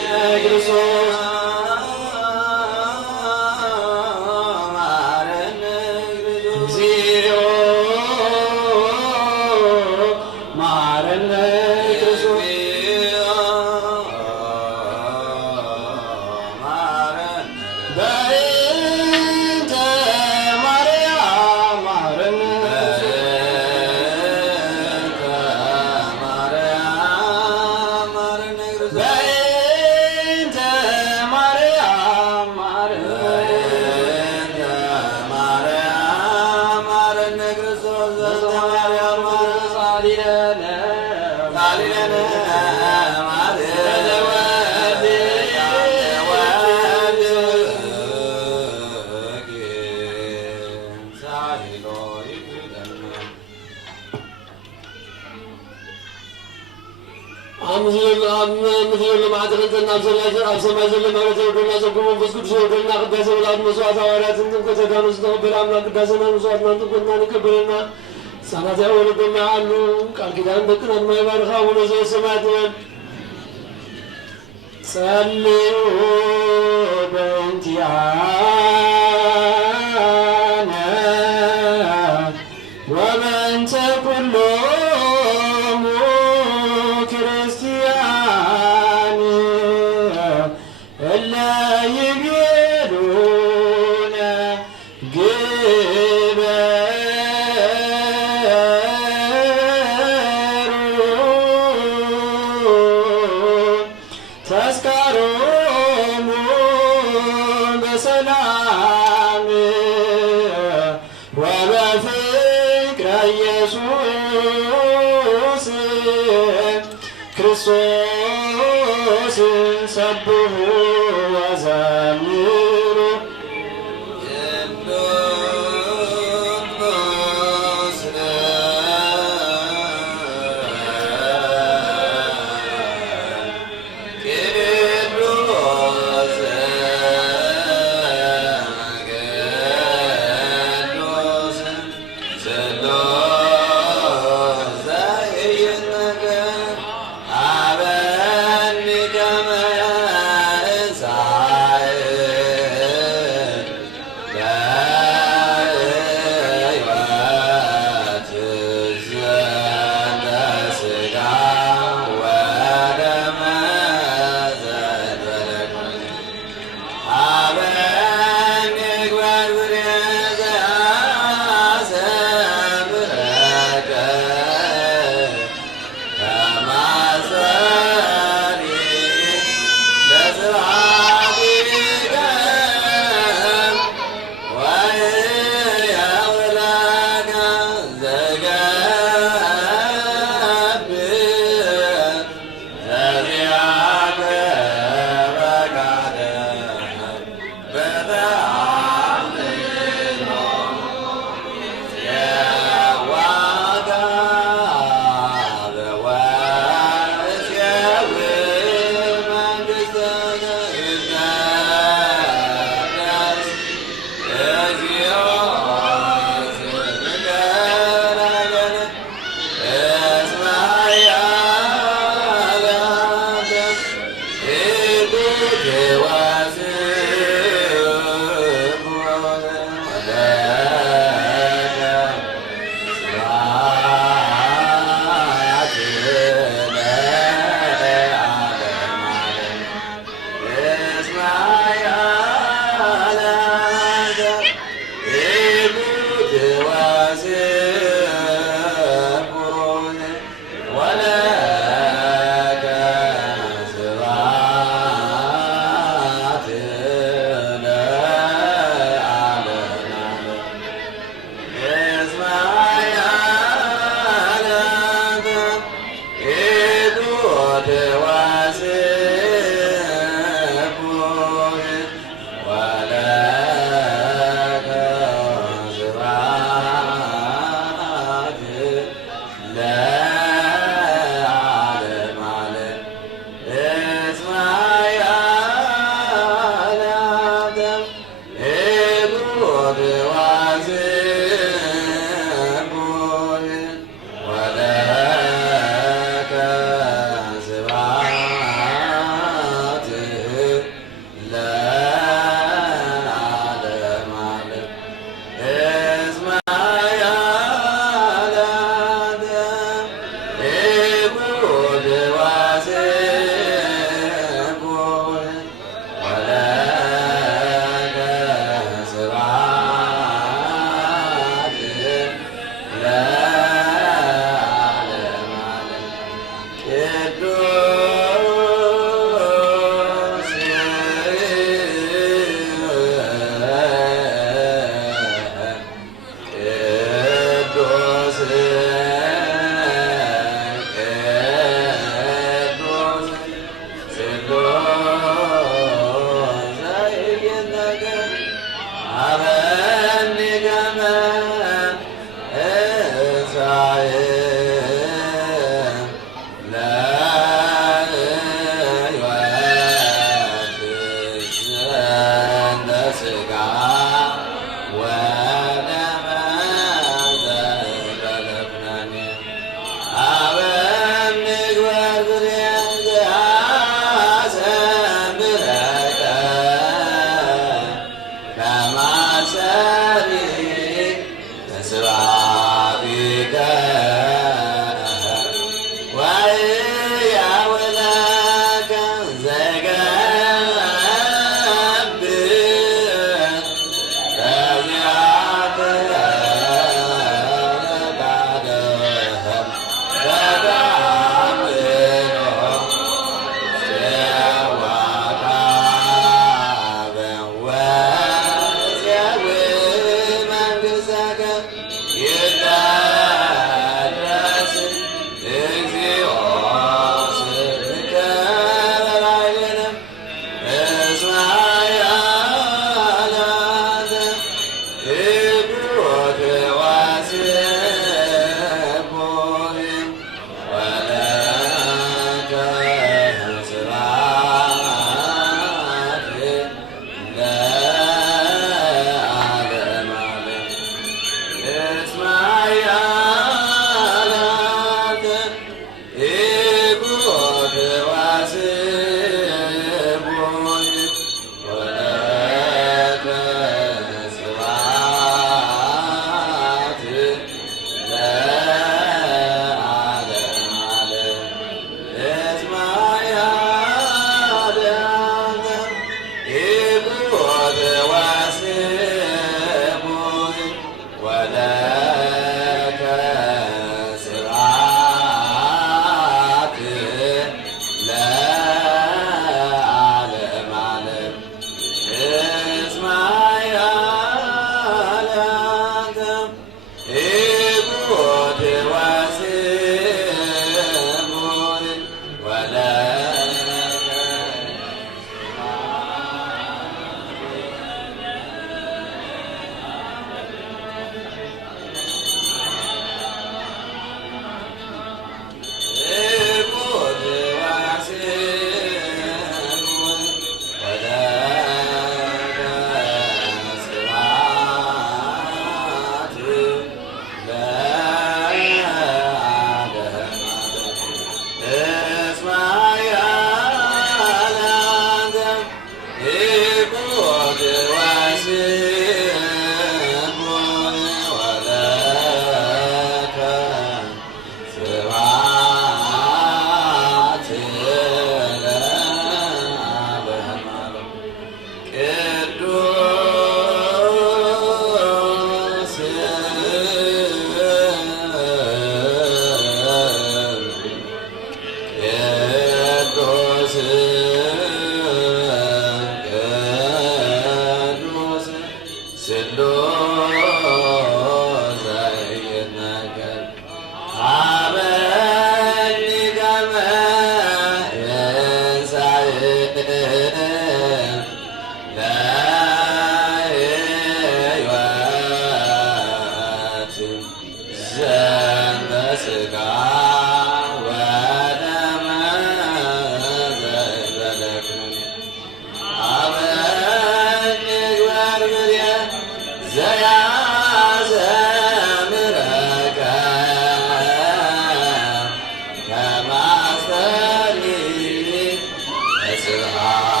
Kama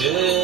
ዘገ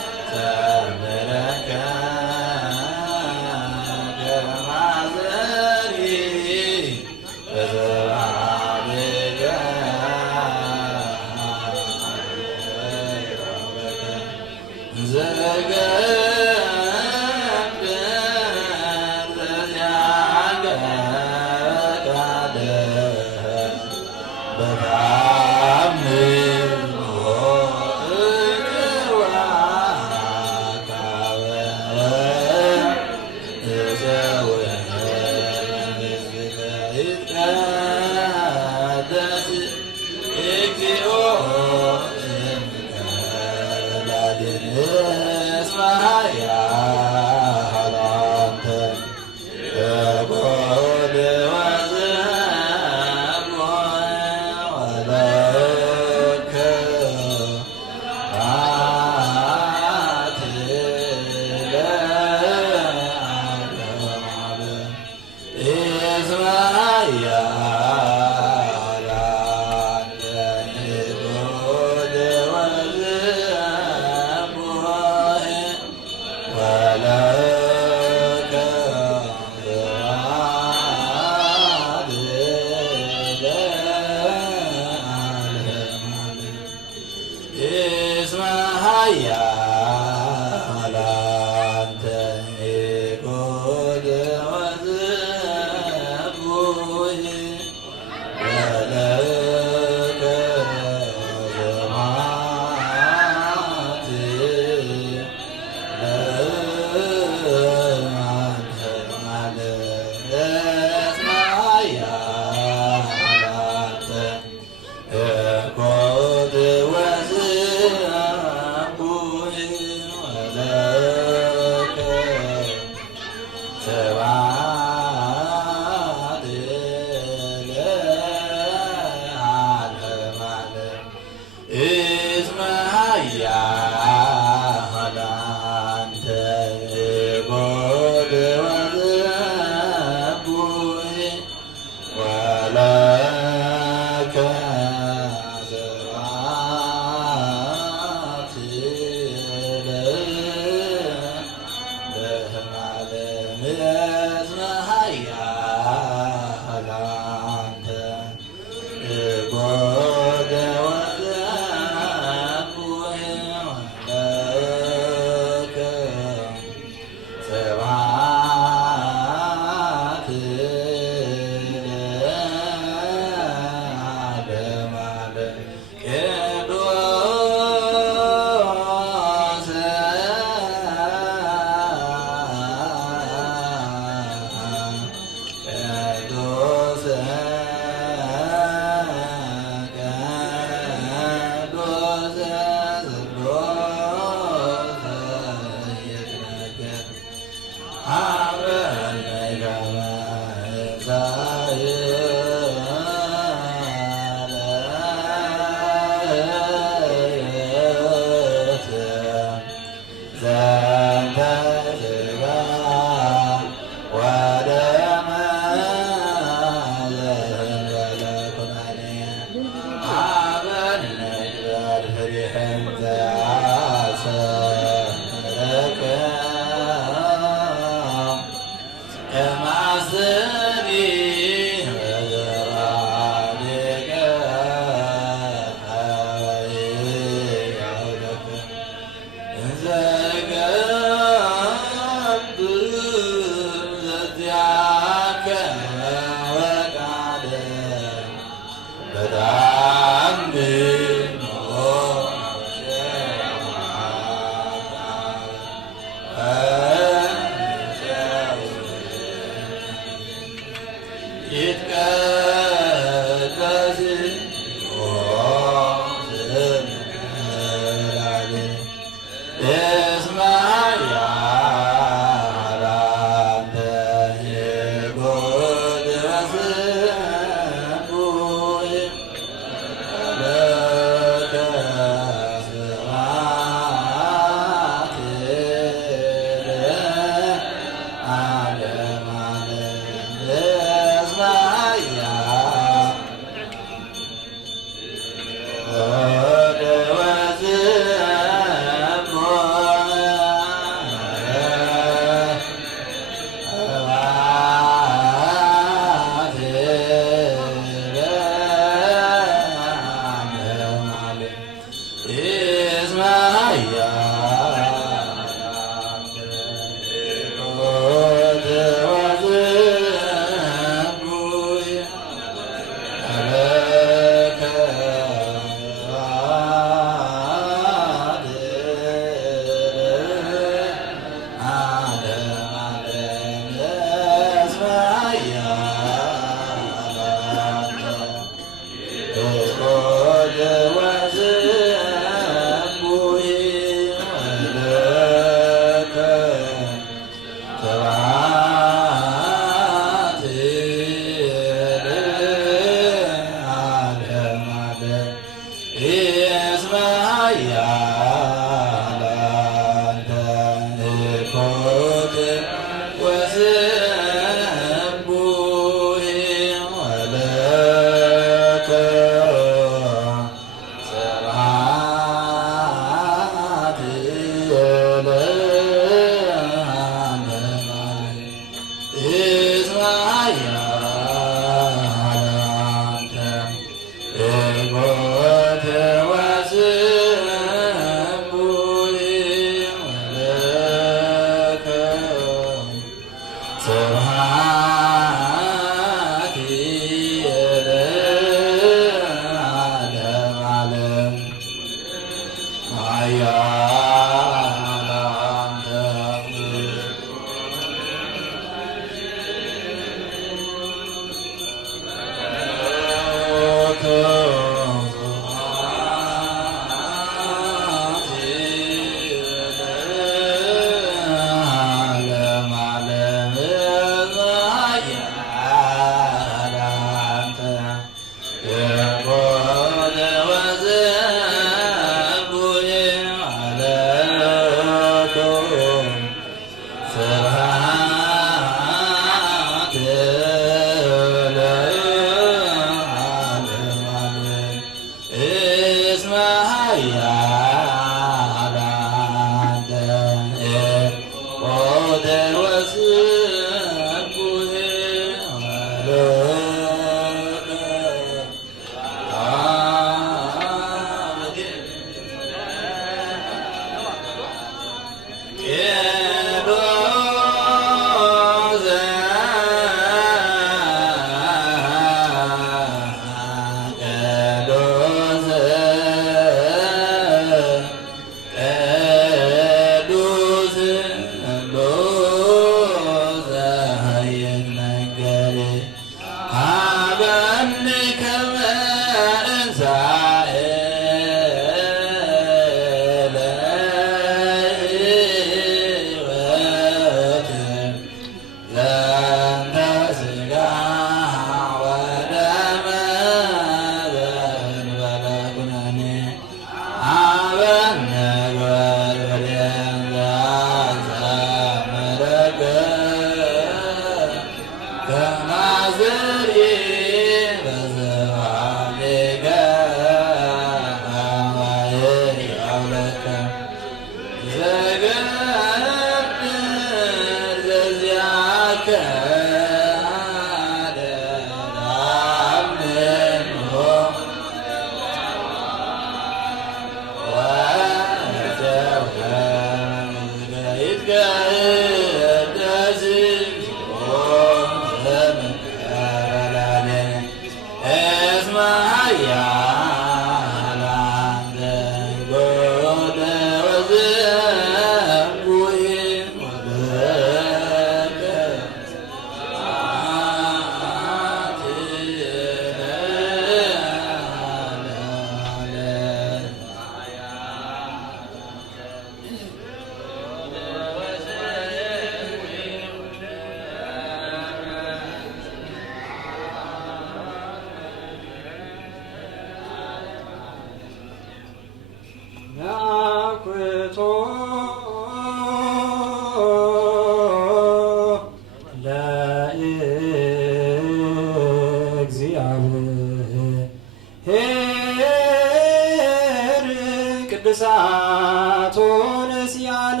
ቅዱሳቱን ሲያነ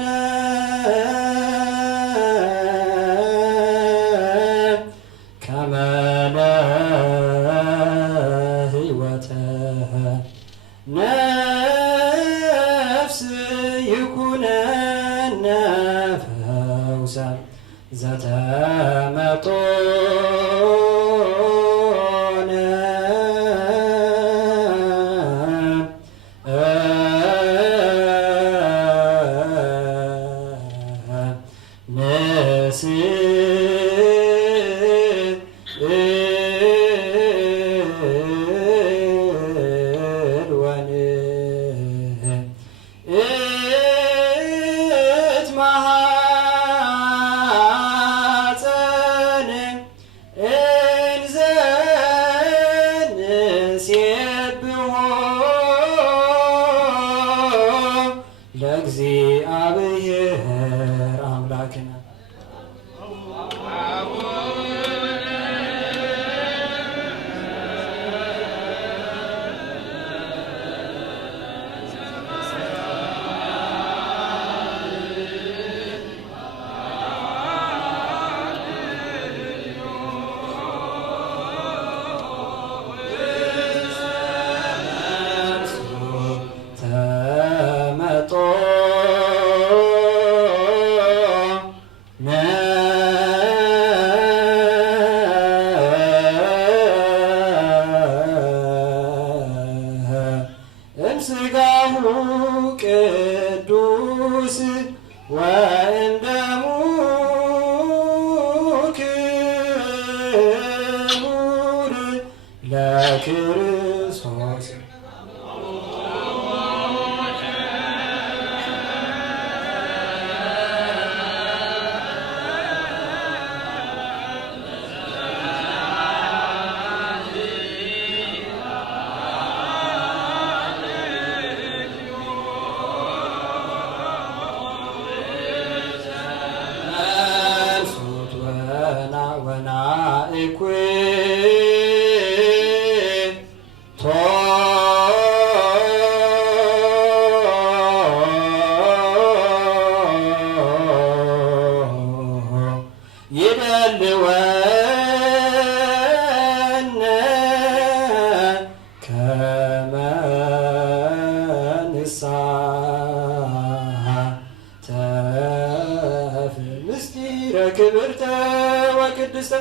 ከመለ ሕይወተ ነፍስ ይኩነነ ፈውሰ ዘተመጦ አምላክነ ክብርተ ወቅድስተ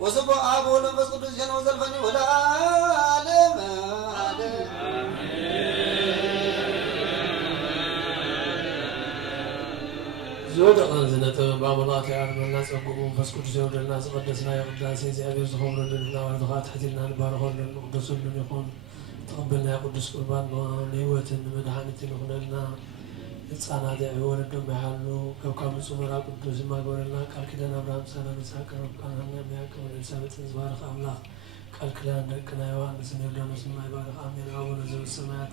وسبح أبو لنفس قدس جنو زلفني ولا عالم زود أنزلت بابلات عالم الناس أقوم فس قدس يود الناس قدسنا يا قداس أبي زخم لنا ورضخات حتلنا نبارك لنا قدس لنا يكون تقبلنا يا قدس قربان ونيوة مدحانة لنا ሕፃናት የወለደው ያሉ ከብካም ጹመራ ቅዱስ ማጎረና ቃል ኪዳን አብርሃም ሰላም ይስሐቅ ረብቃና የሚያቀው ለሰበት ዝባርክ አምላክ ቃል ኪዳን ደቅና ዮሐንስ ዮርዳኖስ ማይባርክ አሜን አቡነ ዘበሰማያት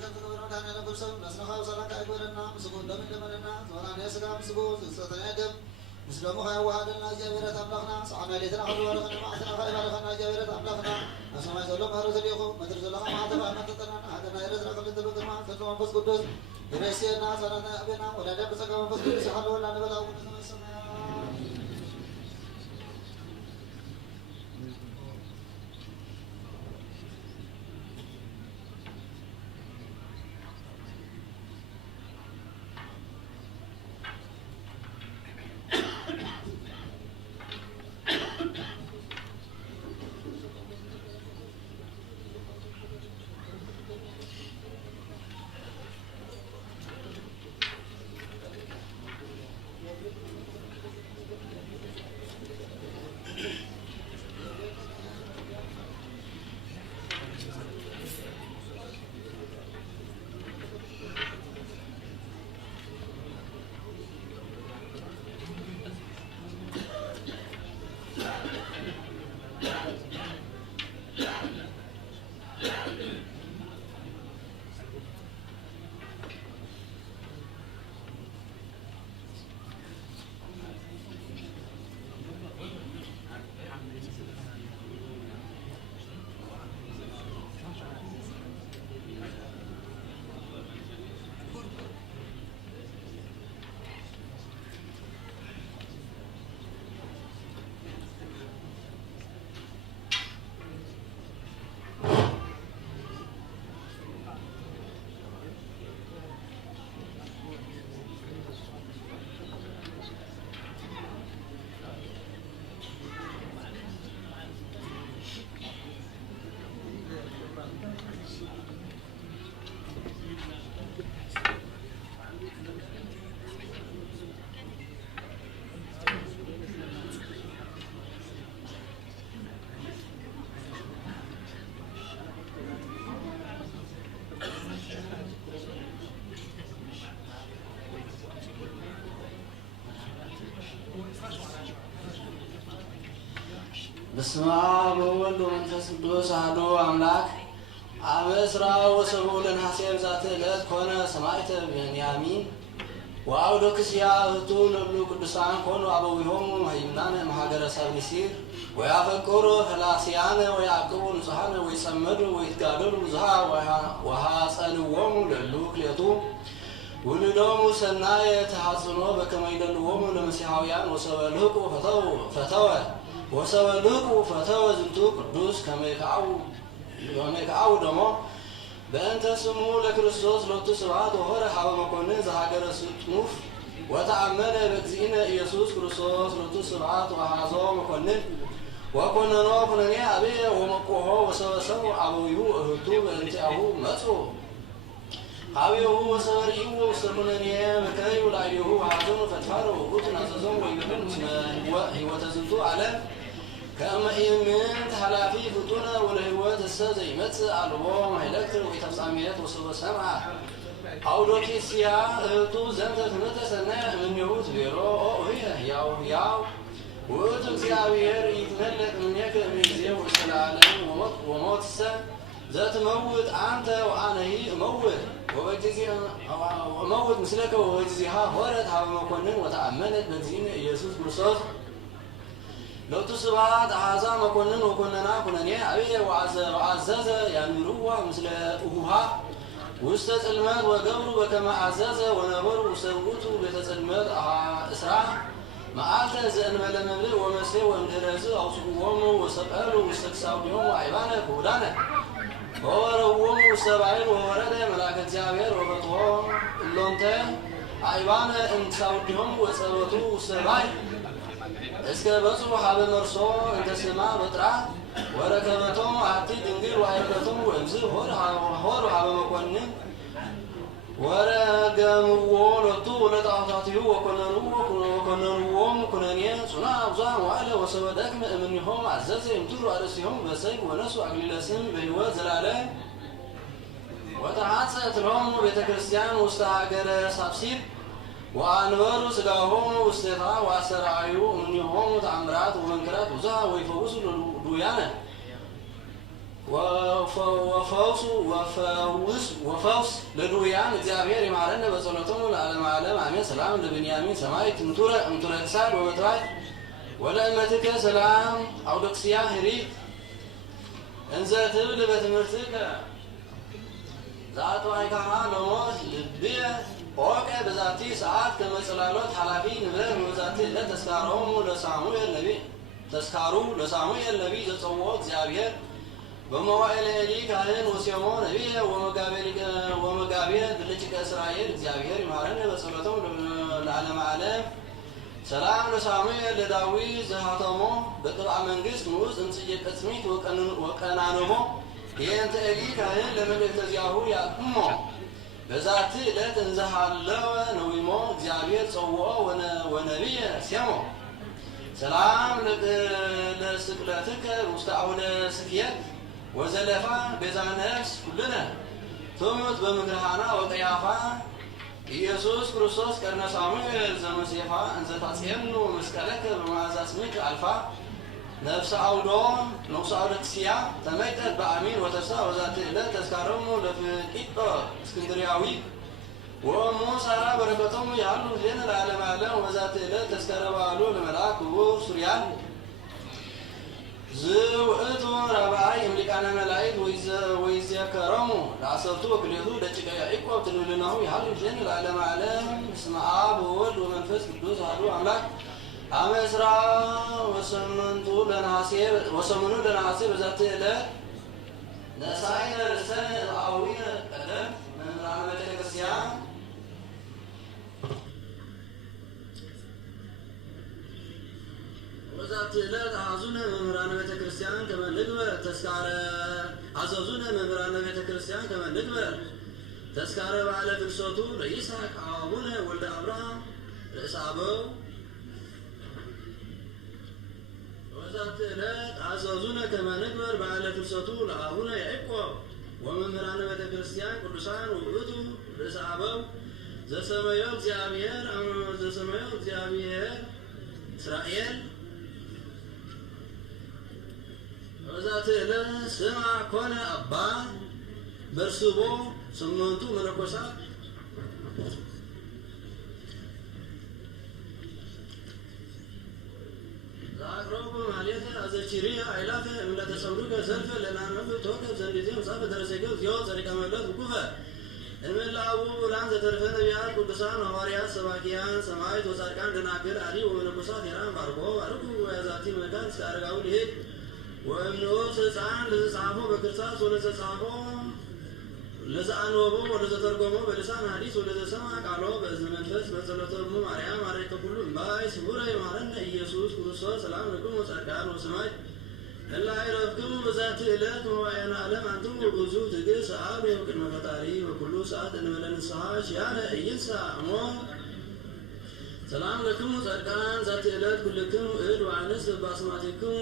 ከንቱ ክብር መድኃኔ ዓለም ክርስቶስ ለስነኻው ሰላም ካይጎረና ምስጉን ደም እንደመነና ዘወናኔ ስጋ ምስጉን ዝሰተኛ ደም ምስለሙ ካይዋሃደና እግዚአብሔር አምላኽና ሰዓና ሌትና ሁሉ ባረኸና ማዕተና ካይባረኸና እግዚአብሔር አምላኽና አሰማይ ዘሎ ማሩ ዘሊኹ ምድር ዘለኻ ማዕተባ መተጠናና ሀገና ይረዝራ ክልተ በግርማ ፈጥሮ መንፈስ ቅዱስ ይረስየና ጸናና አቤና ወላዳ በጸጋ መንፈስ ቅዱስ ይሓለወና ንበላው ንሰማያ በስመ አብ ወወልድ ወመንፈስ ቅዱስ አሐዱ አምላክ። አመ ዕስራ ወሰብዑ ለነሐሴ በዛቲ ዕለት ኮነ ሰማዕተ ብንያሚን ወአውዶክስያ እህቱ ለሉ ቅዱሳን ኮኑ አበዊሆሙ መሃይምናነ እምሀገረ ሰብእሲር ወያፈቅሩ ፈላስያነ ወያዕቅቡ ንጹሐነ ወይጸመዱ ወይትጋደሉ ብዙኃ ወሐጸንዎሙ ለሉ ክልኤቱ ውሉዶሙ ሰናየ ተሐጽኖ በከመ ይደልዎሙ ለመሲሐውያን ወሰበልህቁ ፈተወ ዝንቱ ቅዱስ ከመ ይክዓው ደሞ በእንተ ስሙ ለክርስቶስ ሎቱ ስብሐት ወሆረ ሀበ መኮንን ዘሀገረ ስጥኑፍ ወተአመነ በእግዚእነ ኢየሱስ ክርስቶስ ሎቱ ስብሐት ወሐዞ መኮንን ወኮነኖ ኩነኔ አብየ ወመቆሆ ወሰበሰቡ አበዊሁ እህቱ በእንቲአሁ መጹ ሀቤሁ ወሰበርኢሁ ውስተ ኩነኔ በከዩ ላዕሌሁ ወሐዘኑ ፈድፋደ ውእቱ ናዘዞሙ ወይቤሎሙ እስመ ሕይወተ ዝንቱ ዓለም ከመ ኢምንት ኃላፊ ፍጡነ ወለሕይወት እሰ ዘይመጽእ አልቦ ማኅለቅት ወኢተፍጻሜት ወሰበ ሰምዐ አውዶክስያ እህቱ ዘንተ ትምህርተ ሰናየ እምኔሁ ትቤሎ ኦየ ሕያው ውእቱ እግዚአብሔር ይትመለክ እምኔከ እምይእዜ ወእስከ ለዓለም ወሞትሰ ዘትመውት አንተ ወአነሂ እመውት እመውት ምስለከ ወበጊዜሃ ሆረት ሀበ መኮንን ወተአመነት በእግዚእነ ኢየሱስ ክርስቶስ ሎቱ ስብሐት አሐዛ መኮንን ወኮነና ኩነኔ አብየ ወአዘዘ ያኑርዋ ምስለ እሁሃ ውስተ ጽልመት ወገብሩ በከመ አዘዘ ወነበሩ ውስተ ውእቱ ቤተ ጽልመት እስራ መዓልተ ዘእንበለ መብልዕ ወመስተይ ወእምድኅረዝ አውጽኡዎሙ ወሰቀሉ ውስተ ክሳውዲሆሙ አይባነ ክቡዳነ ወወረውዎሙ ውስተ ባሕር ወወረደ መልአከ እግዚአብሔር ወፈትሖ እሎንተ አይባነ እምክሳውዲሆሙ ወጸበቱ ውስተ ባሕር እስከ በጽሑ ሀበ መርሶ እንተ ስማ በጥራ ወረከበቶሙ አሐቲ ድንግል ወአይረከቶሙ ወእምዝ ሆሩ ሀበ መኮንን ወረገምዎ ሎቱ ወለጣዖታቲሁ ወኮነንዎሙ ኩነኔ ጽኑዓ ብዙኃ መዋዕለ ወሰበ ደክመ እምኔሆሙ አዘዘ ይምትሩ አርእስቲሆሙ በሰይፍ ወነሱ አክሊለ ስም በሕይወት ዘላለም ወተሐጽአት ሎሙ ቤተ ክርስቲያን ውስተ ሀገረ ሳብሲር ወአንበሩ ሥጋሆሙ ውስቴታ ወአስተርአዩ እምኔሆሙ ተአምራት ወመንክራት ብዙኃ ወይፈውሱ ድውያነ وفوس لدويان እግዚአብሔር ይማረን በጸሎቱም ለዓለም ዓለም አሜን። ሰላም ለብንያሚን ሰማይ ትንቱረ እንቱረክሳድ ወመጥራት ወለእመትከ ሰላም አውዶክሲያ ህሪ እንዘ ትብል በትምህርትከ ዛጥዋይካማ ለሞት ልብየ ወቀ በዛቲ ሰዓት ከመጽላሎት ኃላፊ ንብረ በዛቲ ለተስካሮሙ ለሳሙኤል ነቢይ ተስካሩ ለሳሙኤል ነቢይ ዘጸውዖ እግዚአብሔር በመዋዕለ ኤሊ ካህን ወሴሞ ነቢይ ወመጋቤ ብልጭቀ እስራኤል እግዚአብሔር ይማረን በጸሎቱ ለዓለም ዓለም። ሰላም ለሳሙኤል ለዳዊት ዘሃተሞ በቅብአ መንግስት ንዑስ እንጽየ ቅጽሚት ወቀናንሞ የእንተ ኤሊ ካህን ለመልእክተ ዚአሁ ያቅሞ በዛቲ ዕለት እንዘሃለወ ነዊሞ እግዚአብሔር ጸውዖ ወነቢየ ሴሞ ሰላም ለስቅለትከ ውስተ አውደ ስክየት ወዘለፋ ቤዛ ነፍስ ኩልነ ትሙት በምክርሃና ወቀያፋ ኢየሱስ ክርስቶስ ቀርነ ሳሙኤል ዘመሴፋ እንዘ ታጽየኑ መስቀለከ በመዓዛ ስምከ አልፋ ነፍሰ አውዶ ክስያ ተመይጠት በአሚን ወተፍሳ ወዛቲ ዕለት ተስካሮሙ ለፍቂጦ እስክንድርያዊ ወእሙ ሳራ በረከቶሙ ያሉ ዜና ለዓለም ዓለም ወዛቲ ዕለት ተስካረ በዓሉ ለመልአክ ክቡር ሱሪያን ዝውእቱ ረብዓይ እምሊቃነ መላእክት ወይዘከሮሙ ለአሰርቱ ወክልኤቱ ደቂቀ ያዕቆብ ትልልናሁ ያሉ ዜና ለዓለም ዓለም በስመ አብ ወወልድ ወመንፈስ ቅዱስ አሐዱ አምላክ አመ ዕስራ ወሰሙኑ ለነሐሴ በዛቲ ዕለት ነሣኢነ ርእሰነ አቡነ ቀደም መምህራነ ቤተ ክርስቲያን በዛቲ ዕለት አሐዙነ መምህራነ ቤተ ክርስቲያን ከመ ንግበር ተስካረ በዓለ ፍልሰቱ ለይስሐቅ አቡነ ወልደ አብርሃም ርእሰ አበው በዛቲ ዕለት አዘዙነ ከመ ንግበር በዓለ ፍልሰቱ ለአቡነ ያዕቆብ ወመምህራነ ቤተ ክርስቲያን ቅዱሳን ውእቱ ርእሰ አበው ዘሰመዮ እግዚአብሔር እስራኤል በዛቲ ዕለት ስማ ኮነ አባ በርስቦ ስምንቱ መነኮሳት ዛቅረቡ ማሌተ አዘችሪያ አይላፈ እምለተሰውዱከ ዘልፈ ለናነብ ተወከብ ዘንዲዜ ምጻፈ ደረሰገ ዚዮ ጸሪቀ መለት ውቁፈ እምለአቡ ቡላን ዘተርፈ ነቢያት ቅዱሳን ሐዋርያት ሰባኪያን ሰማዕት ወጻድቃን ደናግል አዲ ወመነኮሳት የራን ባርኮ ባርኩ ወያዛቲ መካን እስከ አረጋዊ ልሄድ ወእምንዑስ ሕፃን ለዘጻፎ በክርታስ ወለዘጻፎ ለዘአንበቦ ወለዘተርጎሞ በልሳን ሐዲስ ወለዘሰማ ቃሎ በእዝነ መንፈስ በጸሎተ እሙ ማርያም አርዕስተ ኩሉ እምባይ ስውረ ይማረነ ኢየሱስ ክርስቶስ ሰላም ለክሙ ጻድቃን ወሰማዕት እለ አይረፍክሙ በዛቲ ዕለት መዋዕያነ ዓለም አንትሙ ብዙ ትዕግሥት አብ ቅድመ ፈጣሪ በኩሉ ሰዓት እንበለ ንስሐ ሺያነ ኢይንሣእ እሞት ሰላም ለክሙ ጻድቃን ዛቲ ዕለት ኩልክሙ እድ ወአንስት በአስማቲክሙ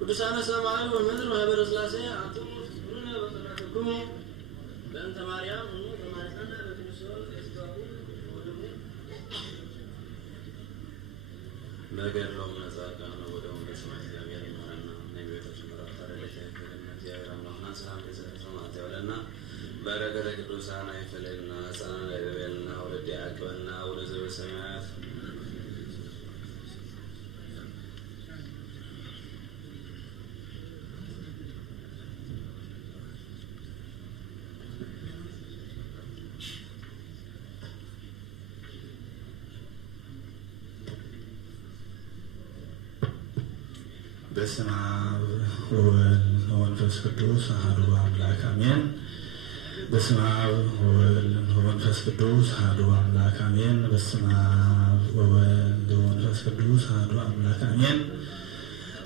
ቅዱሳነ ሰማይ ወምድር ማኅበረ ሥላሴ አንትሙ ትኩሩነ በጸሎትክሙ በእንተ ማርያም በማኅፀነ በክርስቶስ የሥጋሁ ወደሙ በገድሎም ነጻድቃን ወደሙ በሰማይ እግዚአብሔር ይማረና ነቢያቶችን መራታ ረድኤተ ይክፈለና እግዚአብሔር አምላክና ሰላም ለዘለዓለሙ ያውለና በረከተ ቅዱሳን አይፈለልና ሕፃናን አይበልና ወለደ ያዕቆብና ወለዘ በሰማያት በስመ አብ ወወልድ ወመንፈስ ቅዱስ አሐዱ አምላክ አሜን። በስመ አብ ወወልድ ወመንፈስ ቅዱስ አሐዱ አምላክ አሜን። በስመ አብ ወወልድ ወመንፈስ ቅዱስ አሐዱ አምላክ አሜን።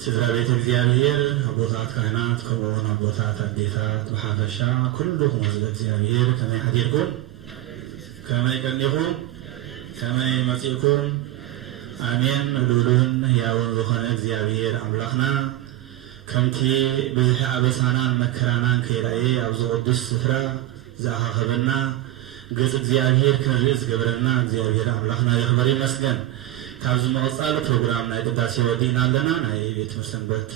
ስድራ ቤተ እግዚአብሔር አቦታት ካህናት ከምኡውን አቦታት አዴታት ብሓፈሻ ኩልኩም ህዝበ እግዚአብሔር ከመይ ሓዲርኩም ከመይ ቀኒኹም ከመይ መጺእኩም አሜን። ልዑልን ሕያውን ዝኾነ እግዚአብሔር ኣምላኽና ከምቲ ብዙሕ ኣበሳናን መከራናን ከይራእየ ኣብዚ ቅዱስ ስፍራ ዝኣኻኸበና ገጽ እግዚአብሔር ክንርኢ ዝገበረና እግዚአብሔር ኣምላኽና ይኽበር ይመስገን። كابز مقصال بروجرام نايت داسي ودينا لنا ناي بيت مسنبت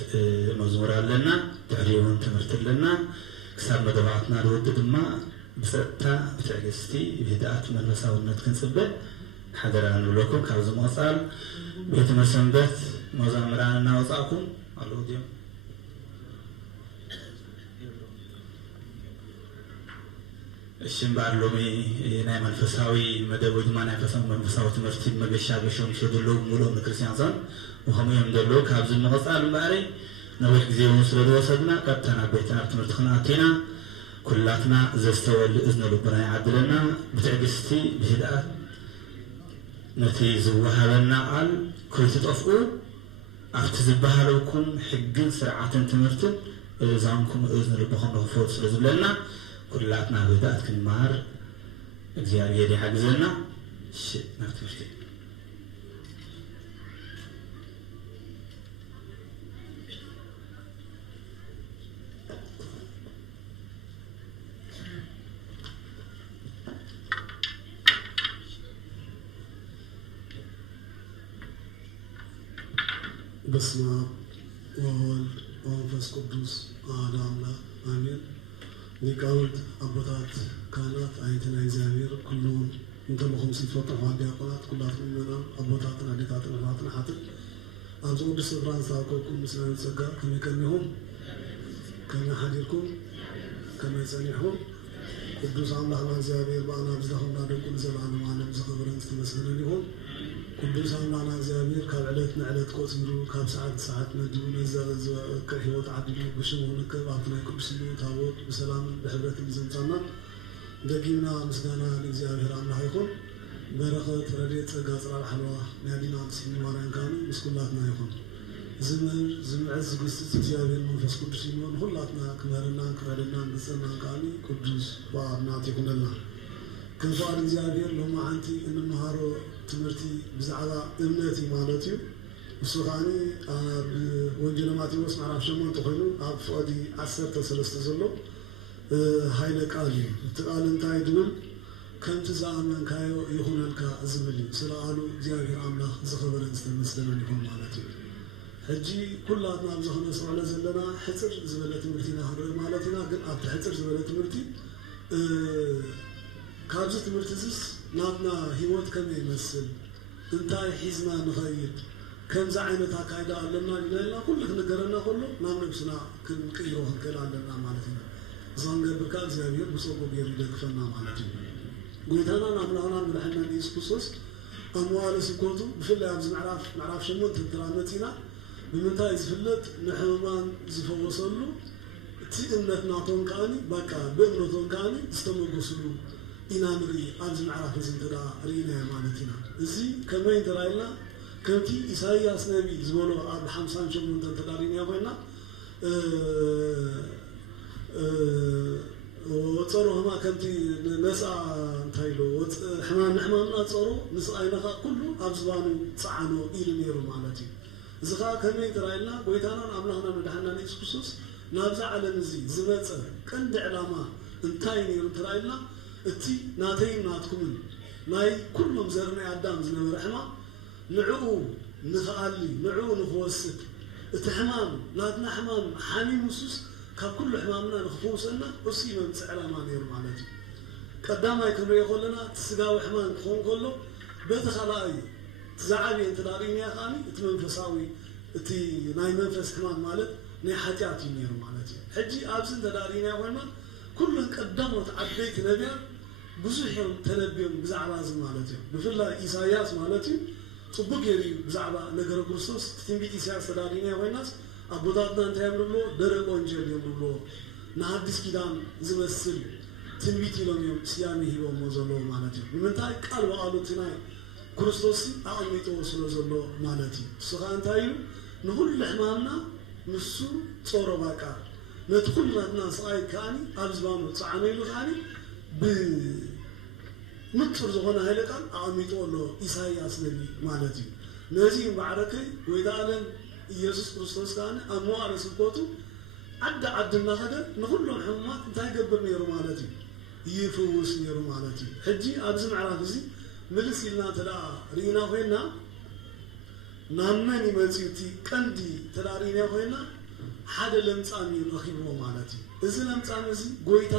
مزمور لنا تعليمون تمرت لنا كسب مدبعتنا الود دما بسرتا بتعجستي بهداءات من مساونات كنسبه حضران لكم كابز مقصال بيت مسنبت مزامراننا وصاكم الله ديم الشمبار لومي ناي منفساوي مدبوج ما ناي فسام منفساوي تمرتي مغشا غشوم شدلو مولو نكريستيانزان وهم يمدلو كابز المقصال مباري نوح غزي وسلو وسدنا قطنا بيتنا تمرت خناتينا كلاتنا زستول اذن لبنا يعدلنا بتعجستي بهداء نتي زوهبنا قال كل تطفئوا افتزبها لكم حقن سرعة تمرتن زامكم اذن لبخم رفوت سلزبلنا كلاتنا بدأت كنمار እግዚአብሔር يدي حقزنا شيء نفتشتي بسم الله وولد ومنفس قدوس أحد أملاك آمين ሊቃውንት አባታት ካህናት አይተና እግዚአብሔር ኩሉን እንተለኹም ሲፈጥሩ ዲያቆናት ኩላትኩም ምእመናን አባታትን አዴታትን አባታትን ሐትን አብዞ ቅዱስ ስፍራን ሳቆቁም ምስለ ጸጋ ከመቀኝሁም ከመሐዲርኩም ከመጸኒሁም ቅዱስ አምላክና እግዚአብሔር በአና ብዝለኹምና ደቁን ዘላለም ዓለም ዝኽብርን ዝተመስገነን ይሁን ቅዱስ አምላክና እግዚአብሔር ካብ ዕለት ንዕለት ቆፅሩ ካብ ሰዓት ሰዓት መድቡ ነዘ ከህይወት ዓዲሉ ብሽሙ ንክብ ኣብቲ ናይ ቅዱስ ታቦት ብሰላም ብሕብረት ዘምፃና ደጊምና ምስጋና ለእግዚአብሔር አምላክ ይኹን በረኸት ረድኤት ጸጋ ጽላል ሓልዋ ናዲና ምስኒ ማርያም ካኒ ምስ ኩላትና ይኹን ዝምህር ዝምዕዝ ዝግስጽ እግዚአብሔር መንፈስ ቅዱስ ይሁን ሁላትና ክመርና ክረድና ንጽና ካኒ ቅዱስ ወአብናት ይሁንልና كنفعل እግዚአብሔር ለማዓንቲ እንመሃሮ ትምህርቲ ብዛዕባ እምነት ማለት እዩ ወስኻኒ ኣብ ወንጌል ማቴዎስ ምዕራፍ 8 ኮይኑ ኣብ ፍቅዲ 13 ዘሎ ሃይለ ቃል እዩ እቲ ቃል እንታይ ድብል ከምቲ ዝኣመንካዮ ይኹነልካ ዝብል እዩ ስለኣሉ እግዚአብሔር ኣምላኽ ዝኽበረን ዝተመስገነን ይኹን ማለት እዩ ሕጂ ኩላትና ብዝኾነ ስምዕለ ዘለና ሕፅር ዝበለ ትምህርቲ ኢና ክንርኢ ማለት ኢና ግን ኣብቲ ሕፅር ዝበለ ትምህርቲ ካብዚ ትምህርቲ ዝስ ናብና ህይወት ከመይ ይመስል እንታይ ሒዝና ንኸይድ ከምዚ ዓይነት ኣካይዳ ኣለና ኢልና ኩሉ ክንገረና ከሎ ናብ ነብስና ክንቅይሮ ክንክእል ኣለና ማለት እዩ እዛ ንገብርካ እግዚኣብሔር ብፀጎ ገይሩ ይደግፈና ማለት እዩ ጎይታናን ኣምላኽናን መድሓኒትናን ኢየሱስ ክርስቶስ ኣብ መዋዕለ ስብከቱ ብፍላይ ኣብዚ ምዕራፍ 8 እንትራመፅ ኢና ብምንታይ ዝፍለጥ ንሕሙማን ዝፈወሰሉ እቲ እምነት ናቶም ከዓኒ በቃ ብእምነቶም ከዓኒ ዝተመጎስሉ ኢና ንርኢ ኣብዚ ምዕራፍ እዚ እንተዳ ርኢናዮ ማለት ኢና እዚ ከመይ እንተራኢልና ከምቲ ኢሳይያስ ነቢ ዝበሎ ኣብ 58 እንተዳሪናዮ ኮይና ወፀሮ ህማ ከምቲ ነፃ እንታይ ኢሉ ሕማምና ፀሮ ንስቃይነኻ ኩሉ ኣብ ዝባኑ ፀዓኖ ኢሉ ነይሩ ማለት እዩ እዚ ከዓ ከመይ እንተራኢልና ጎይታናን ኣምላኽና መድሓኒትናን ኢየሱስ ክርስቶስ ናብዛ ዓለም እዚ ዝመፀ ቀንዲ ዕላማ እንታይ ነይሩ እንተራኢልና እቲ ናተይ ናትኩምን ናይ ኩሎም ዘርናይ ኣዳም ዝነበረ ሕማም ንዕኡ ንኽኣሊ ንዕኡ ንኽወስድ እቲ ሕማም ናትና ሕማም ሓሚም ውሱስ ካብ ኩሉ ሕማምና ንኽፈውሰና እሱ መምፅእ ዕላማ ነይሩ ማለት እዩ ቀዳማይ ክንሪኦ ከለና እቲ ስጋዊ ሕማም ክኸውን ከሎ በቲ ካልኣይ እቲ ዝዓብየ እንተዳሪእናያ ከዓኒ እቲ መንፈሳዊ እቲ ናይ መንፈስ ሕማም ማለት ናይ ሓጢኣት እዩ ነይሩ ማለት እዩ ሕጂ ኣብዚ እንተዳሪእናያ ኮይና ኩሉን ቀዳሞት ዓበይቲ ነቢያት ብዙሕ እዮም ተነቢዮም ብዛዕባ እዚ ማለት እዩ ብፍላይ ኢሳይያስ ማለት እዩ ፅቡቅ ገይሩ እዩ ብዛዕባ ነገረ ክርስቶስ ትንቢት ኢሳይያስ ተዳሪእናያ ኮይናስ ኣቦታትና እንታይ የምርብሎ ደረቅ ወንጀል የምርብሎ ንሓዲስ ኪዳን ዝመስል ትንቢት ኢሎም እዮም ስያሜ ሂቦሞ ዘለዎ ማለት እዩ ንምንታይ ቃል በቃሉ እቲ ናይ ክርስቶስ ኣቐሚጦ ስለ ዘሎ ማለት እዩ እሱ ከዓ እንታይ እዩ ንኩሉ ሕማምና ንሱ ፀሮ በቃ ነቲ ኩሉ ናትና ስቃይ ከዓኒ ኣብ ዝባኑ ፀዓኖ ኢሉ ከዓኒ ብንፁር ዝኾነ ሃይለ ቃል ኣቐሚጦ ኣሎ ኢሳይያስ ነቢ ማለት እዩ ነዚ ባዕረከይ ጎይታ ዓለም ኢየሱስ ክርስቶስ ከዓኒ ኣብ መዋዕለ ስብከቱ ዓዲ ዓዲ እናኸደ ንኩሎም ሕሙማት እንታይ ገብር ነይሩ ማለት እዩ ይፍውስ ነይሩ ማለት እዩ ሕጂ ኣብዚ ምዕራፍ እዚ ምልስ ኢልና እንተደኣ ርኢና ኮይና ናመን ይመጽዩቲ ቀንዲ ተዳሪና ሆይና ሓደ ለምጻሚ ረኺብዎ ማለት እዩ እዚ ለምጻሚ እዚ ጎይታ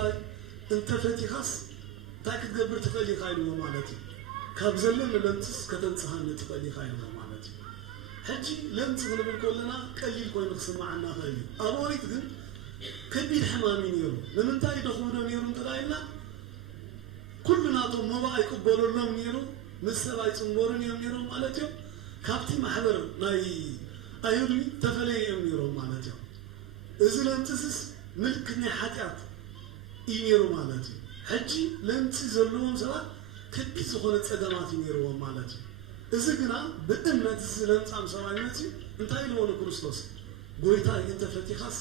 እንተ ፈቲኻስ እንታይ ክትገብር ትኽእል ኢኻ ኢልዎ ማለት እዩ ካብ ዘለን ለምጽስ ከተንጽሃኒ ትኽእል ኢኻ ኢልዎ ማለት እዩ ሕጂ ለምጽ ክንብል ከለና ቀሊል ኮይኑ ክስማዓና ኽእል እዩ ኣብ ኦሪት ግን ከቢድ ሕማም እዩ ነይሩ ንምንታይ ደኽብዶ ነይሩ እንተዳኢልና ኩሉ ናቶም መባ ኣይቅበለሎም ነይሩ ምስ ሰብ ኣይፅንበሩን እዮም ነይሮም ማለት እዩ ካብቲ ማሕበር ናይ ኣይሁድ ተፈለየ እዮም ነይሮም ማለት እዩ እዚ ለምጽስ ምልክት ናይ ሓጢኣት እዩ ነይሩ ማለት እዩ ሕጂ ለምጽ ዘለዎም ሰባት ከቢድ ዝኾነ ፀገማት እዩ ነይርዎም ማለት እዩ እዚ ግና ብእምነት እዚ ለምጻም ሰብኣይ መፅዩ እንታይ ኢልዎ ንክርስቶስ ጎይታ እንተ ፈቲኻስ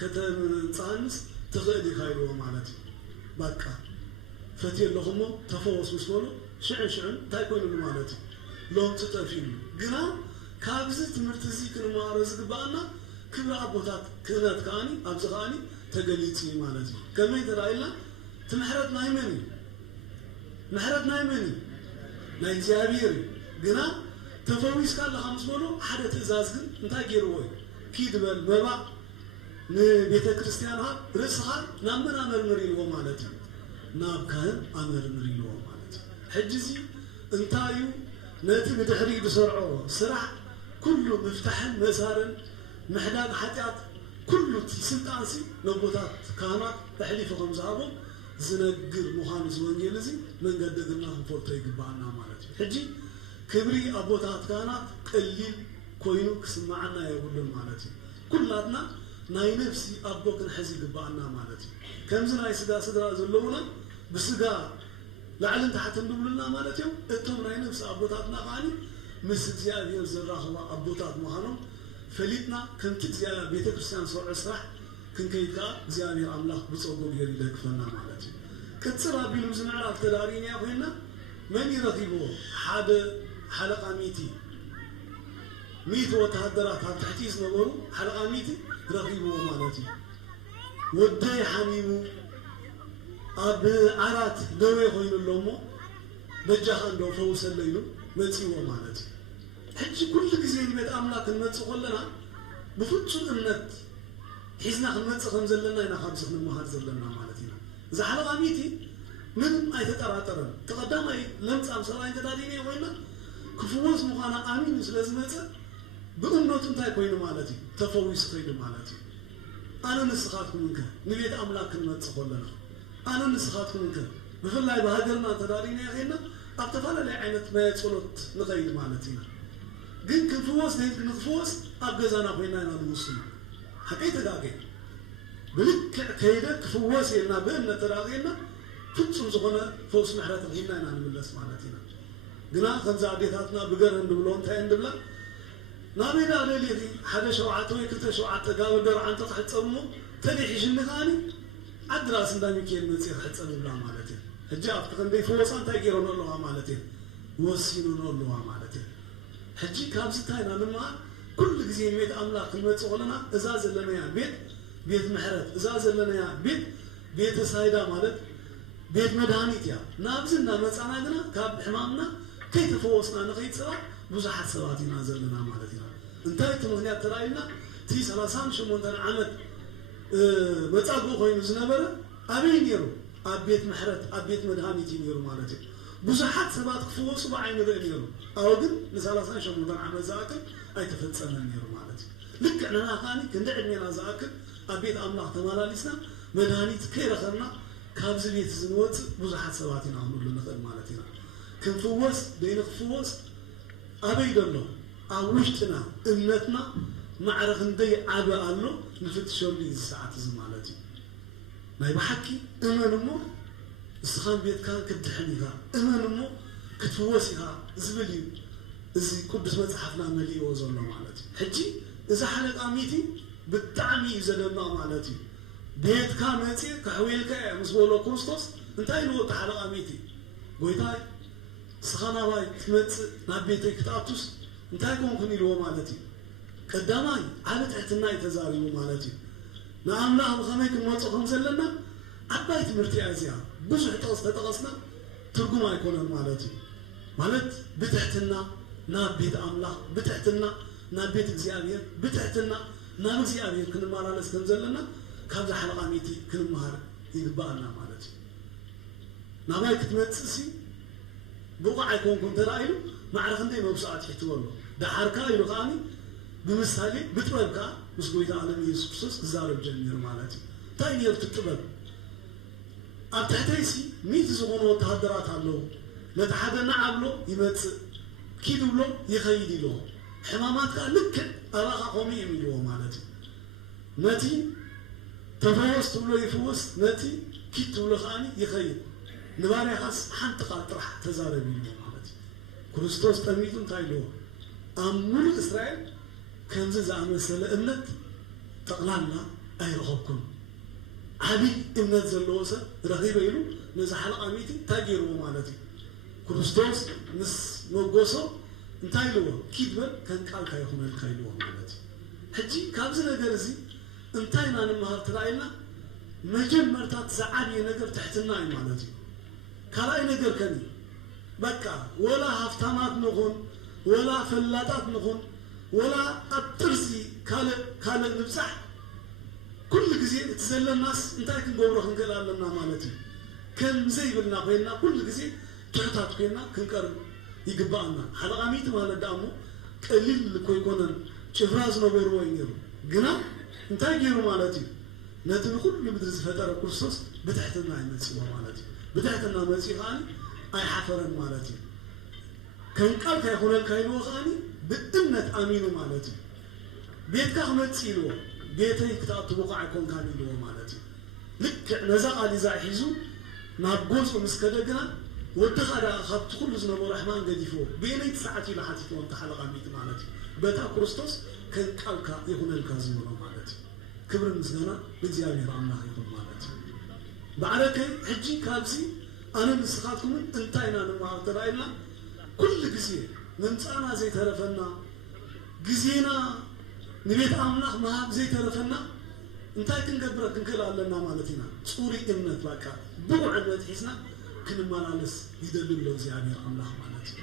ከተንጻንስ ትኽእል ኢኻ ኢልዎ ማለት እዩ በቃ ፈትየ ኣለኹሞ ተፈወስ ምስ በሎ ሽዕን እንታይ ኮይኑሉ ማለት እዩ ለምጽ ጠፊሉ ግና ካብዚ ትምህርቲ እዚ ክንመሃሮ ዝግባአና ክብሪ ኣቦታት ክህነት ከዓኒ ኣብዚ ከዓኒ ተገሊጹ እዩ ማለት እዩ ከመይ ተራእየና እቲ ምሕረት ናይ መን እዩ ምሕረት ናይ መን እዩ ናይ እግዚኣብሔር እዩ ግና ተፈዊስካ ኣለኻ ምስ በሎ ሓደ ትእዛዝ ግን እንታይ ገይርዎ እዩ ኪድ በል መባእ ንቤተ ክርስቲያንኻ ርእስኻ ናብ መን ኣመርምር ኢልዎ ማለት እዩ ናብ ካህን ኣመርምር ኢልዎ ማለት እዩ ሕጂ እዚ እንታይ እዩ ነቲ ብድሕሪኡ ዝሰርዖ ስራሕ ኩሉ ምፍታሕን መሳርን ምሕዳግ ሓጢኣት ኩሉ እቲ ስልጣንሲ ነቦታት ካህናት ተሕሊፉ ከም ዝሃቦም ዝነግር ምዃኑ እዚ ወንጌል እዚ መንገዲ ግና ክንፈልጦ ይግባአና ማለት እዩ ሕጂ ክብሪ ኣቦታት ካህናት ቀሊል ኮይኑ ክስማዓና የብሉን ማለት እዩ ኩላትና ናይ ነፍሲ ኣቦ ክንሕዝ ይግባአና ማለት እዩ ከምዚ ናይ ስጋ ስድራ ዘለውና ብስጋ ላዕልን ታሕትን ንብሉና ማለት እዩ እቶም ናይ ነፍሲ ኣቦታትና ከዓኒ ምስ እግዚኣብሔር ዘራኽባ ኣቦታት ምዃኖም ፈሊጥና ከምቲ እግዚኣብሔር ቤተ ክርስቲያን ዝሰርዖ ስራሕ ክንከይድ ከዓ እግዚኣብሔር ኣምላኽ ብፀጎ ገይሩ ይደግፈና ማለት እዩ ቅፅር ኣቢሉ እዚ ምዕራፍ ተዳሪና ኮይና መን ይረኺብዎ ሓደ ሓለቓ ሚቲ ወተሃደራት ኣብ ትሕቲ ዝነበሩ ሓለቓ ሚቲ ረኺብዎ ማለት እዩ ወደይ ሓሚሙ ኣብ ዓራት ደዌ ኮይኑ ኣሎ እሞ በጃኻ እንዶ ፈውሰለ ኢሉ መፂዎ ማለት እዩ ሕጂ ኩሉ ግዜ ንቤት ኣምላክ ክንመፅእ ከለና ብፍፁም እምነት ሒዝና ክንመፅእ ከም ዘለና ኢና ካብዚ ክንመሃር ዘለና ማለት ኢና እዚ ሓለቓ ሚቲ ምንም ኣይተጠራጠረን ተቐዳማይ ለምጻም ሰብኣይ እንተዳዲነ ኮይና ክፍወስ ምዃና ኣሚኑ ስለ ዝመፀ ብእምነቱ እንታይ ኮይኑ ማለት እዩ ተፈዊሱ ከይዱ ማለት እዩ ኣነ ንስኻትኩም እንከ ንቤት ኣምላክ ክንመፅእ ከለና ኣነ ንስኻትኩም እንከ ብፍላይ ብሃገርና እንተዳዲና ኮይና ኣብ ተፈላለየ ዓይነት ናይ ጸሎት ንኸይድ ማለት ኢና ግን ክንፍወስ ንክፍወስ ኣብ ገዛና ኮይና ኢና ንውስኑ ሓቀይ ተጋገይ ብልክዕ ከይደ ክፍወስ የልና ብእምነት ተዳቂና ፍጹም ዝኾነ ፈውስ ምሕረት ረኺብና ኢና ንምለስ ማለት ኢና ግና ከምዚ ኣዴታትና ብገር እንድብሎ እንታይ እንድብላ ናበይ ዳ ለሊኺ ሓደ 7 ወይ 2 7 ጋበ ደርዓ እንተ ክሕፀብ እሞ ተሊሒሽኒ ከዓኒ ዓዲ ራስ እንዳ ሚካኤል መፅእ ክሕፀብ ይብላ ማለት እዩ ሕጂ ኣብቲ ክንደይ ፈወሳ እንታይ ገይሮን ኣለዋ ማለት እዩ ወሲኑን ኣለዋ ማለት እዩ ሕጂ ካብዚ እንታይ ኢና ንምሃር ኩሉ ግዜ ንቤት ኣምላክ ክንመፅእ ከለና እዛ ዘለናያ ቤት ምሕረት እዛ ዘለናያ ቤተ ሳይዳ ማለት ቤት መድሃኒት እያ ናብዚ እናመፃና ግና ካብ ሕማምና ከይተፈወስና ንኸይድ ሰባት ብዙሓት ሰባት ኢና ዘለና ማለት ኢና እንታይ እቲ ምክንያት ተራእዩና እቲ 38 ዓመት መፃጉዕ ኮይኑ ዝነበረ ኣበይ ነይሩ ኣብ ቤት ምሕረት ኣብ ቤት መድሃኒት እዩ ነይሩ ማለት እዩ ብዙሓት ሰባት ክፍወሱ ብዓይኒ ርኢ ነይሩ ኣዎ ግን ን38 ዓመት ዝኣክል ኣይተፈፀመን ነይሩ ማለት እዩ ልክዕ ንና ከዓኒ ክንዲ ዕድሜና ዝኣክል ኣብ ቤት ኣምላኽ ተመላሊስና መድሃኒት ከይረኸብና ካብዚ ቤት ዝንወፅእ ብዙሓት ሰባት ኢና ክንብሉ ንኽእል ማለት ኢና ክንፍወስ ደይንክፍወስ ኣበይ ደሎ ኣብ ውሽጥና እምነትና ማዕረ ክንደይ ዓበ ኣሎ ንፍትሸሉ እዚ ሰዓት እዚ ማለት እዩ ናይ ብሓቂ እመን እሞ እስኻን ቤትካ ክትድሕን ኢኻ እመን እሞ ክትፍወስ ኢኻ ዝብል እዩ እዚ ቅዱስ መፅሓፍና መሊእዎ ዘሎ ማለት እዩ ሕጂ እዚ ሓለቓ ሚቲ ብጣዕሚ እዩ ዘደንቕ ማለት እዩ ቤትካ መፅእ ካሕዌልካ እያ ምስ በሎ ክርስቶስ እንታይ ኢልዎ እቲ ሓለቓ ሚቲ ጎይታይ እስኻ ናባይ ክትመፅእ ናብ ቤተይ ክትኣቱስ እንታይ ኮንኩን ኢልዎ ማለት እዩ ቀዳማይ ዓብ ትሕትና እዩ ተዛሪቡ ማለት እዩ ንኣምላኽ ብኸመይ ክንመፅእ ከም ዘለና ዓባይ ትምህርቲ እያ እዚኣ ብዙሕ ጥቕስ ተጠቐስና ትርጉም ኣይኮነን ማለት እዩ ማለት ብትሕትና نابيت أملاك بتحتنا نابيت إغزيابير بتحتنا ناب إغزيابير كن مالالس كنزلنا كابزا حلقة ميتي كن مهار يقبالنا مالتي ناباي كتمتسسي بوقع يكون كنت رأيلو معرف عندي مبسوعات يحتوالو ده حركة يلقاني بمثالي بتوابكا مسقويتا عالم يسوع كريستوس زارب جمير مالتي تاين يرتطبب أبتحتيسي ميت زغون وتهدرات عبلو نتحدنا عبلو يمت كيدو بلو يخيدي له حمامات كان لك أراها قومي يميلوه مالتي نتي تفوز تبلو يفوز نتي كيد تبلو خاني يخيد نباري خاص حنطقة طرح تزارب يلوه مالتي كريستوس تميتون تايلوه أمور إسرائيل كنز زعمل سلقنت تقلعنا أي رغبكم عبي إمنت زلوسة رغيبة يلو نزا حلقة ميتي تاجيروا مالتي كريستوس نس موقوسو انتايلوه كيدبل كان قال كايخون الكايلوه مالتي حجي كابزنا جرزي انتاينا نمهار تراينا مجم مرتات زعابي نقر تحتنا مالتي كالاي نقر كني بكا ولا هفتامات نغون ولا فلاتات نغون ولا أبترسي كالا نبسح كل جزء تزل الناس انتاي كنقوبرخ نقلال لنا مالتي كان زي بالنا بيننا كل جزء تعطات بيننا كنقرب يقبعنا حلقة ميت مالا دامو قليل لكو يكونن شفراز نبورو وينيرو قنا انتاي جيرو مالتي نتبه كل مدرس فترة كرسوس بتحتنا عين مسيوة مالتي بتحتنا مسيوة خاني اي حفرن مالتي كان قال كيخون الكايلو خاني بإمنة أمينو مالتي بيتك أحمد سيلو بيتك تأتي بقع يكون كاميلو مالتي لك نزاق على زاحيزو نابقوز ومسكدقنا ودخل أخذت كل زنبو رحمن قديفو بيني تساعتي لحاتي وانت حلقة ميت مالتي بيتا كريستوس كان قال يكون الكازيمو مالتي كبر المسجنة بزيابي رامنا يكون مالتي بعدك حجي كابزي أنا نسخاتكم انتاينا نمعر ترأينا كل جزية نمتانا زي ترفنا جزينا نبيت أملاخ مهاب زي ترفنا انتاي كنقبرك نكلا لنا مالتنا صوري إمنت باكا بوعد وتحسنا كن مالالس يدلل له زيابي أملاخ مالتي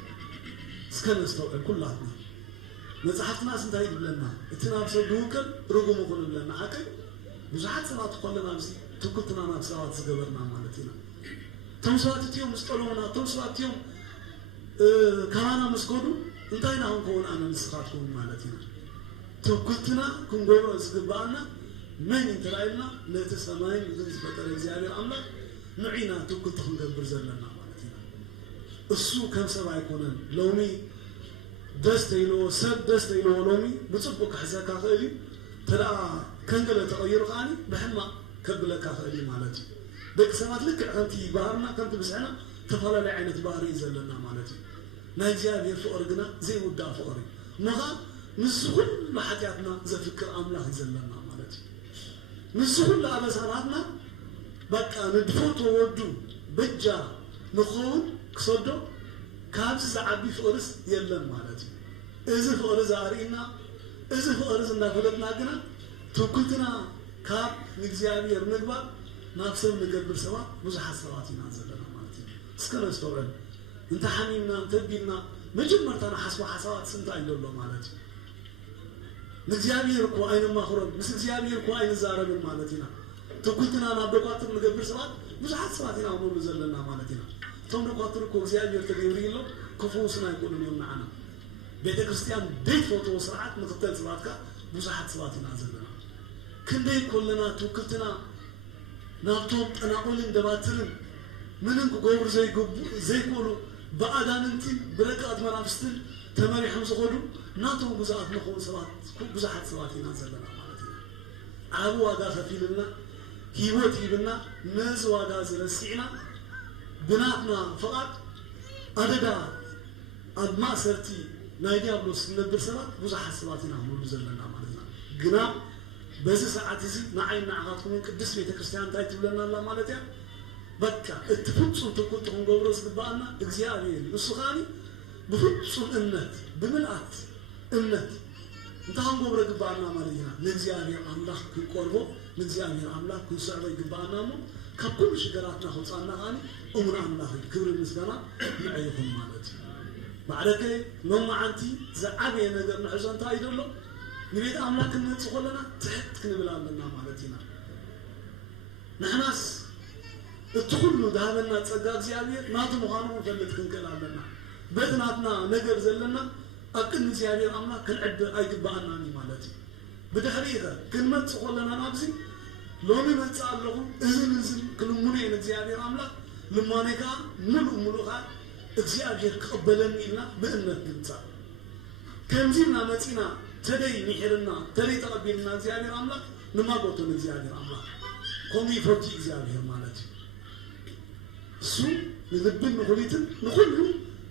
سكن استوعب كلاتنا نزحتنا سنتاي لنا اتنا بسدوكل رقم يقول لنا حكي بزحت سنوات قول لنا بزي تقلتنا نفسوات سقبرنا مالتنا تمسوات تيوم مستقلونا تمسوات تيوم كانا مسكودو انتاينا هم كون أنا نسخاتكم مالتنا تقلتنا كن قولوا سقبانا من انترايلنا نتسمعين بزنس بطر زيابي أملاخ نعينا تقلت خلق برزلنا مالتنا السوق كم سبع يكونن لومي دستيلو سب دستيلو لومي بتصبك حزاكا خالي ترى كنقلة تغير خاني بحما كبلة كخالي مالتي دك سمات لك أنتي بارنا كنت بسعنا تفعل لعينة باري زلنا مالتي ناجيا بير فقرنا زي ودا فقري مغا نسخل لحياتنا زي فكر أملاح زلنا مالتي نسخل لأبساراتنا بقى ندفوت وودو بجا نخون كصدو كابس زعبي فقرس يلن مالتي إذا فقرس عارينا إذا فقرس نافلتنا جنا توكلتنا كاب نجزيابي يرنقبا نافسهم نقبل سوا مزح سواتنا زلنا مالتي سكنا استوعب انت حميمنا انت بينا مجمرتنا حسوا حسوات سنتا يلولو مالتي نجزيابي يركو أين ما خرب بس نجزيابي يركو أين زارب مالتنا توكلتنا نابقات نقبل سوا مزح سواتنا عمر زلنا مالتنا توم نقاطر كوزيا يرتقيوري له كفوسنا يكون اليوم معنا بيت كريستيان بيت فوتو سرعات مقتل سرعتك بزحت سواتنا زلنا كندي كلنا توكلتنا نابتوم أنا أقول إن دباترن منك قبر زي كولو بعدان أنتي بركات منافستن تماري حمس قولو ناتهم بزحت نخون سوات بزحت سواتنا زلنا مالتنا عابو هذا خفيف لنا كيوت يبنا ناس وهذا زرسينا بناتنا فقط أددا أدماء سرتي نايديا بلوس نبر سبات بزح سباتنا هم زلنا مالتنا جنا بس ساعات زي نعين نعقاتكم قدس بيت كريستيان تايت لنا الله مالتها بكا اتفقوا تقول تكون جورس ببالنا إجزاء السخاني بفتصل النت بملأت النت انت هم جورس ببالنا مالتنا نجزاء الله كقربو نجزاء الله كسرعة ببالنا مو كل شجراتنا خلصنا غاني أمر الله كبر المسكنة نعيهم مالتي بعدك ممعنتي زعبي نجر نحزن تايدلو نريد أملاك نتصخلنا تحت كنبلا لنا مالتنا نحناس التخلو ذهبنا تصدق زيادة ما تمخانو مفلت كنكلا لنا بدناتنا نجر زلنا أكن زيادة أملاك كنعد أي جبانا مالتي بدحريها كلمة تصخلنا نابزي لوني نتسألهم إذن كل منين زيادة أملاك لما نكا ملوها እግዚአብሔር ቀበለን ይልና በእምነት ግንጻ ከንዚና መጪና ተደይ ንሕርና ተደይ ተቀበልና እግዚአብሔር አምላክ ንማጎተን እግዚአብሔር አምላክ ኮሚፎርቲ እግዚአብሔር ማለት እሱ ንልብን ንኹሊትን ንኹሉ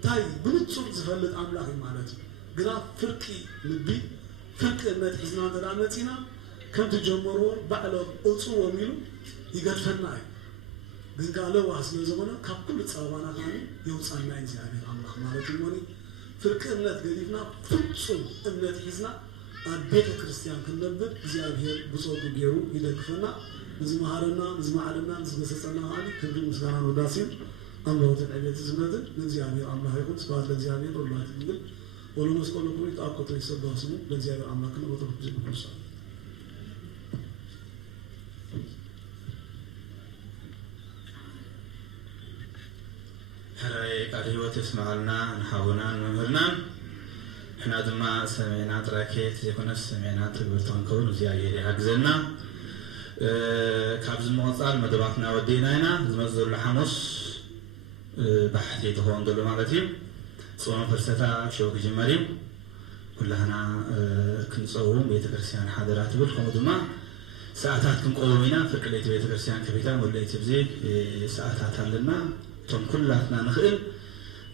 ታይ ብንጹር ዝፈልጥ አምላክ ማለት ግና ፍርቂ ልቢ ፍርቅነት ሒዝና ተዳመጪና ከምቲ ጀመሮ ባዕሎም እጹዎ ሚሉ ይገድፈና ግን ጋለው ዋስነ ዘሆነ ከኩል ጻባና ካኒ የውጻና እግዚአብሔር አምላክ ማለት ነው ፍርቅነት ገዲፍና ፍጹም እምነት ሒዝና አቤተ ክርስቲያን ከነብር እግዚአብሔር ብጾቱ ገሩ ይደግፈና ዝማሃረና ዝማዓልና ዝገሰጸና አሊ ክብር ምስጋና ወዳሲ አምላሁ ተዓላ ዝመደ ለእግዚአብሔር አምላክ ይሁን ስብሐት ለእግዚአብሔር ወላሂ ይብል ወሎ መስቀሉ ኩሪ ታቆቶ ይሰባው ስሙ ለእግዚአብሔር አምላክ ነው ወተፈጅ ብኩሳ حراي قريوة اسمعلنا نحاونا نمهرنا احنا دما سمعنا تراكيت يكون سمعنا تقبرتون كون وزياجي حقزلنا كابز المغصال مدباتنا ودينا هنا زمزور الحمص بحثي تخوان دولو مالتي صوم فرستا شوك جمالي كلنا كنصوم بيتكرسيان حاضرات بالكم دما ساعتات كنقومينا فرقليت بيتكرسيان كبيتان وليت بزي ساعتات لنا توم كلاتنا نخيل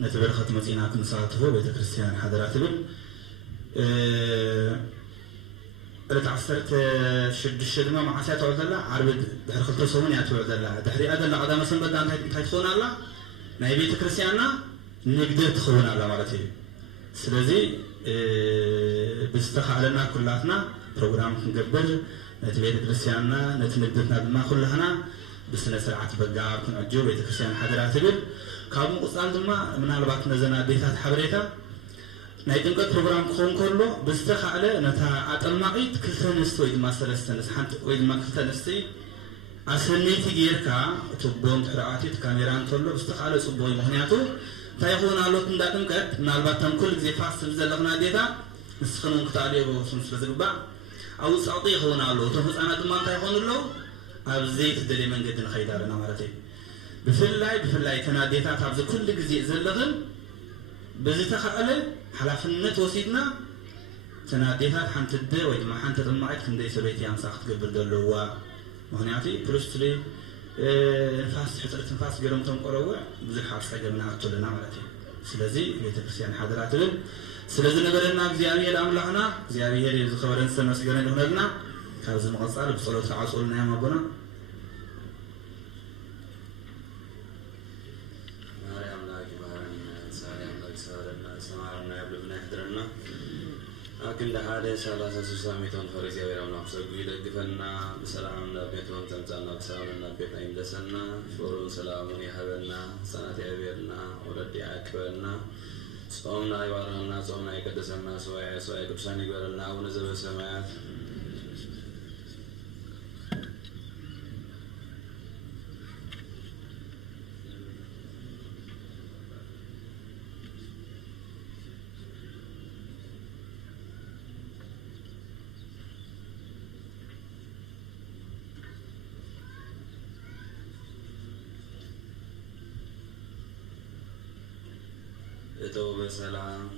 نتبرخت مزينا كنصاتفو بيت كريستيان حضرات بل رتعصرت شد الشدمة مع ساعة عودلا عرب دحر خلطة صومون ياتو عودلا دحري أدلا عدا مثلا بدان تايتخون الله ناي بيت كريستياننا نقدر تخون الله مالتي سلازي بستخ علينا كلاتنا بروغرام كنقبل نت بيت كريستياننا نت نقدرنا بما كلهنا بسنة سرعة بقى كنا جو بيت كريستيان حضرات بل كابو قصان دما من هالبات نزنا ديتات حبريتا نايتنقل بروغرام كون كله بستخ على نتا عطماقيت كلتنس ويد ما سلستنس حنت ويد ما كلتنستي عسنيتي غيركا تبون تحرعاتي كاميران تولو بستخ على صبوي مهنياتو تايخون علوت نداكنكت من هالبات تنكل زي فاست بزلغنا ديتا نسخنون كتالي بوصن سلزقبا أو سعطي خون علوت وفز أنا دمان تايخون اللو أبزيت دلي من قد نخيدارنا مالتي بفلاي تناديتات عبز كل جزء زلغن بزيتا خاله حلافنت وسيدنا تناديتات حنت الدي ويدما حنت المعيد كندي سبيتي عن ساخت قبل دلوا مهنياتي بروستلي فاس حترت فاس قرم تنقروع بزي حارس قبلنا عطولنا مالتي سلازي بيت كريستيان حضرات بل سلازي نبرنا بزيابيه الأملاحنا زيابيه اللي خبرن سنة سيقرن لهنا كارز المغصال بصلوة عصولنا يا مابونا لكن لهذا سالة ساميتون فريزي ويرامنا بسرقوا يدقفنا بسلام نبيتون تمتعنا بسلام نبيتنا يمدسنا شورون سلام يحبنا سنة يبيرنا وردي عكبرنا صومنا يبارنا صومنا يقدسنا سواء كبسان يقبرنا ونزل السماءات توبة سلام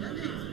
Thank you.